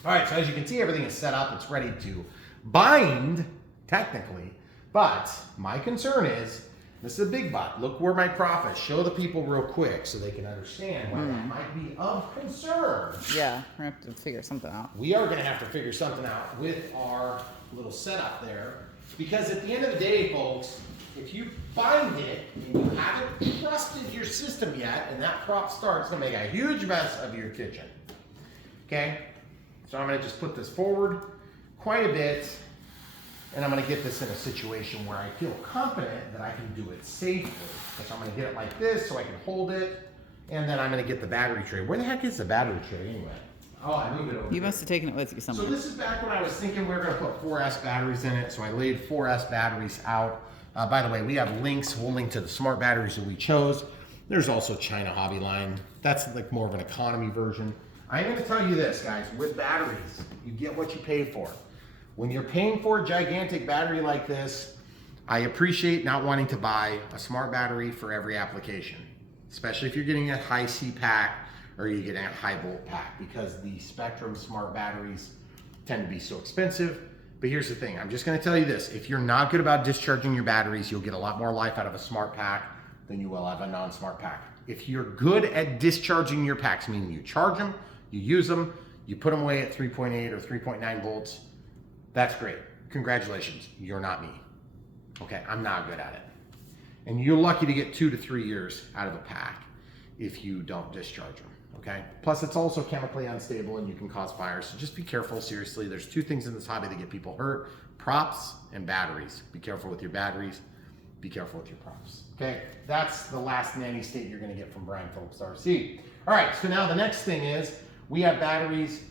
All right. So as you can see, everything is set up. It's ready to bind technically, but my concern is, this is a big but. Look where my prop is. Show the people real quick so they can understand why that might be of concern. Yeah, we're gonna have to figure something out. We are gonna have to figure something out with our little setup there, because at the end of the day, folks, if you bind it and you haven't trusted your system yet, and that prop starts, it's gonna make a huge mess of your kitchen. Okay? So I'm gonna just put this forward quite a bit, and I'm gonna get this in a situation where I feel confident that I can do it safely. So I'm gonna get it like this so I can hold it, and then I'm gonna get the battery tray. Where the heck is the battery tray anyway? Oh, I moved it over. You must have taken it with you somewhere. So this is back when I was thinking we were gonna put 4S batteries in it, so I laid 4S batteries out. By the way, we have links. We'll link to the smart batteries that we chose. There's also China Hobby Line. That's like more of an economy version. I'm going to tell you this, guys. With batteries, you get what you pay for. When you're paying for a gigantic battery like this, I appreciate not wanting to buy a smart battery for every application, especially if you're getting a high C pack or you're getting a high volt pack, because the Spectrum smart batteries tend to be so expensive. But here's the thing, I'm just gonna tell you this, if you're not good about discharging your batteries, you'll get a lot more life out of a smart pack than you will have a non-smart pack. If you're good at discharging your packs, meaning you charge them, you use them, you put them away at 3.8 or 3.9 volts, that's great. Congratulations, you're not me. Okay, I'm not good at it. And you're lucky to get 2 to 3 years out of a pack if you don't discharge them. Okay. Plus, it's also chemically unstable and you can cause fires. So just be careful. Seriously, there's 2 things in this hobby that get people hurt: props and batteries. Be careful with your batteries. Be careful with your props. Okay. That's the last nanny state you're going to get from Brian Phillips RC. All right. So now the next thing is we have batteries.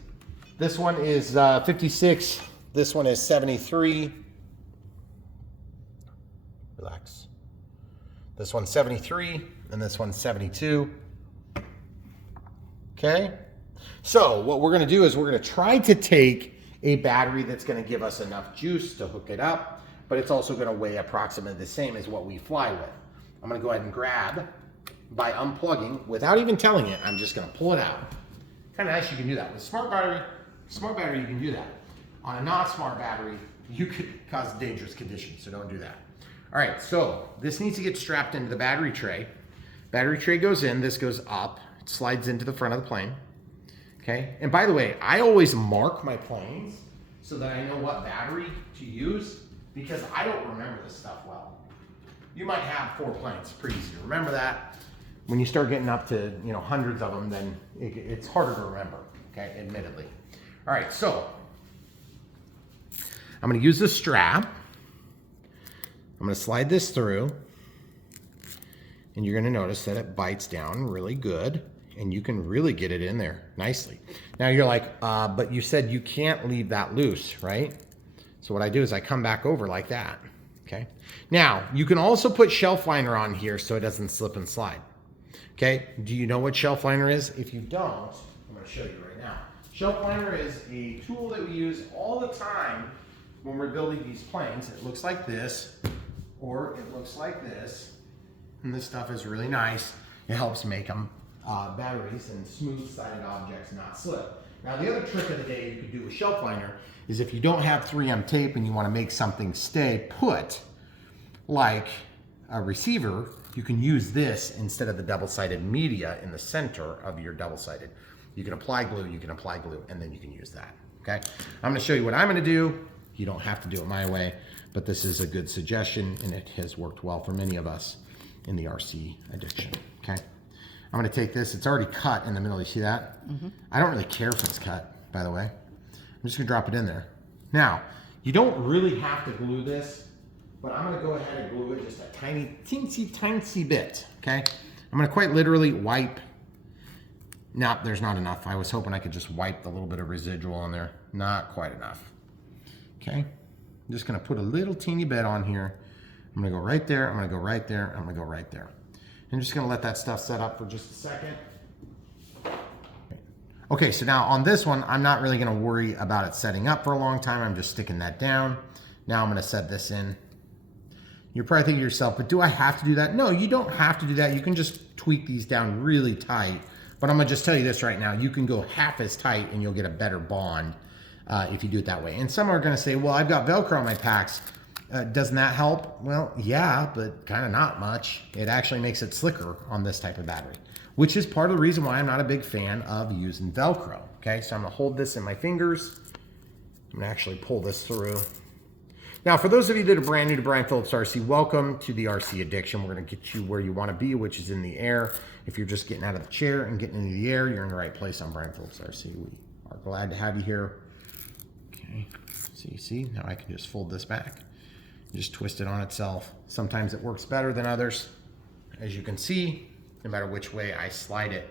This one is 56. This one is 73. Relax. This one's 73 and this one's 72. Okay, so what we're gonna do is we're gonna try to take a battery that's gonna give us enough juice to hook it up, but it's also gonna weigh approximately the same as what we fly with. I'm gonna go ahead and grab, by unplugging, without even telling it, I'm just gonna pull it out. Kind of nice you can do that. With smart battery you can do that. On a not smart battery, you could cause dangerous conditions, so don't do that. All right, so this needs to get strapped into the battery tray. Battery tray goes in, this goes up. Slides into the front of the plane. Okay, and by the way, I always mark my planes so that I know what battery to use, because I don't remember this stuff well. You might have 4 planes, pretty easy to remember that. When you start getting up to, you know, hundreds of them, then it's harder to remember, okay, admittedly. All right, so I'm gonna use the strap. I'm gonna slide this through, and you're gonna notice that it bites down really good, and you can really get it in there nicely. Now you're like, but you said you can't leave that loose, right? So what I do is I come back over like that, okay? Now, you can also put shelf liner on here so it doesn't slip and slide, okay? Do you know what shelf liner is? If you don't, I'm gonna show you right now. Shelf liner is a tool that we use all the time when we're building these planes. It looks like this, or it looks like this. And this stuff is really nice. It helps make them batteries and smooth-sided objects not slip. Now the other trick of the day you could do with shelf liner is if you don't have 3M tape and you want to make something stay put, like a receiver, you can use this instead of the double-sided media in the center of your double-sided. You can apply glue, and then you can use that, okay? I'm gonna show you what I'm gonna do. You don't have to do it my way, but this is a good suggestion, and it has worked well for many of us in the RC addiction, okay? I'm gonna take this, it's already cut in the middle, you see that? Mm-hmm. I don't really care if it's cut, by the way. I'm just gonna drop it in there. Now, you don't really have to glue this, but I'm gonna go ahead and glue it just a tiny, teensy bit, okay? I'm gonna quite literally wipe. Nope, there's not enough. I was hoping I could just wipe the little bit of residual on there. Not quite enough. Okay, I'm just gonna put a little teeny bit on here. I'm gonna go right there, I'm gonna go right there, I'm gonna go right there. I'm just gonna let that stuff set up for just a second. Okay, so now on this one, I'm not really gonna worry about it setting up for a long time. I'm just sticking that down. Now I'm gonna set this in. You're probably thinking to yourself, but do I have to do that? No, you don't have to do that. You can just tweak these down really tight. But I'm gonna just tell you this right now, you can go half as tight and you'll get a better bond if you do it that way. And some are gonna say, well, I've got Velcro on my packs. Doesn't that help? Well, yeah, but kind of not much. It actually makes it slicker on this type of battery, which is part of the reason why I'm not a big fan of using Velcro. Okay, so I'm gonna hold this in my fingers. I'm gonna actually pull this through. Now, for those of you that are brand new to Brian Phillips RC, welcome to the RC Addiction. We're gonna get you where you wanna be, which is in the air. If you're just getting out of the chair and getting into the air, you're in the right place on Brian Phillips RC. We are glad to have you here. Okay, so you see, now I can just fold this back. Just twist it on itself. Sometimes it works better than others. As you can see, no matter which way I slide it,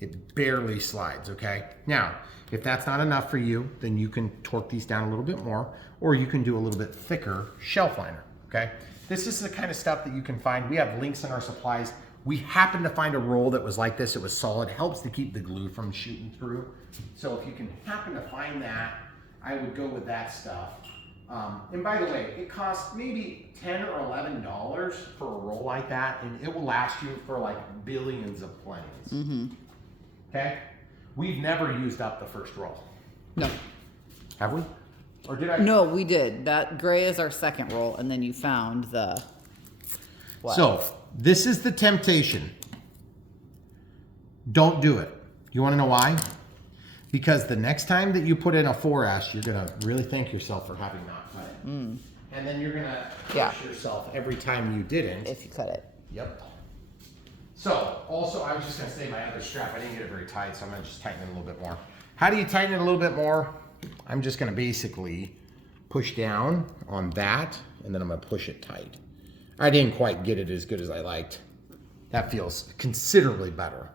it barely slides, okay? Now, if that's not enough for you, then you can torque these down a little bit more, or you can do a little bit thicker shelf liner, okay? This is the kind of stuff that you can find. We have links in our supplies. We happened to find a roll that was like this. It was solid. It helps to keep the glue from shooting through. So if you can happen to find that, I would go with that stuff. And by the way, it costs maybe $10 or $11 for a roll like that, and it will last you for like billions of planes. Mm-hmm. Okay? We've never used up the first roll. No. Have we? Or did I? No, we did. That gray is our second roll, and then you found the what? So, this is the temptation. Don't do it. You want to know why? Because the next time that you put in a 4S, you're going to really thank yourself for having not cut it. Mm. And then you're going to push yourself every time you didn't. If you cut it. Yep. So, also, I was just going to say my other strap, I didn't get it very tight, so I'm going to just tighten it a little bit more. How do you tighten it a little bit more? I'm just going to basically push down on that, and then I'm going to push it tight. I didn't quite get it as good as I liked. That feels considerably better.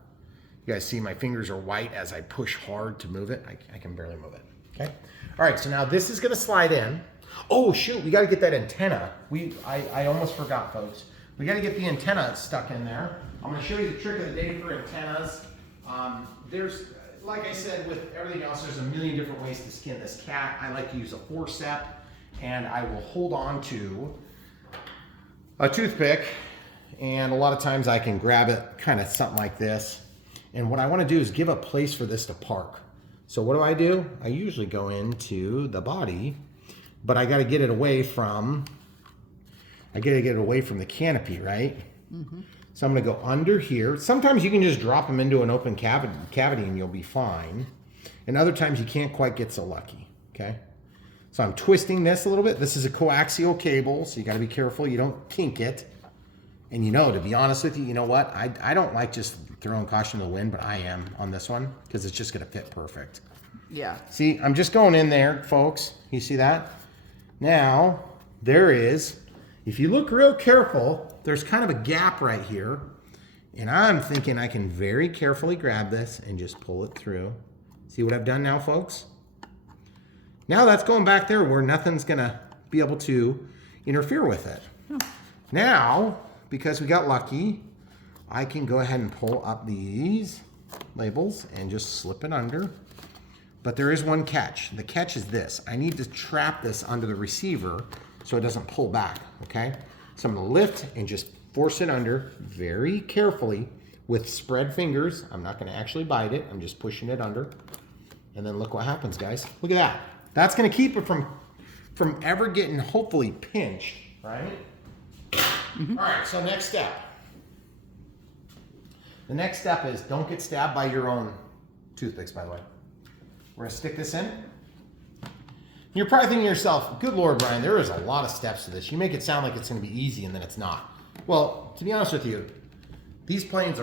You guys see my fingers are white as I push hard to move it. I can barely move it, okay? All right, so now this is gonna slide in. Oh shoot, we gotta get that antenna. I almost forgot, folks. We gotta get the antenna stuck in there. I'm gonna show you the trick of the day for antennas. There's, like I said, with everything else, there's a million different ways to skin this cat. I like to use a forceps, and I will hold on to a toothpick, and a lot of times I can grab it kind of something like this. And what I want to do is give a place for this to park. So what do? I usually go into the body, but I got to get it away from, the canopy, right? Mm-hmm. So I'm going to go under here. Sometimes you can just drop them into an open cavity and you'll be fine. And other times you can't quite get so lucky, okay? So I'm twisting this a little bit. This is a coaxial cable, so you got to be careful you don't kink it. And to be honest with you, you know what? I don't like just throwing caution to the wind, but I am on this one because it's just going to fit perfect. Yeah. See, I'm just going in there, folks. You see that? Now, there is, if you look real careful, there's kind of a gap right here. And I'm thinking I can very carefully grab this and just pull it through. See what I've done now, folks? Now that's going back there where nothing's going to be able to interfere with it. Oh. Now, because we got lucky, I can go ahead and pull up these labels and just slip it under. but there is one catch. The catch is this. I need to trap this under the receiver so it doesn't pull back, okay? So I'm gonna lift and just force it under very carefully with spread fingers. I'm not gonna actually bite it. I'm just pushing it under. And then look what happens, guys. Look at that. That's gonna keep it from ever getting hopefully pinched, right? Mm-hmm. All right, so next step. The next step is don't get stabbed by your own toothpicks, by the way. We're gonna stick this in. You're probably thinking to yourself, good Lord, Brian, there is a lot of steps to this. You make it sound like it's gonna be easy and then it's not. Well, to be honest with you, these planes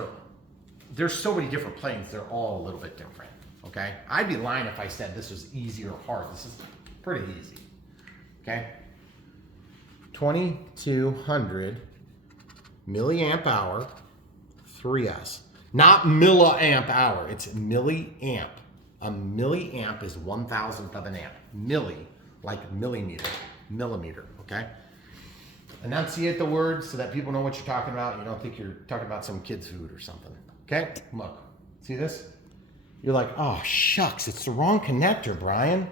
there's so many different planes, they're all a little bit different, okay? I'd be lying if I said this was easy or hard. This is pretty easy, okay? 2200 milliamp hour, 3S. Not milliamp hour, it's milliamp. A milliamp is 1,000th of an amp. Milli, like millimeter, millimeter, okay? Enunciate the words so that people know what you're talking about. You don't think you're talking about some kid's food or something, okay? Look, see this? You're like, oh, shucks, it's the wrong connector, Brian.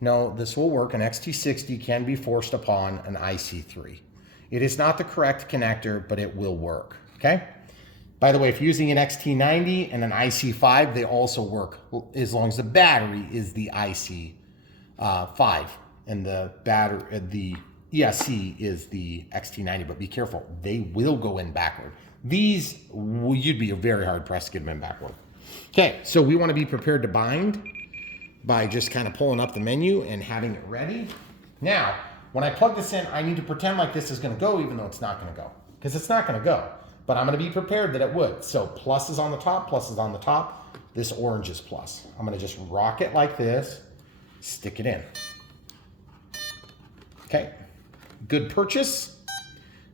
No, this will work. An XT60 can be forced upon an IC3. It is not the correct connector, but it will work, okay? By the way, if you're using an XT90 and an IC5, they also work as long as the battery is the IC5 and the ESC is the XT90, but be careful, they will go in backward. These, you'd be very hard pressed to get them in backward. Okay, so we want to be prepared to bind by just kind of pulling up the menu and having it ready. Now, when I plug this in, I need to pretend like this is going to go even though it's not going to go, because it's not going to go. But I'm going to be prepared that it would. So plus is on the top, plus is on the top. This orange is plus. I'm going to just rock it like this, stick it in. Okay, good purchase.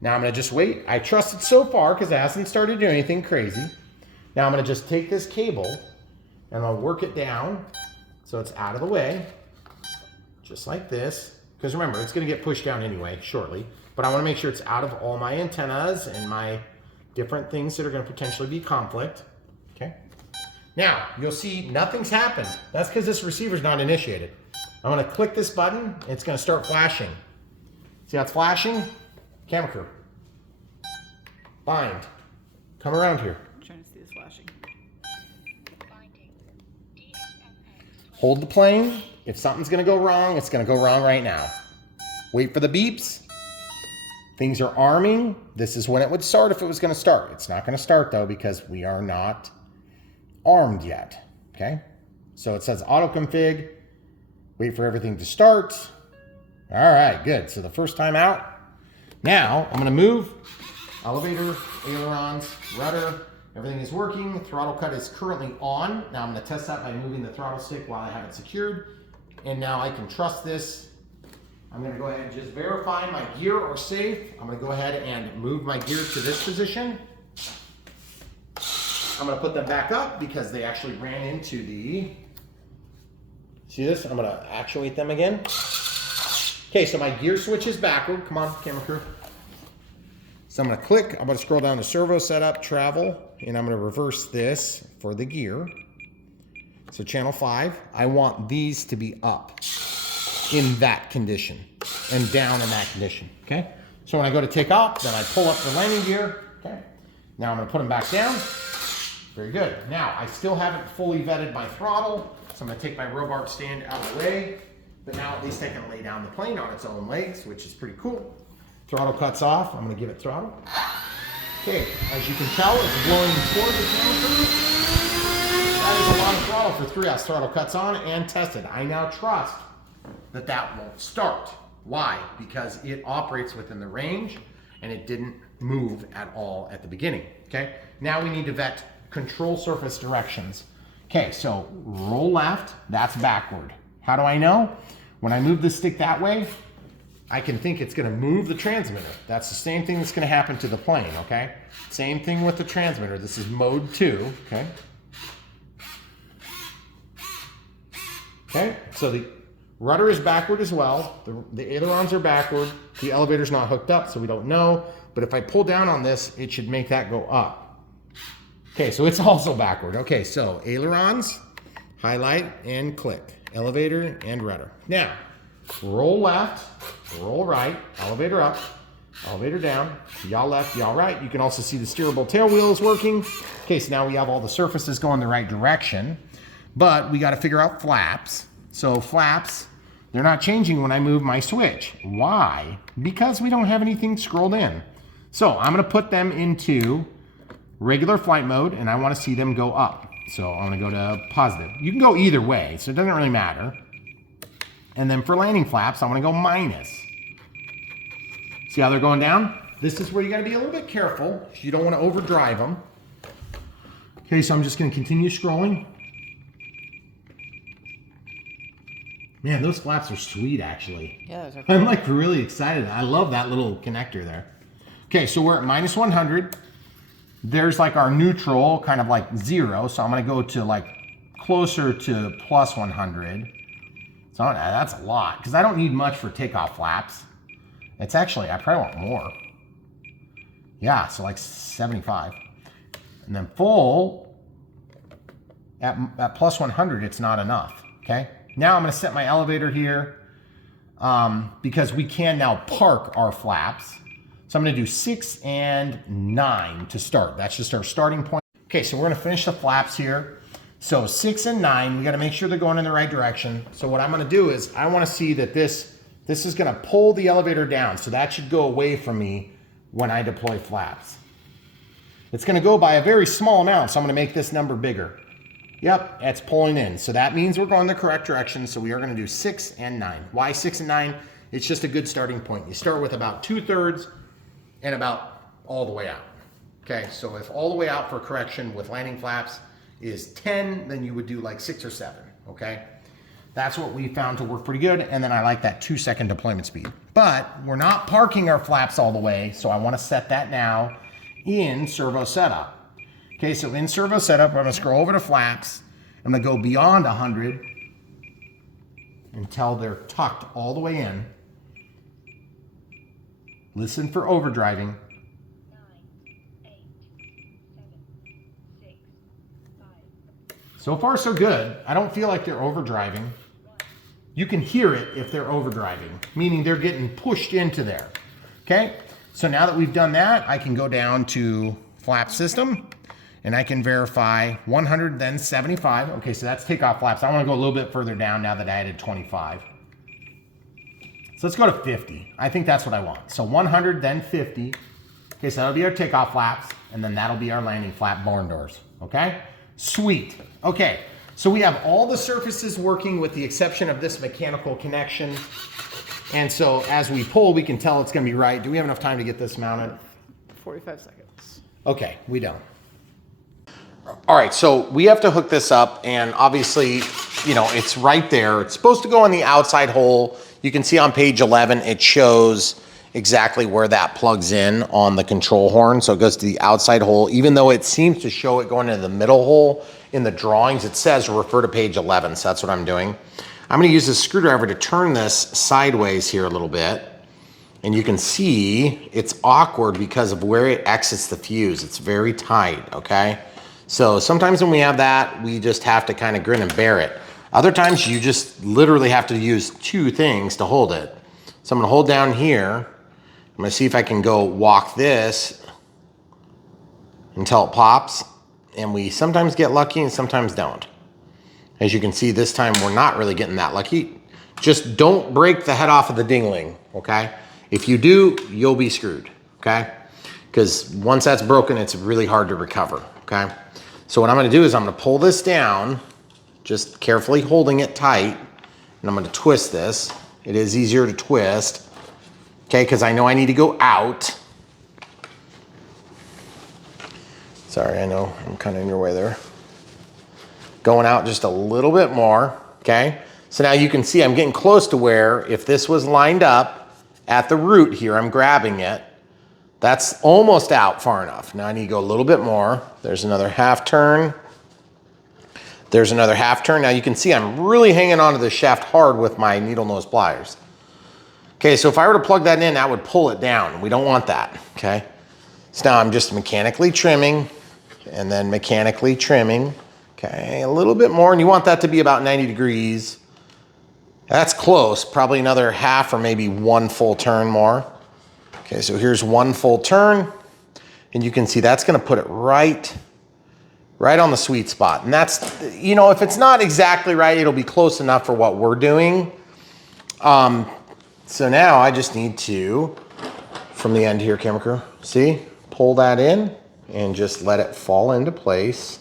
Now I'm going to just wait. I trust it so far because it hasn't started doing anything crazy. Now I'm going to just take this cable and I'll work it down so it's out of the way, just like this. Because remember, it's going to get pushed down anyway shortly. But I want to make sure it's out of all my antennas and my different things that are going to potentially be conflict. Okay. Now, you'll see nothing's happened. That's because this receiver's not initiated. I'm going to click this button. It's going to start flashing. See how it's flashing? Camera crew. Bind. Come around here. I'm trying to see this flashing. Hold the plane. If something's going to go wrong, it's going to go wrong right now. Wait for the beeps. Things are arming. This is when it would start if it was going to start. It's not going to start though because we are not armed yet. Okay. So it says auto config. Wait for everything to start. All right, good. So the first time out. Now I'm going to move elevator, ailerons, rudder. Everything is working. Throttle cut is currently on. Now I'm going to test that by moving the throttle stick while I have it secured. And now I can trust this. I'm going to go ahead and just verify my gear are safe. I'm going to go ahead and move my gear to this position. I'm going to put them back up because they actually ran into the... See this? I'm going to actuate them again. Okay, so my gear switch is backward. Come on, camera crew. So I'm going to click. I'm going to scroll down to servo setup, travel, and I'm going to reverse this for the gear. So channel 5, I want these to be up in that condition and down in that condition, okay? So when I go to take off, then I pull up the landing gear, okay? Now I'm gonna put them back down. Very good. Now, I still haven't fully vetted my throttle, so I'm gonna take my Robarb stand out of the way, but now at least I can lay down the plane on its own legs, which is pretty cool. Throttle cuts off, I'm gonna give it throttle. Okay, as you can tell, it's blowing toward the camera. That is a lot of throttle for 3S. Throttle cuts on and tested. I now trust that that won't start. Why? Because it operates within the range and it didn't move at all at the beginning, okay? Now we need to vet control surface directions. Okay, so roll left, that's backward. How do I know? When I move the stick that way, I can think it's gonna move the transmitter. That's the same thing that's gonna happen to the plane, okay? Same thing with the transmitter. This is mode 2, okay? Okay, so the rudder is backward as well. The ailerons are backward. The elevator's not hooked up, so we don't know. But if I pull down on this, it should make that go up. Okay, so it's also backward. Okay, so ailerons, highlight, and click. Elevator and rudder. Now, roll left, roll right, elevator up, elevator down, yaw left, yaw right. You can also see the steerable tail wheel is working. Okay, so now we have all the surfaces going the right direction, but we got to figure out flaps. So flaps, they're not changing when I move my switch. Why? Because we don't have anything scrolled in. So I'm going to put them into regular flight mode, and I want to see them go up. So I'm going to go to positive. You can go either way, so it doesn't really matter. And then for landing flaps, I want to go minus. See how they're going down? This is where you got to be a little bit careful. You don't want to overdrive them. Okay, so I'm just going to continue scrolling. Man, those flaps are sweet, actually. Yeah, those are cool. I'm like really excited. I love that little connector there. Okay, so we're at minus 100. There's like our neutral, kind of like 0. So I'm going to go to like closer to plus 100. So that's a lot because I don't need much for takeoff flaps. It's actually, I probably want more. Yeah, so like 75. And then full, at plus 100, it's not enough, okay? Now I'm gonna set my elevator here because we can now park our flaps. So I'm gonna do 6 and 9 to start. That's just our starting point. Okay, so we're gonna finish the flaps here. So 6 and 9, we gotta make sure they're going in the right direction. So what I'm gonna do is I wanna see that this is gonna pull the elevator down. So that should go away from me when I deploy flaps. It's gonna go by a very small amount, so I'm gonna make this number bigger. Yep, it's pulling in. So that means we're going the correct direction. So we are gonna do 6 and 9. Why 6 and 9? It's just a good starting point. You start with about 2/3 and about all the way out. Okay, so if all the way out for correction with landing flaps is 10, then you would do like 6 or 7, okay? That's what we found to work pretty good. And then I like that 2-second deployment speed. But we're not parking our flaps all the way, so I wanna set that now in servo setup. Okay, so in servo setup, I'm gonna scroll over to flaps. I'm gonna go beyond 100 until they're tucked all the way in. Listen for overdriving. 9, 8, 7, 6, 5. So far, so good. I don't feel like they're overdriving. You can hear it if they're overdriving, meaning they're getting pushed into there. Okay, so now that we've done that, I can go down to flap system and I can verify 100, then 75. Okay, so that's takeoff flaps. I want to go a little bit further down now that I added 25. So let's go to 50. I think that's what I want. So 100, then 50. Okay, so that'll be our takeoff flaps, and then that'll be our landing flap barn doors. Okay, sweet. Okay, so we have all the surfaces working with the exception of this mechanical connection. And so as we pull, we can tell it's gonna be right. Do we have enough time to get this mounted? 45 seconds. Okay, we don't. All right, so we have to hook this up, and obviously, you know, it's right there. It's supposed to go in the outside hole. You can see on page 11, it shows exactly where that plugs in on the control horn. So it goes to the outside hole, even though it seems to show it going into the middle hole in the drawings. It says refer to page 11, so that's what I'm doing. I'm gonna use this screwdriver to turn this sideways here a little bit. And you can see it's awkward because of where it exits the fuse. It's very tight, okay? So sometimes when we have that, we just have to kind of grin and bear it. Other times you just literally have to use 2 things to hold it. So I'm gonna hold down here. I'm gonna see if I can go walk this until it pops. And we sometimes get lucky and sometimes don't. As you can see, this time we're not really getting that lucky. Just don't break the head off of the dingling, okay? If you do, you'll be screwed, okay? Because once that's broken, it's really hard to recover, okay? So what I'm gonna do is I'm gonna pull this down, just carefully holding it tight, and I'm gonna twist this. It is easier to twist, okay, because I know I need to go out. Sorry, I know I'm kind of in your way there. Going out just a little bit more, okay? So now you can see I'm getting close to where if this was lined up at the root here, I'm grabbing it. That's almost out far enough. Now I need to go a little bit more. There's another half turn. There's another half turn. Now you can see I'm really hanging onto the shaft hard with my needle nose pliers. Okay, so if I were to plug that in, that would pull it down. We don't want that, okay? So now I'm just mechanically trimming and then mechanically trimming, Okay, a little bit more, and you want that to be about 90 degrees. That's close, probably another half or maybe one full turn more. Okay, so here's one full turn, and you can see that's gonna put it right on the sweet spot. And that's, you know, if it's not exactly right, it'll be close enough for what we're doing. So now I just need to, from the end here, camera crew, see, pull that in and just let it fall into place.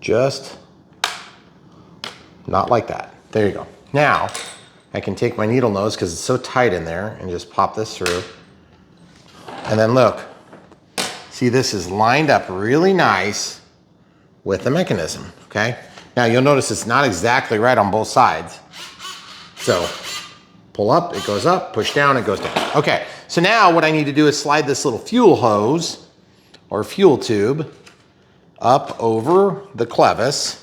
Just not like that. There you go. Now I can take my needle nose, because it's so tight in there, and just pop this through. And then look, see, this is lined up really nice with the mechanism, okay? Now you'll notice it's not exactly right on both sides. So pull up, it goes up, push down, it goes down. Okay, so now what I need to do is slide this little fuel hose or fuel tube up over the clevis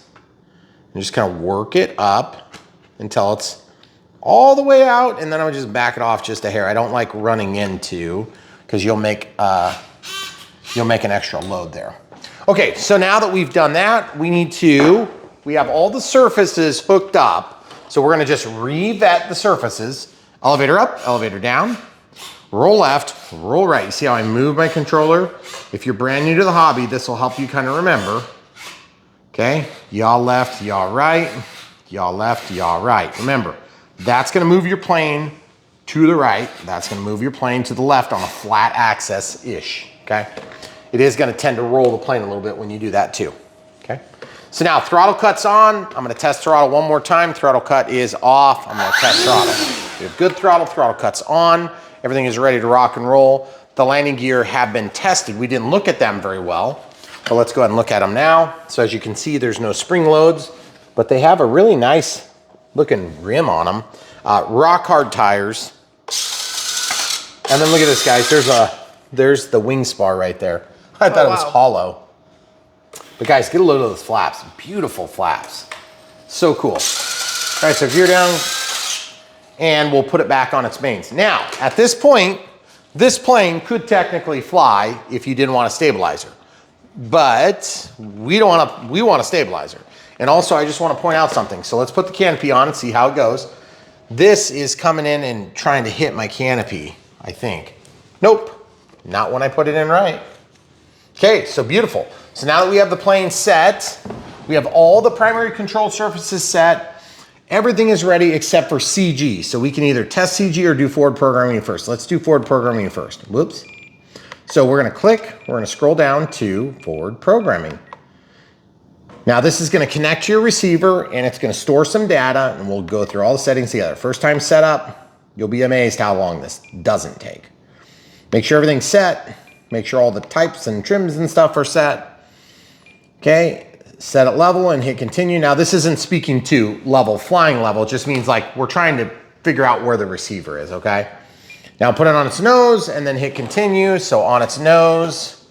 and just kind of work it up until it's all the way out, and then I'll just back it off just a hair. I don't like running into, because you'll make an extra load there. Okay, so now that we've done that, we have all the surfaces hooked up. So we're gonna just re-vet the surfaces. Elevator up, elevator down, roll left, roll right. You see how I move my controller? If you're brand new to the hobby, this will help you kind of remember. Okay, yaw left, yaw right, yaw left, yaw right. Remember, that's gonna move your plane to the right. That's gonna move your plane to the left on a flat axis-ish, okay? It is gonna tend to roll the plane a little bit when you do that too, okay? So now throttle cut's on. I'm gonna test throttle one more time. Throttle cut is off. I'm gonna test throttle. We have good throttle cut's on. Everything is ready to rock and roll. The landing gear have been tested. We didn't look at them very well, but let's go ahead and look at them now. So as you can see, there's no spring loads, but they have a really nice looking rim on them. Rock hard tires. And then look at this, guys. There's the wing spar right there. I thought it was hollow. But guys, get a load of those flaps. Beautiful flaps. So cool. All right, so gear down, and we'll put it back on its mains. Now, at this point, this plane could technically fly if you didn't want a stabilizer. But we want a stabilizer. And also, I just want to point out something. So let's put the canopy on and see how it goes. This is coming in and trying to hit my canopy, I think. Nope, not when I put it in right. Okay, so beautiful. So now that we have the plane set, we have all the primary control surfaces set, everything is ready except for CG. So we can either test CG or do forward programming first. Let's do forward programming first. Whoops. So we're gonna click, we're gonna scroll down to forward programming. Now this is gonna connect to your receiver, and it's gonna store some data, and we'll go through all the settings together. First time set up, you'll be amazed how long this doesn't take. Make sure everything's set. Make sure all the types and trims and stuff are set. Okay, set it level and hit continue. Now this isn't speaking to level, flying level. It just means like we're trying to figure out where the receiver is, okay? Now put it on its nose and then hit continue. So on its nose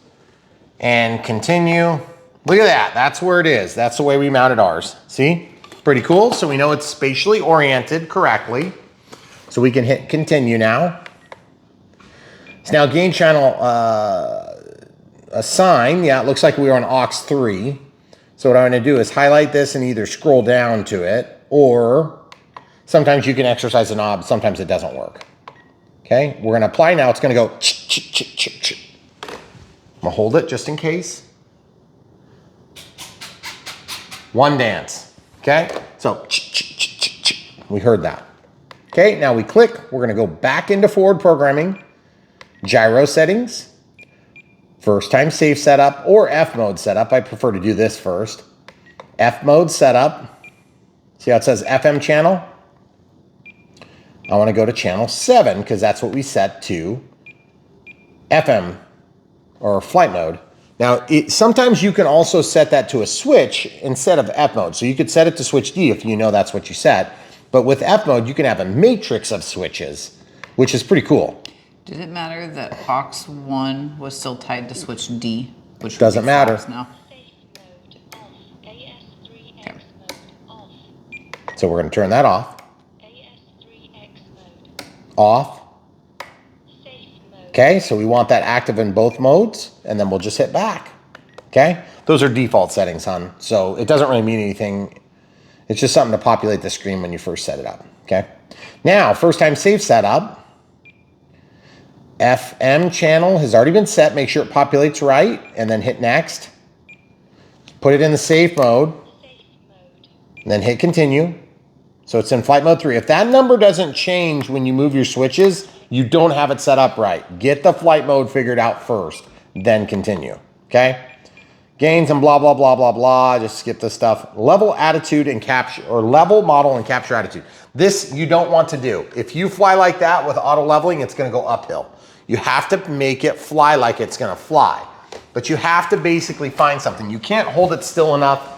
and continue. Look at that, that's where it is. That's the way we mounted ours. See, pretty cool. So we know it's spatially oriented correctly. So we can hit continue now. So now gain channel assign. Yeah, it looks like we were on aux 3. So what I'm gonna do is highlight this and either scroll down to it, or sometimes you can exercise the knob, sometimes it doesn't work. Okay, we're gonna apply now. It's gonna go I'm gonna hold it just in case. One dance, okay? So we heard that. Okay, now we click, we're gonna go back into forward programming, gyro settings, first time safe setup, or F mode setup. I prefer to do this first. F mode setup. See how it says FM channel? I want to go to channel 7 because that's what we set to FM or flight mode. Now, sometimes you can also set that to a switch instead of F mode. So you could set it to switch D if you know that's what you set. But with F mode, you can have a matrix of switches, which is pretty cool. Did it matter that aux 1 was still tied to switch D? Which doesn't matter. Now? Safe mode off. AS3X mode off. So we're going to turn that off. AS3X mode Off. safe mode. Okay, so we want that active in both modes, and then we'll just hit back. Okay, Those are default settings, hon. So it doesn't really mean anything. It's just something to populate the screen when you first set it up, okay? Now, first time save setup. FM channel has already been set. Make sure it populates right, and then hit next. Put it in the safe mode, and then hit continue. So it's in flight mode 3. If that number doesn't change when you move your switches, you don't have it set up right. Get the flight mode figured out first, then continue, okay? Gains and blah, blah, blah, blah, blah. Just skip this stuff. Level attitude and capture, or level model and capture attitude. This you don't want to do. If you fly like that with auto leveling, it's gonna go uphill. You have to make it fly like it's gonna fly. But you have to basically find something. You can't hold it still enough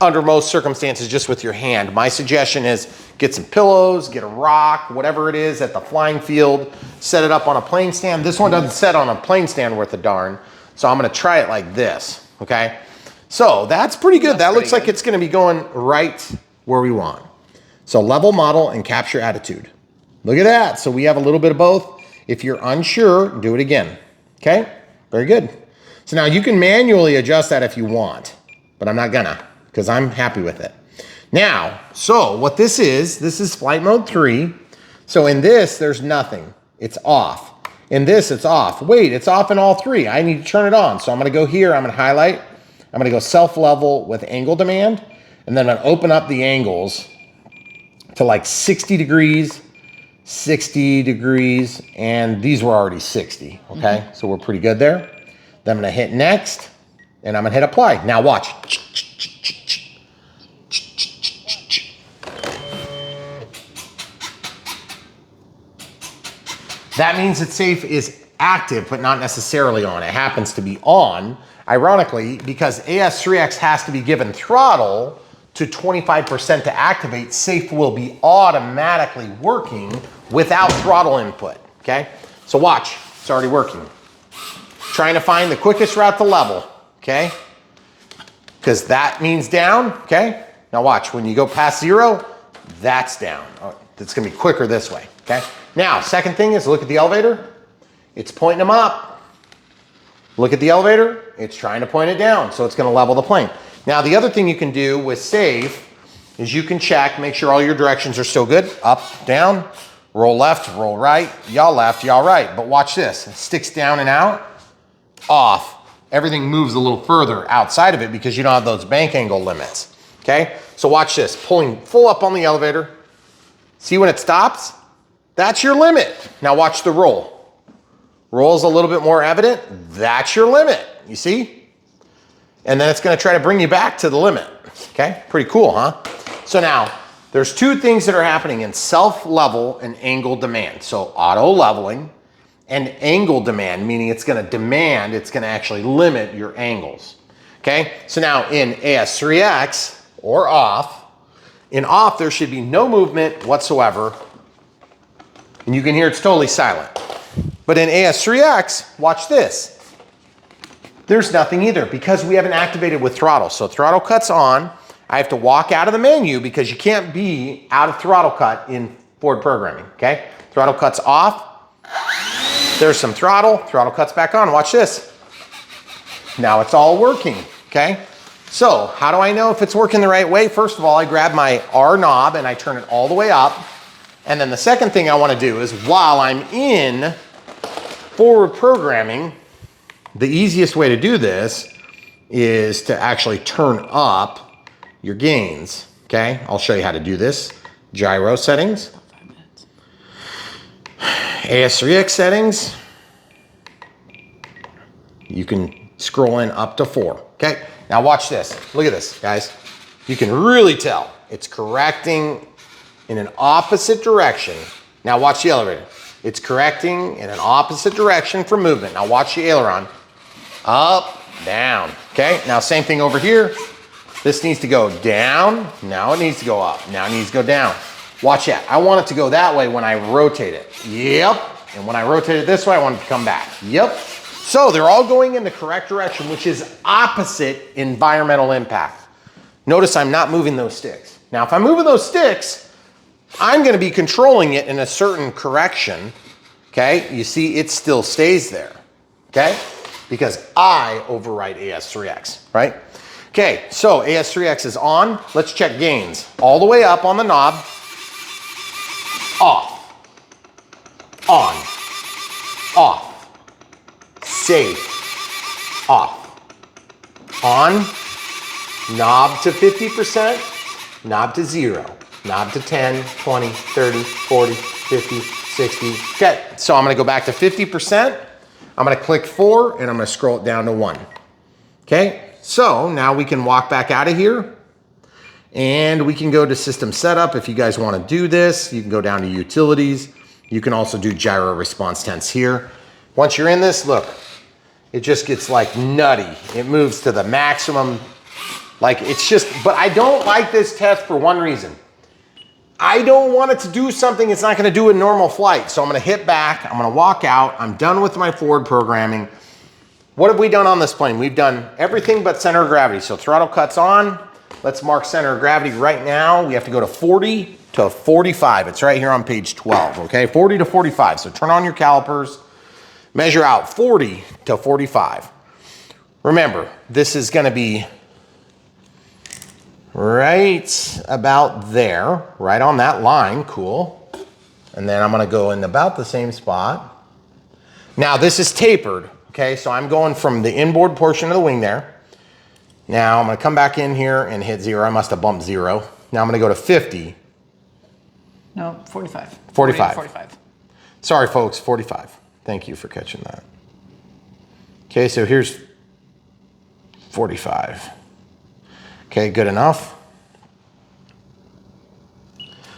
under most circumstances just with your hand. My suggestion is get some pillows, get a rock, whatever it is at the flying field, set it up on a plane stand. This one doesn't set on a plane stand worth a darn, so I'm gonna try it like this, okay? So that's pretty good. That looks like it's gonna be going right where we want. So level model and capture attitude. Look at that. So we have a little bit of both. If you're unsure, do it again, okay? Very good. So now you can manually adjust that if you want, but I'm not gonna, because I'm happy with it. Now, so what this is flight mode 3. So in this, there's nothing. It's off. In this, it's off. Wait, it's off in all 3. I need to turn it on. So I'm gonna go here, I'm gonna highlight. I'm gonna go self-level with angle demand, and then I'm gonna open up the angles to like 60 degrees, 60 degrees, and these were already 60, okay? So we're pretty good there. Then I'm gonna hit next, and I'm gonna hit apply. Now watch. That means that safe is active, but not necessarily on. It happens to be on, ironically, because AS3X has to be given throttle to 25% to activate. Safe will be automatically working without throttle input, okay? So watch, it's already working. Trying to find the quickest route to level, okay? Because that means down, okay? Now watch, when you go past 0, that's down. Oh, it's gonna be quicker this way, okay? Now, second thing is look at the elevator. It's pointing them up. Look at the elevator, it's trying to point it down, so it's gonna level the plane. Now, the other thing you can do with safe is you can check, make sure all your directions are still good. Up, down, roll left, roll right, y'all left, y'all right. But watch this, it sticks down and out, off. Everything moves a little further outside of it because you don't have those bank angle limits, okay? So watch this, pulling full up on the elevator. See when it stops? That's your limit. Now watch the roll. Roll's a little bit more evident. That's your limit, you see? And then it's gonna try to bring you back to the limit, okay? Pretty cool, huh? So now, there's 2 things that are happening in self-level and angle demand. So auto leveling and angle demand, meaning it's gonna demand, it's gonna actually limit your angles, okay? So now in AS3X or off, in off there should be no movement whatsoever, and you can hear it's totally silent. But in AS3X, watch this. There's nothing either because we haven't activated with throttle. So throttle cut's on. I have to walk out of the menu because you can't be out of throttle cut in forward programming, okay? Throttle cut's off. There's some throttle cut's back on. Watch this. Now it's all working, okay? So how do I know if it's working the right way? First of all, I grab my R knob and I turn it all the way up. And then the second thing I want to do is while I'm in forward programming, the easiest way to do this is to actually turn up your gains, okay? I'll show you how to do this. Gyro settings. AS3X settings. You can scroll in up to 4, okay? Now watch this. Look at this, guys. You can really tell it's correcting in an opposite direction. Now watch the elevator. It's correcting in an opposite direction for movement. Now watch the aileron. Up, down, okay? Now same thing over here. This needs to go down. Now it needs to go up. Now it needs to go down. Watch that. I want it to go that way when I rotate it. Yep. And when I rotate it this way, I want it to come back. Yep. So they're all going in the correct direction, which is opposite environmental impact. Notice I'm not moving those sticks. Now, if I'm moving those sticks, I'm going to be controlling it in a certain correction, okay? You see, it still stays there, okay? because I override AS3X, right? Okay, so AS3X is on. Let's check gains. All the way up on the knob. Off. On. Off. Safe. Off. On. Knob to 50%. Knob to 0. Knob to 10, 20, 30, 40, 50, 60. Okay, so I'm gonna go back to 50%. I'm gonna click 4 and I'm gonna scroll it down to 1. Okay, so now we can walk back out of here and we can go to system setup. If you guys wanna do this, you can go down to utilities. You can also do gyro response tense here. Once you're in this, look, it just gets like nutty. It moves to the maximum. Like it's just, but I don't like this test for one reason. I don't want it to do something it's not gonna do in normal flight. So I'm gonna hit back, I'm gonna walk out, I'm done with my forward programming. What have we done on this plane? We've done everything but center of gravity. So throttle cuts on. Let's mark center of gravity right now. We have to go to 40 to 45. It's right here on page 12, okay? 40 to 45. So turn on your calipers, measure out 40 to 45. Remember, this is gonna be right about there, right on that line, cool. And then I'm gonna go in about the same spot. Now this is tapered, okay? So I'm going from the inboard portion of the wing there. Now I'm gonna come back in here and hit 0. I must have bumped 0. Now I'm gonna go to 50. No, 45. 45. 45. Sorry folks, 45. Thank you for catching that. Okay, so here's 45. Okay, good enough.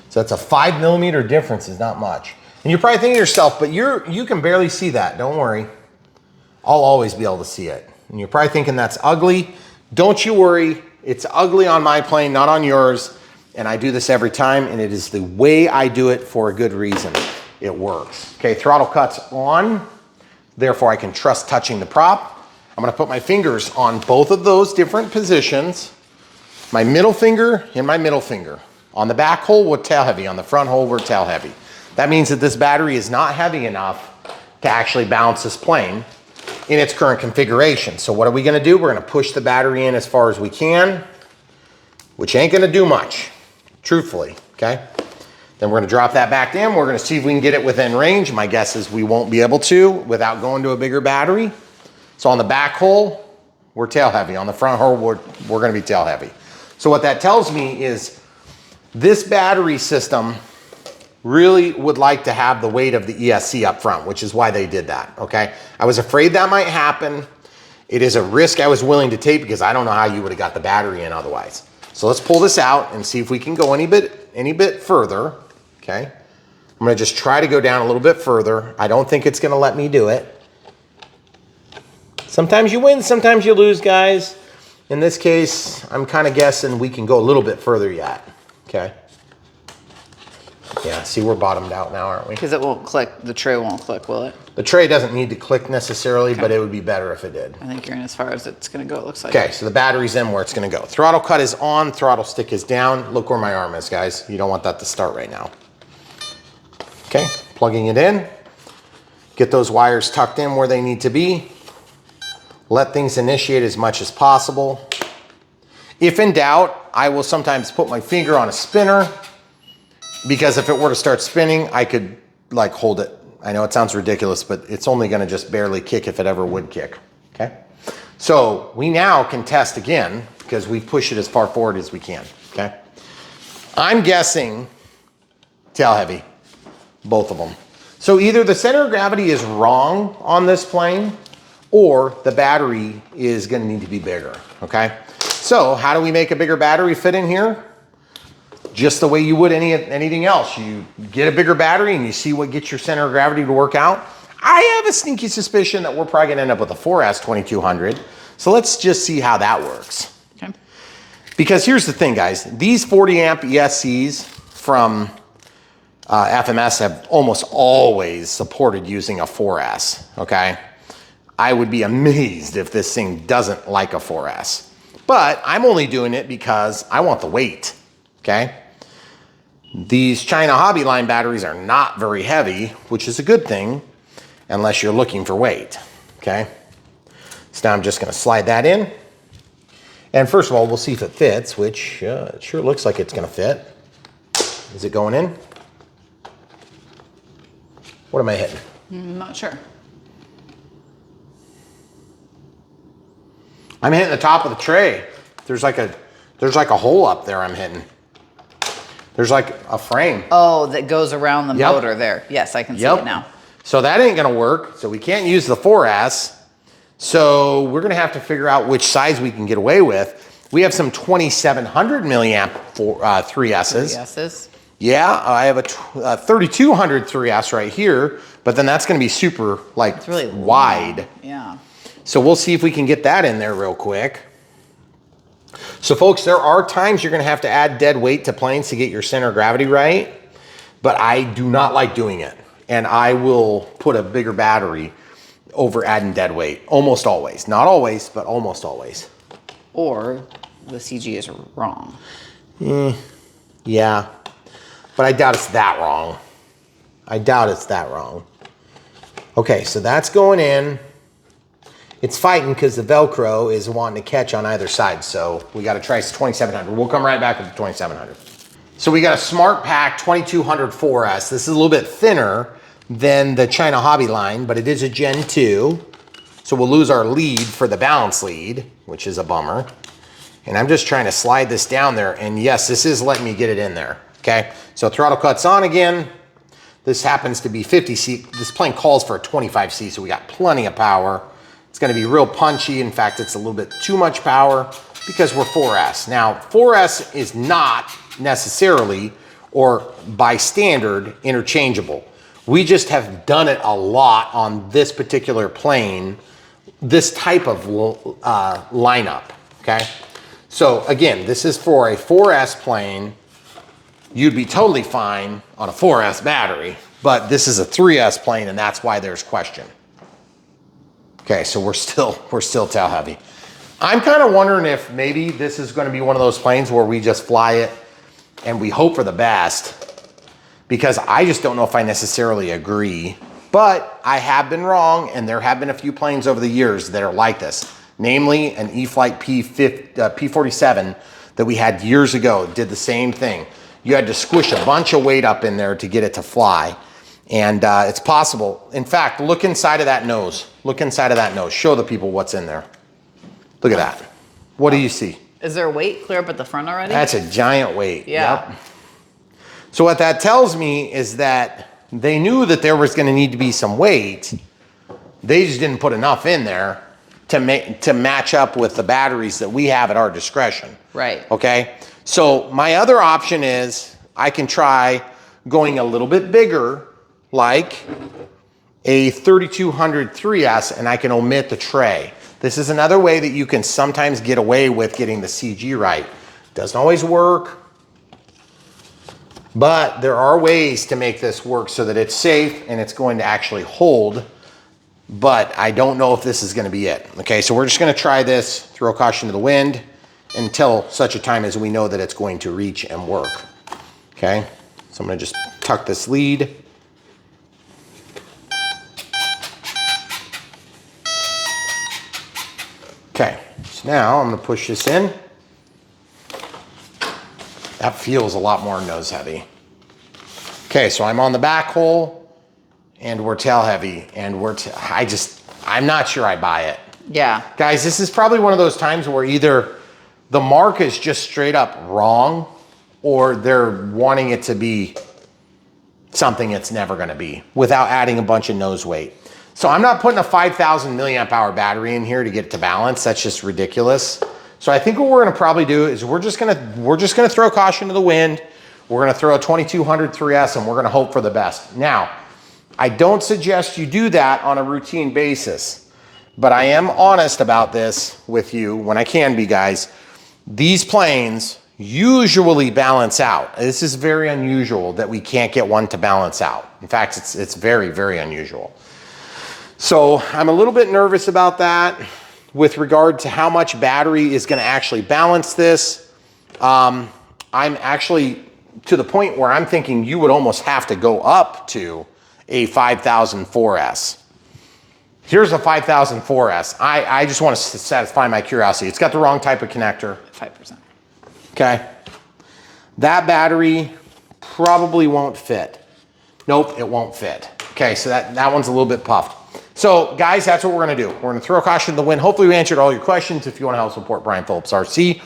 So that's a 5 millimeter difference, is not much. And you're probably thinking to yourself, but you can barely see that. Don't worry. I'll always be able to see it. And you're probably thinking that's ugly. Don't you worry. It's ugly on my plane, not on yours. And I do this every time, and it is the way I do it for a good reason. It works. Okay, throttle cuts on. Therefore, I can trust touching the prop. I'm gonna put my fingers on both of those different positions. My middle finger and my middle finger. On the back hole, we're tail heavy. On the front hole, we're tail heavy. That means that this battery is not heavy enough to actually balance this plane in its current configuration. So what are we gonna do? We're gonna push the battery in as far as we can, which ain't gonna do much, truthfully, okay? Then we're gonna drop that back down. We're gonna see if we can get it within range. My guess is we won't be able to without going to a bigger battery. So on the back hole, we're tail heavy. On the front hole, we're gonna be tail heavy. So what that tells me is this battery system really would like to have the weight of the ESC up front, which is why they did that, okay? I was afraid that might happen. It is a risk I was willing to take because I don't know how you would have got the battery in otherwise. So let's pull this out and see if we can go any bit further, okay? I'm gonna just try to go down a little bit further. I don't think it's gonna let me do it. Sometimes you win, sometimes you lose, guys. In this case, I'm kind of guessing we can go a little bit further yet, okay? Yeah, see, we're bottomed out now, aren't we? Because it won't click, the tray won't click, will it? The tray doesn't need to click necessarily, but it would be better if it did. I think you're in as far as it's gonna go, it looks like. Okay, so the battery's in where it's gonna go. Throttle cut is on, throttle stick is down. Look where my arm is, guys. You don't want that to start right now. Okay, plugging it in. Get those wires tucked in where they need to be. Let things initiate as much as possible. If in doubt, I will sometimes put my finger on a spinner because if it were to start spinning, I could like hold it. I know it sounds ridiculous, but it's only gonna just barely kick if it ever would kick, okay? So we now can test again because we've pushed it as far forward as we can, okay? I'm guessing tail heavy, both of them. So either the center of gravity is wrong on this plane or the battery is gonna need to be bigger, okay? So how do we make a bigger battery fit in here? Just the way you would anything else. You get a bigger battery and you see what gets your center of gravity to work out. I have a sneaky suspicion that we're probably gonna end up with a 4S 2200. So let's just see how that works. Okay. Because here's the thing, guys. These 40 amp ESCs from FMS have almost always supported using a 4S, okay? I would be amazed if this thing doesn't like a 4S. But I'm only doing it because I want the weight, okay? These China Hobby Line batteries are not very heavy, which is a good thing, unless you're looking for weight, okay? So now I'm just gonna slide that in. And first of all, we'll see if it fits, which it sure looks like it's gonna fit. Is it going in? What am I hitting? I'm not sure. I'm hitting the top of the tray. There's like a hole up there I'm hitting. There's like a frame. Oh, that goes around the Yep. motor there. Yes, I can see it now. So that ain't gonna work. So we can't use the 4S. So we're gonna have to figure out which size we can get away with. We have some 2700 milliamp 3S's. Yeses. Yeah, I have a 3200 3S right here, but then that's gonna be super like It's really wide. long. Yeah. So we'll see if we can get that in there real quick. So folks, there are times you're gonna have to add dead weight to planes to get your center of gravity right, but I do not like doing it. And I will put a bigger battery over adding dead weight, almost always. Not always, but almost always. Or the CG is wrong. Yeah, but I doubt it's that wrong. I doubt it's that wrong. Okay, so that's going in. It's fighting because the Velcro is wanting to catch on either side. So we got to try 2700. We'll come right back with the 2700. So we got a Smart Pack 2200 4S. This is a little bit thinner than the China Hobby line, but it is a Gen 2. So we'll lose our lead for the balance lead, which is a bummer. And I'm just trying to slide this down there. And yes, this is letting me get it in there. Okay, so throttle cuts on again. This happens to be 50C. This plane calls for a 25C, so we got plenty of power. It's gonna be real punchy. In fact, it's a little bit too much power because we're 4S. Now, 4S is not necessarily, or by standard, interchangeable. We just have done it a lot on this particular plane, this type of lineup, okay? So again, this is for a 4S plane. You'd be totally fine on a 4S battery, but this is a 3S plane and that's why there's question. Okay, so we're still tail heavy. I'm kind of wondering if maybe this is going to be one of those planes where we just fly it and we hope for the best, because I just don't know if I necessarily agree. But I have been wrong, and there have been a few planes over the years that are like this. Namely, an E-flite P47 that we had years ago did the same thing. You had to squish a bunch of weight up in there to get it to fly. And it's possible. In fact, look inside of that nose. Look inside of that nose. Show the people what's in there. Look at that. What do you see? Is there a weight clear up at the front already? That's a giant weight. Yeah. Yep. So what that tells me is that they knew that there was going to need to be some weight. They just didn't put enough in there to match up with the batteries that we have at our discretion. Right. Okay. So my other option is I can try going a little bit bigger, like a 3200 3S, and I can omit the tray. This is another way that you can sometimes get away with getting the CG right. Doesn't always work, but there are ways to make this work so that it's safe and it's going to actually hold. But I don't know if this is going to be it. Okay, so we're just going to try this, throw caution to the wind, until such a time as we know that it's going to reach and work. Okay, so I'm going to just tuck this lead. Okay, so now I'm going to push this in. That feels a lot more nose heavy. Okay, so I'm on the back hole and we're tail heavy, and I'm not sure I buy it. Yeah. Guys, this is probably one of those times where either the mark is just straight up wrong, or they're wanting it to be something it's never going to be without adding a bunch of nose weight. So I'm not putting a 5,000 milliamp hour battery in here to get it to balance. That's just ridiculous. So I think what we're going to probably do is we're just going to throw caution to the wind. We're going to throw a 2200 3S, and we're going to hope for the best. Now, I don't suggest you do that on a routine basis, but I am honest about this with you when I can be, guys. These planes usually balance out. This is very unusual that we can't get one to balance out. In fact, it's very, very unusual. So I'm a little bit nervous about that with regard to how much battery is going to actually balance this. I'm actually to the point where I'm thinking you would almost have to go up to a 5000 4S. Here's a 5004S. I just want to satisfy my curiosity. It's got the wrong type of connector. 5%. Okay. That battery probably won't fit. Nope, it won't fit. Okay, so that one's a little bit puffed. So guys, that's what we're gonna do. We're gonna throw caution to the wind. Hopefully we answered all your questions. If you wanna help support Brian Phillips RC,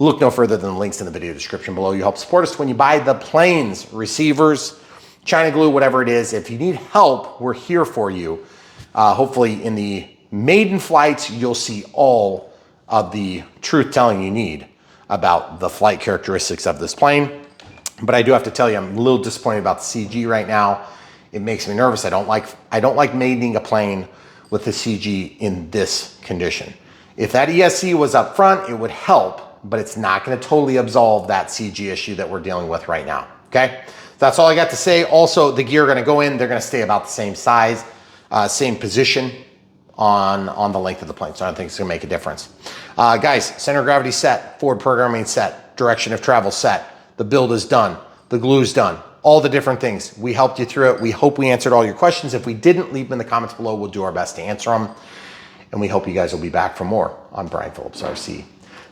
look no further than the links in the video description below. You help support us when you buy the planes, receivers, China glue, whatever it is. If you need help, we're here for you. Hopefully in the maiden flights, you'll see all of the truth telling you need about the flight characteristics of this plane. But I do have to tell you, I'm a little disappointed about the CG right now. It makes me nervous. I don't like mating a plane with the CG in this condition. If that ESC was up front, it would help, but it's not gonna totally absolve that CG issue that we're dealing with right now, okay? That's all I got to say. Also, the gear are gonna go in, they're gonna stay about the same size, same position on the length of the plane, so I don't think it's gonna make a difference. Guys, center of gravity set, forward programming set, direction of travel set, the build is done, the glue is done, all the different things. We helped you through it. We hope we answered all your questions. If we didn't, leave them in the comments below. We'll do our best to answer them. And we hope you guys will be back for more on Brian Phillips RC.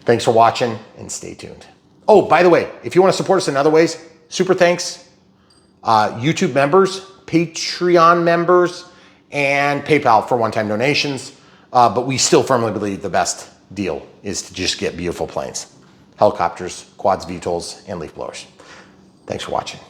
Thanks for watching and stay tuned. Oh, by the way, if you want to support us in other ways, super thanks. YouTube members, Patreon members, and PayPal for one-time donations. But we still firmly believe the best deal is to just get beautiful planes. Helicopters, quads, VTOLs, and leaf blowers. Thanks for watching.